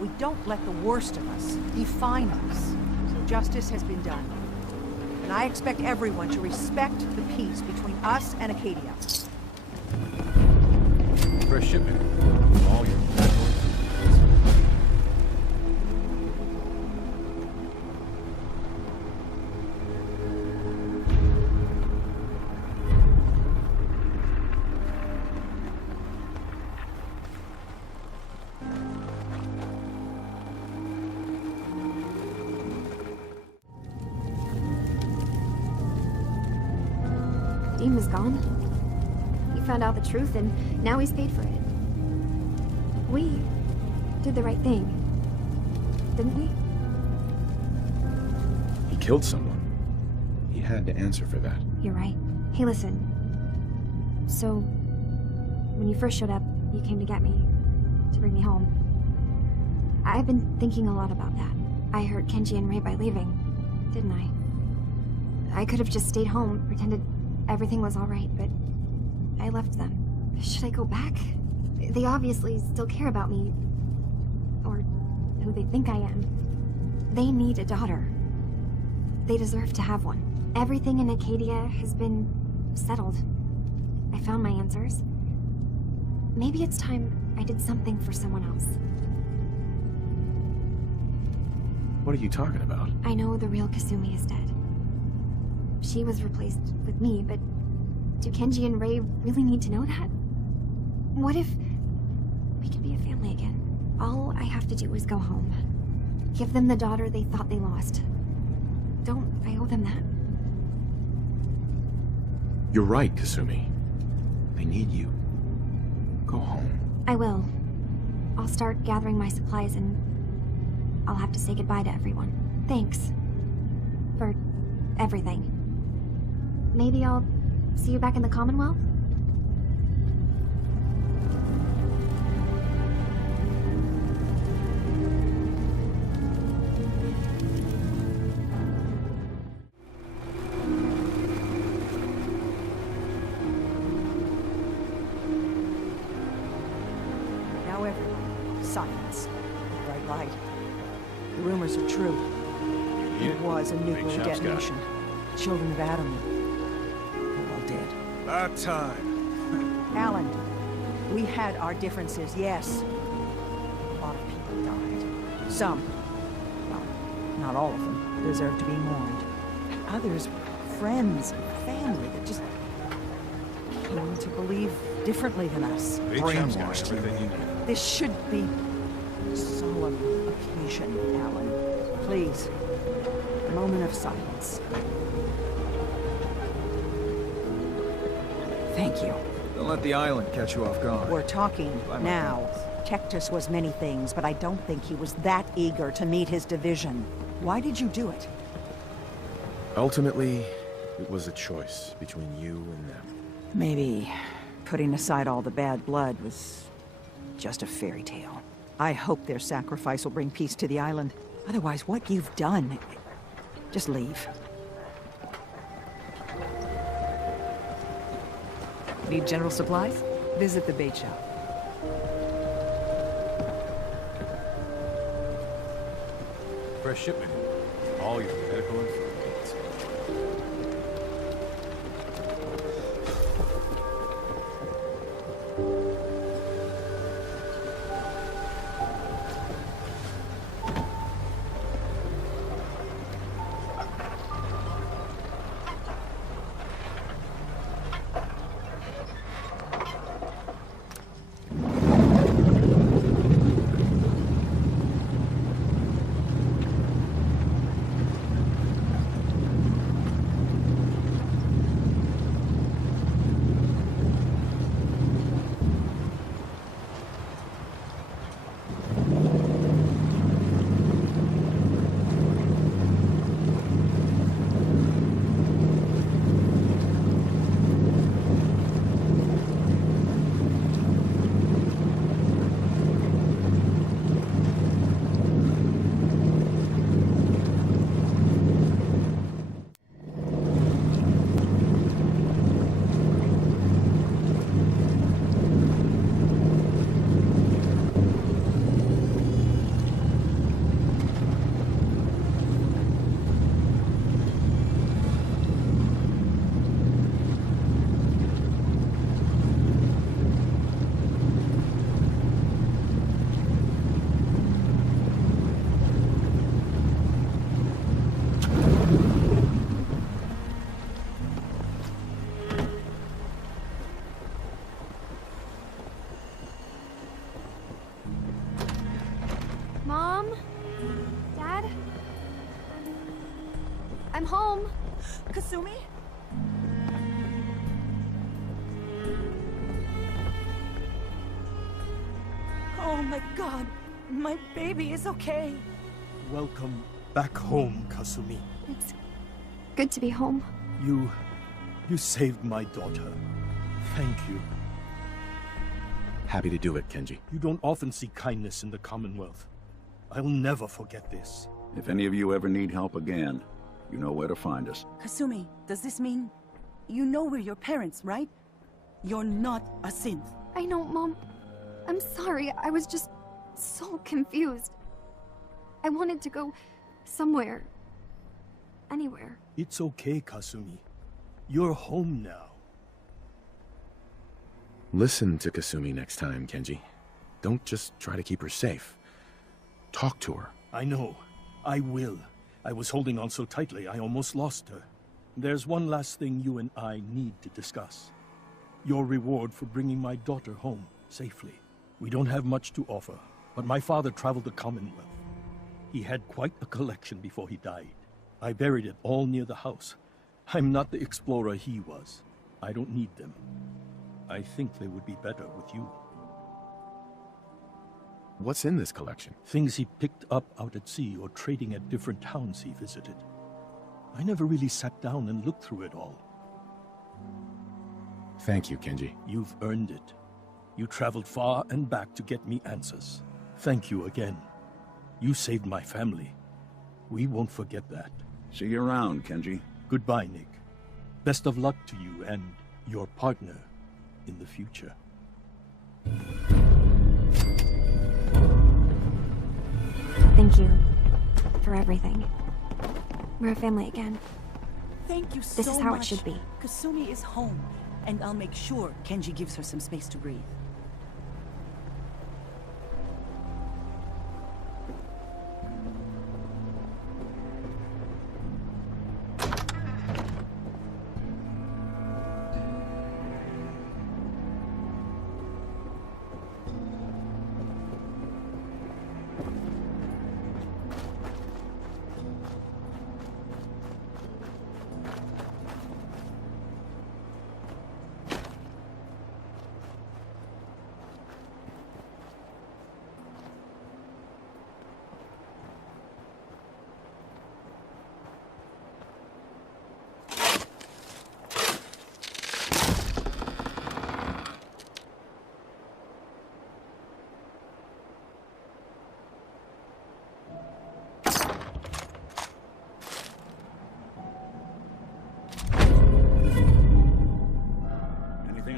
we don't let the worst of us define us. So justice has been done. And I expect everyone to respect the peace between us and Acadia. For a shipment, all your Dean was gone. He found out the truth, and now he's paid for it. We did the right thing, didn't we? He killed someone. He had to answer for that. You're right. Hey, listen. So, when you first showed up, you came to get me, to bring me home. I've been thinking a lot about that. I hurt Kenji and Ray by leaving, didn't I? I could have just stayed home, pretended everything was all right, but I left them. Should I go back? They obviously still care about me, or who they think I am. They need a daughter. They deserve to have one. Everything in Acadia has been settled. I found my answers. Maybe it's time I did something for someone else. What are you talking about? I know the real Kasumi is dead. She was replaced with me, but do Kenji and Ray really need to know that? What if we can be a family again? All I have to do is go home. Give them the daughter they thought they lost. Don't I owe them that? You're right, Kasumi. They need you. Go home. I will. I'll start gathering my supplies and I'll have to say goodbye to everyone. Thanks. For everything. Maybe I'll see you back in the Commonwealth? Now everyone, silence. Bright light. The rumors are true. It was a nuclear detonation. Children of Adam. They're all dead. About time. Alan, we had our differences, yes. A lot of people died. Some, well, not all of them, deserve to be mourned. And others were friends and family that just came to believe differently than us. Brainwashed you. This should be a solemn occasion, Alan. Please, a moment of silence. Thank you. Don't let the island catch you off guard. We're talking now. Tectus was many things, but I don't think he was that eager to meet his division. Why did you do it? Ultimately, it was a choice between you and them. Maybe putting aside all the bad blood was just a fairy tale. I hope their sacrifice will bring peace to the island. Otherwise, what you've done... just leave. Need general supplies? Visit the bait shop. Fresh shipment. All your medical info needs. Mom? Dad? I'm home. Kasumi? Oh my god, my baby is okay. Welcome back home, Kasumi. It's good to be home. You saved my daughter. Thank you. Happy to do it, Kenji. You don't often see kindness in the Commonwealth. I'll never forget this. If any of you ever need help again, you know where to find us. Kasumi, does this mean you know we're your parents, right? You're not a synth. I know, Mom. I'm sorry, I was just so confused. I wanted to go somewhere. Anywhere. It's okay, Kasumi. You're home now. Listen to Kasumi next time, Kenji. Don't just try to keep her safe. Talk to her. I know. I will. I was holding on so tightly, I almost lost her. There's one last thing you and I need to discuss. Your reward for bringing my daughter home safely. We don't have much to offer, but my father traveled the Commonwealth. He had quite a collection before he died. I buried it all near the house. I'm not the explorer he was. I don't need them. I think they would be better with you. What's in this collection? Things he picked up out at sea or trading at different towns he visited. I never really sat down and looked through it all. Thank you, Kenji. You've earned it. You traveled far and back to get me answers. Thank you again. You saved my family. We won't forget that. See you around, Kenji. Goodbye, Nick. Best of luck to you and your partner in the future. Thank you for everything. We're a family again. Thank you so much. This is how it should be. Kasumi is home, and I'll make sure Kenji gives her some space to breathe.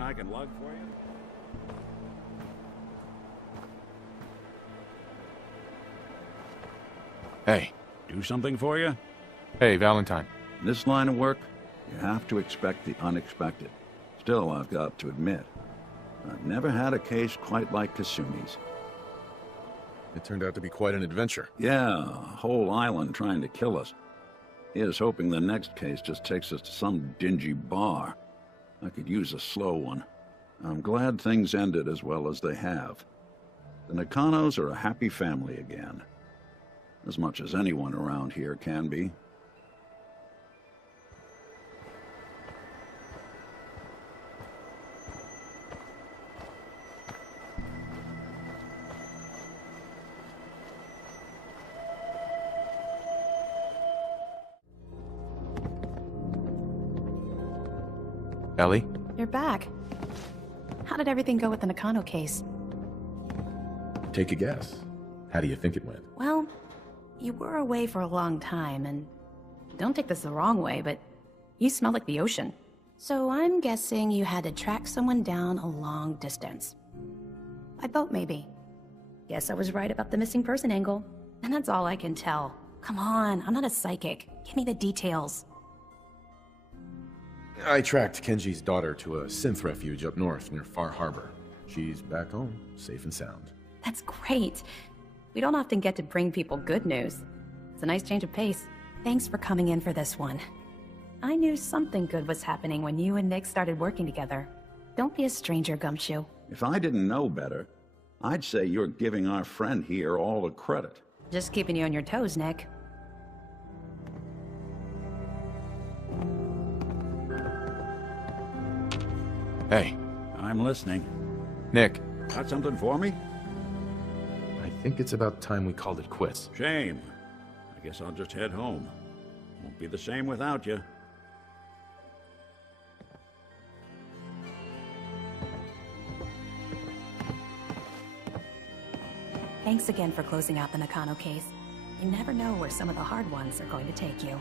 I can lug for you? Hey. Do something for you? Hey, Valentine. In this line of work, you have to expect the unexpected. Still, I've got to admit, I've never had a case quite like Kasumi's. It turned out to be quite an adventure. Yeah, a whole island trying to kill us. Here's hoping the next case just takes us to some dingy bar. I could use a slow one. I'm glad things ended as well as they have. The Nakanos are a happy family again. As much as anyone around here can be. Ellie? You're back. How did everything go with the Nakano case? Take a guess. How do you think it went? Well, you were away for a long time, and don't take this the wrong way, but you smell like the ocean. So I'm guessing you had to track someone down a long distance. By boat, maybe. Guess I was right about the missing person angle. And that's all I can tell. Come on, I'm not a psychic. Give me the details. I tracked Kenji's daughter to a synth refuge up north near Far Harbor. She's back home, safe and sound. That's great. We don't often get to bring people good news. It's a nice change of pace. Thanks for coming in for this one. I knew something good was happening when you and Nick started working together. Don't be a stranger, Gumshoe. If I didn't know better, I'd say you're giving our friend here all the credit. Just keeping you on your toes, Nick. Hey. I'm listening. Nick. Got something for me? I think it's about time we called it quits. Shame. I guess I'll just head home. Won't be the same without you. Thanks again for closing out the Nakano case. You never know where some of the hard ones are going to take you.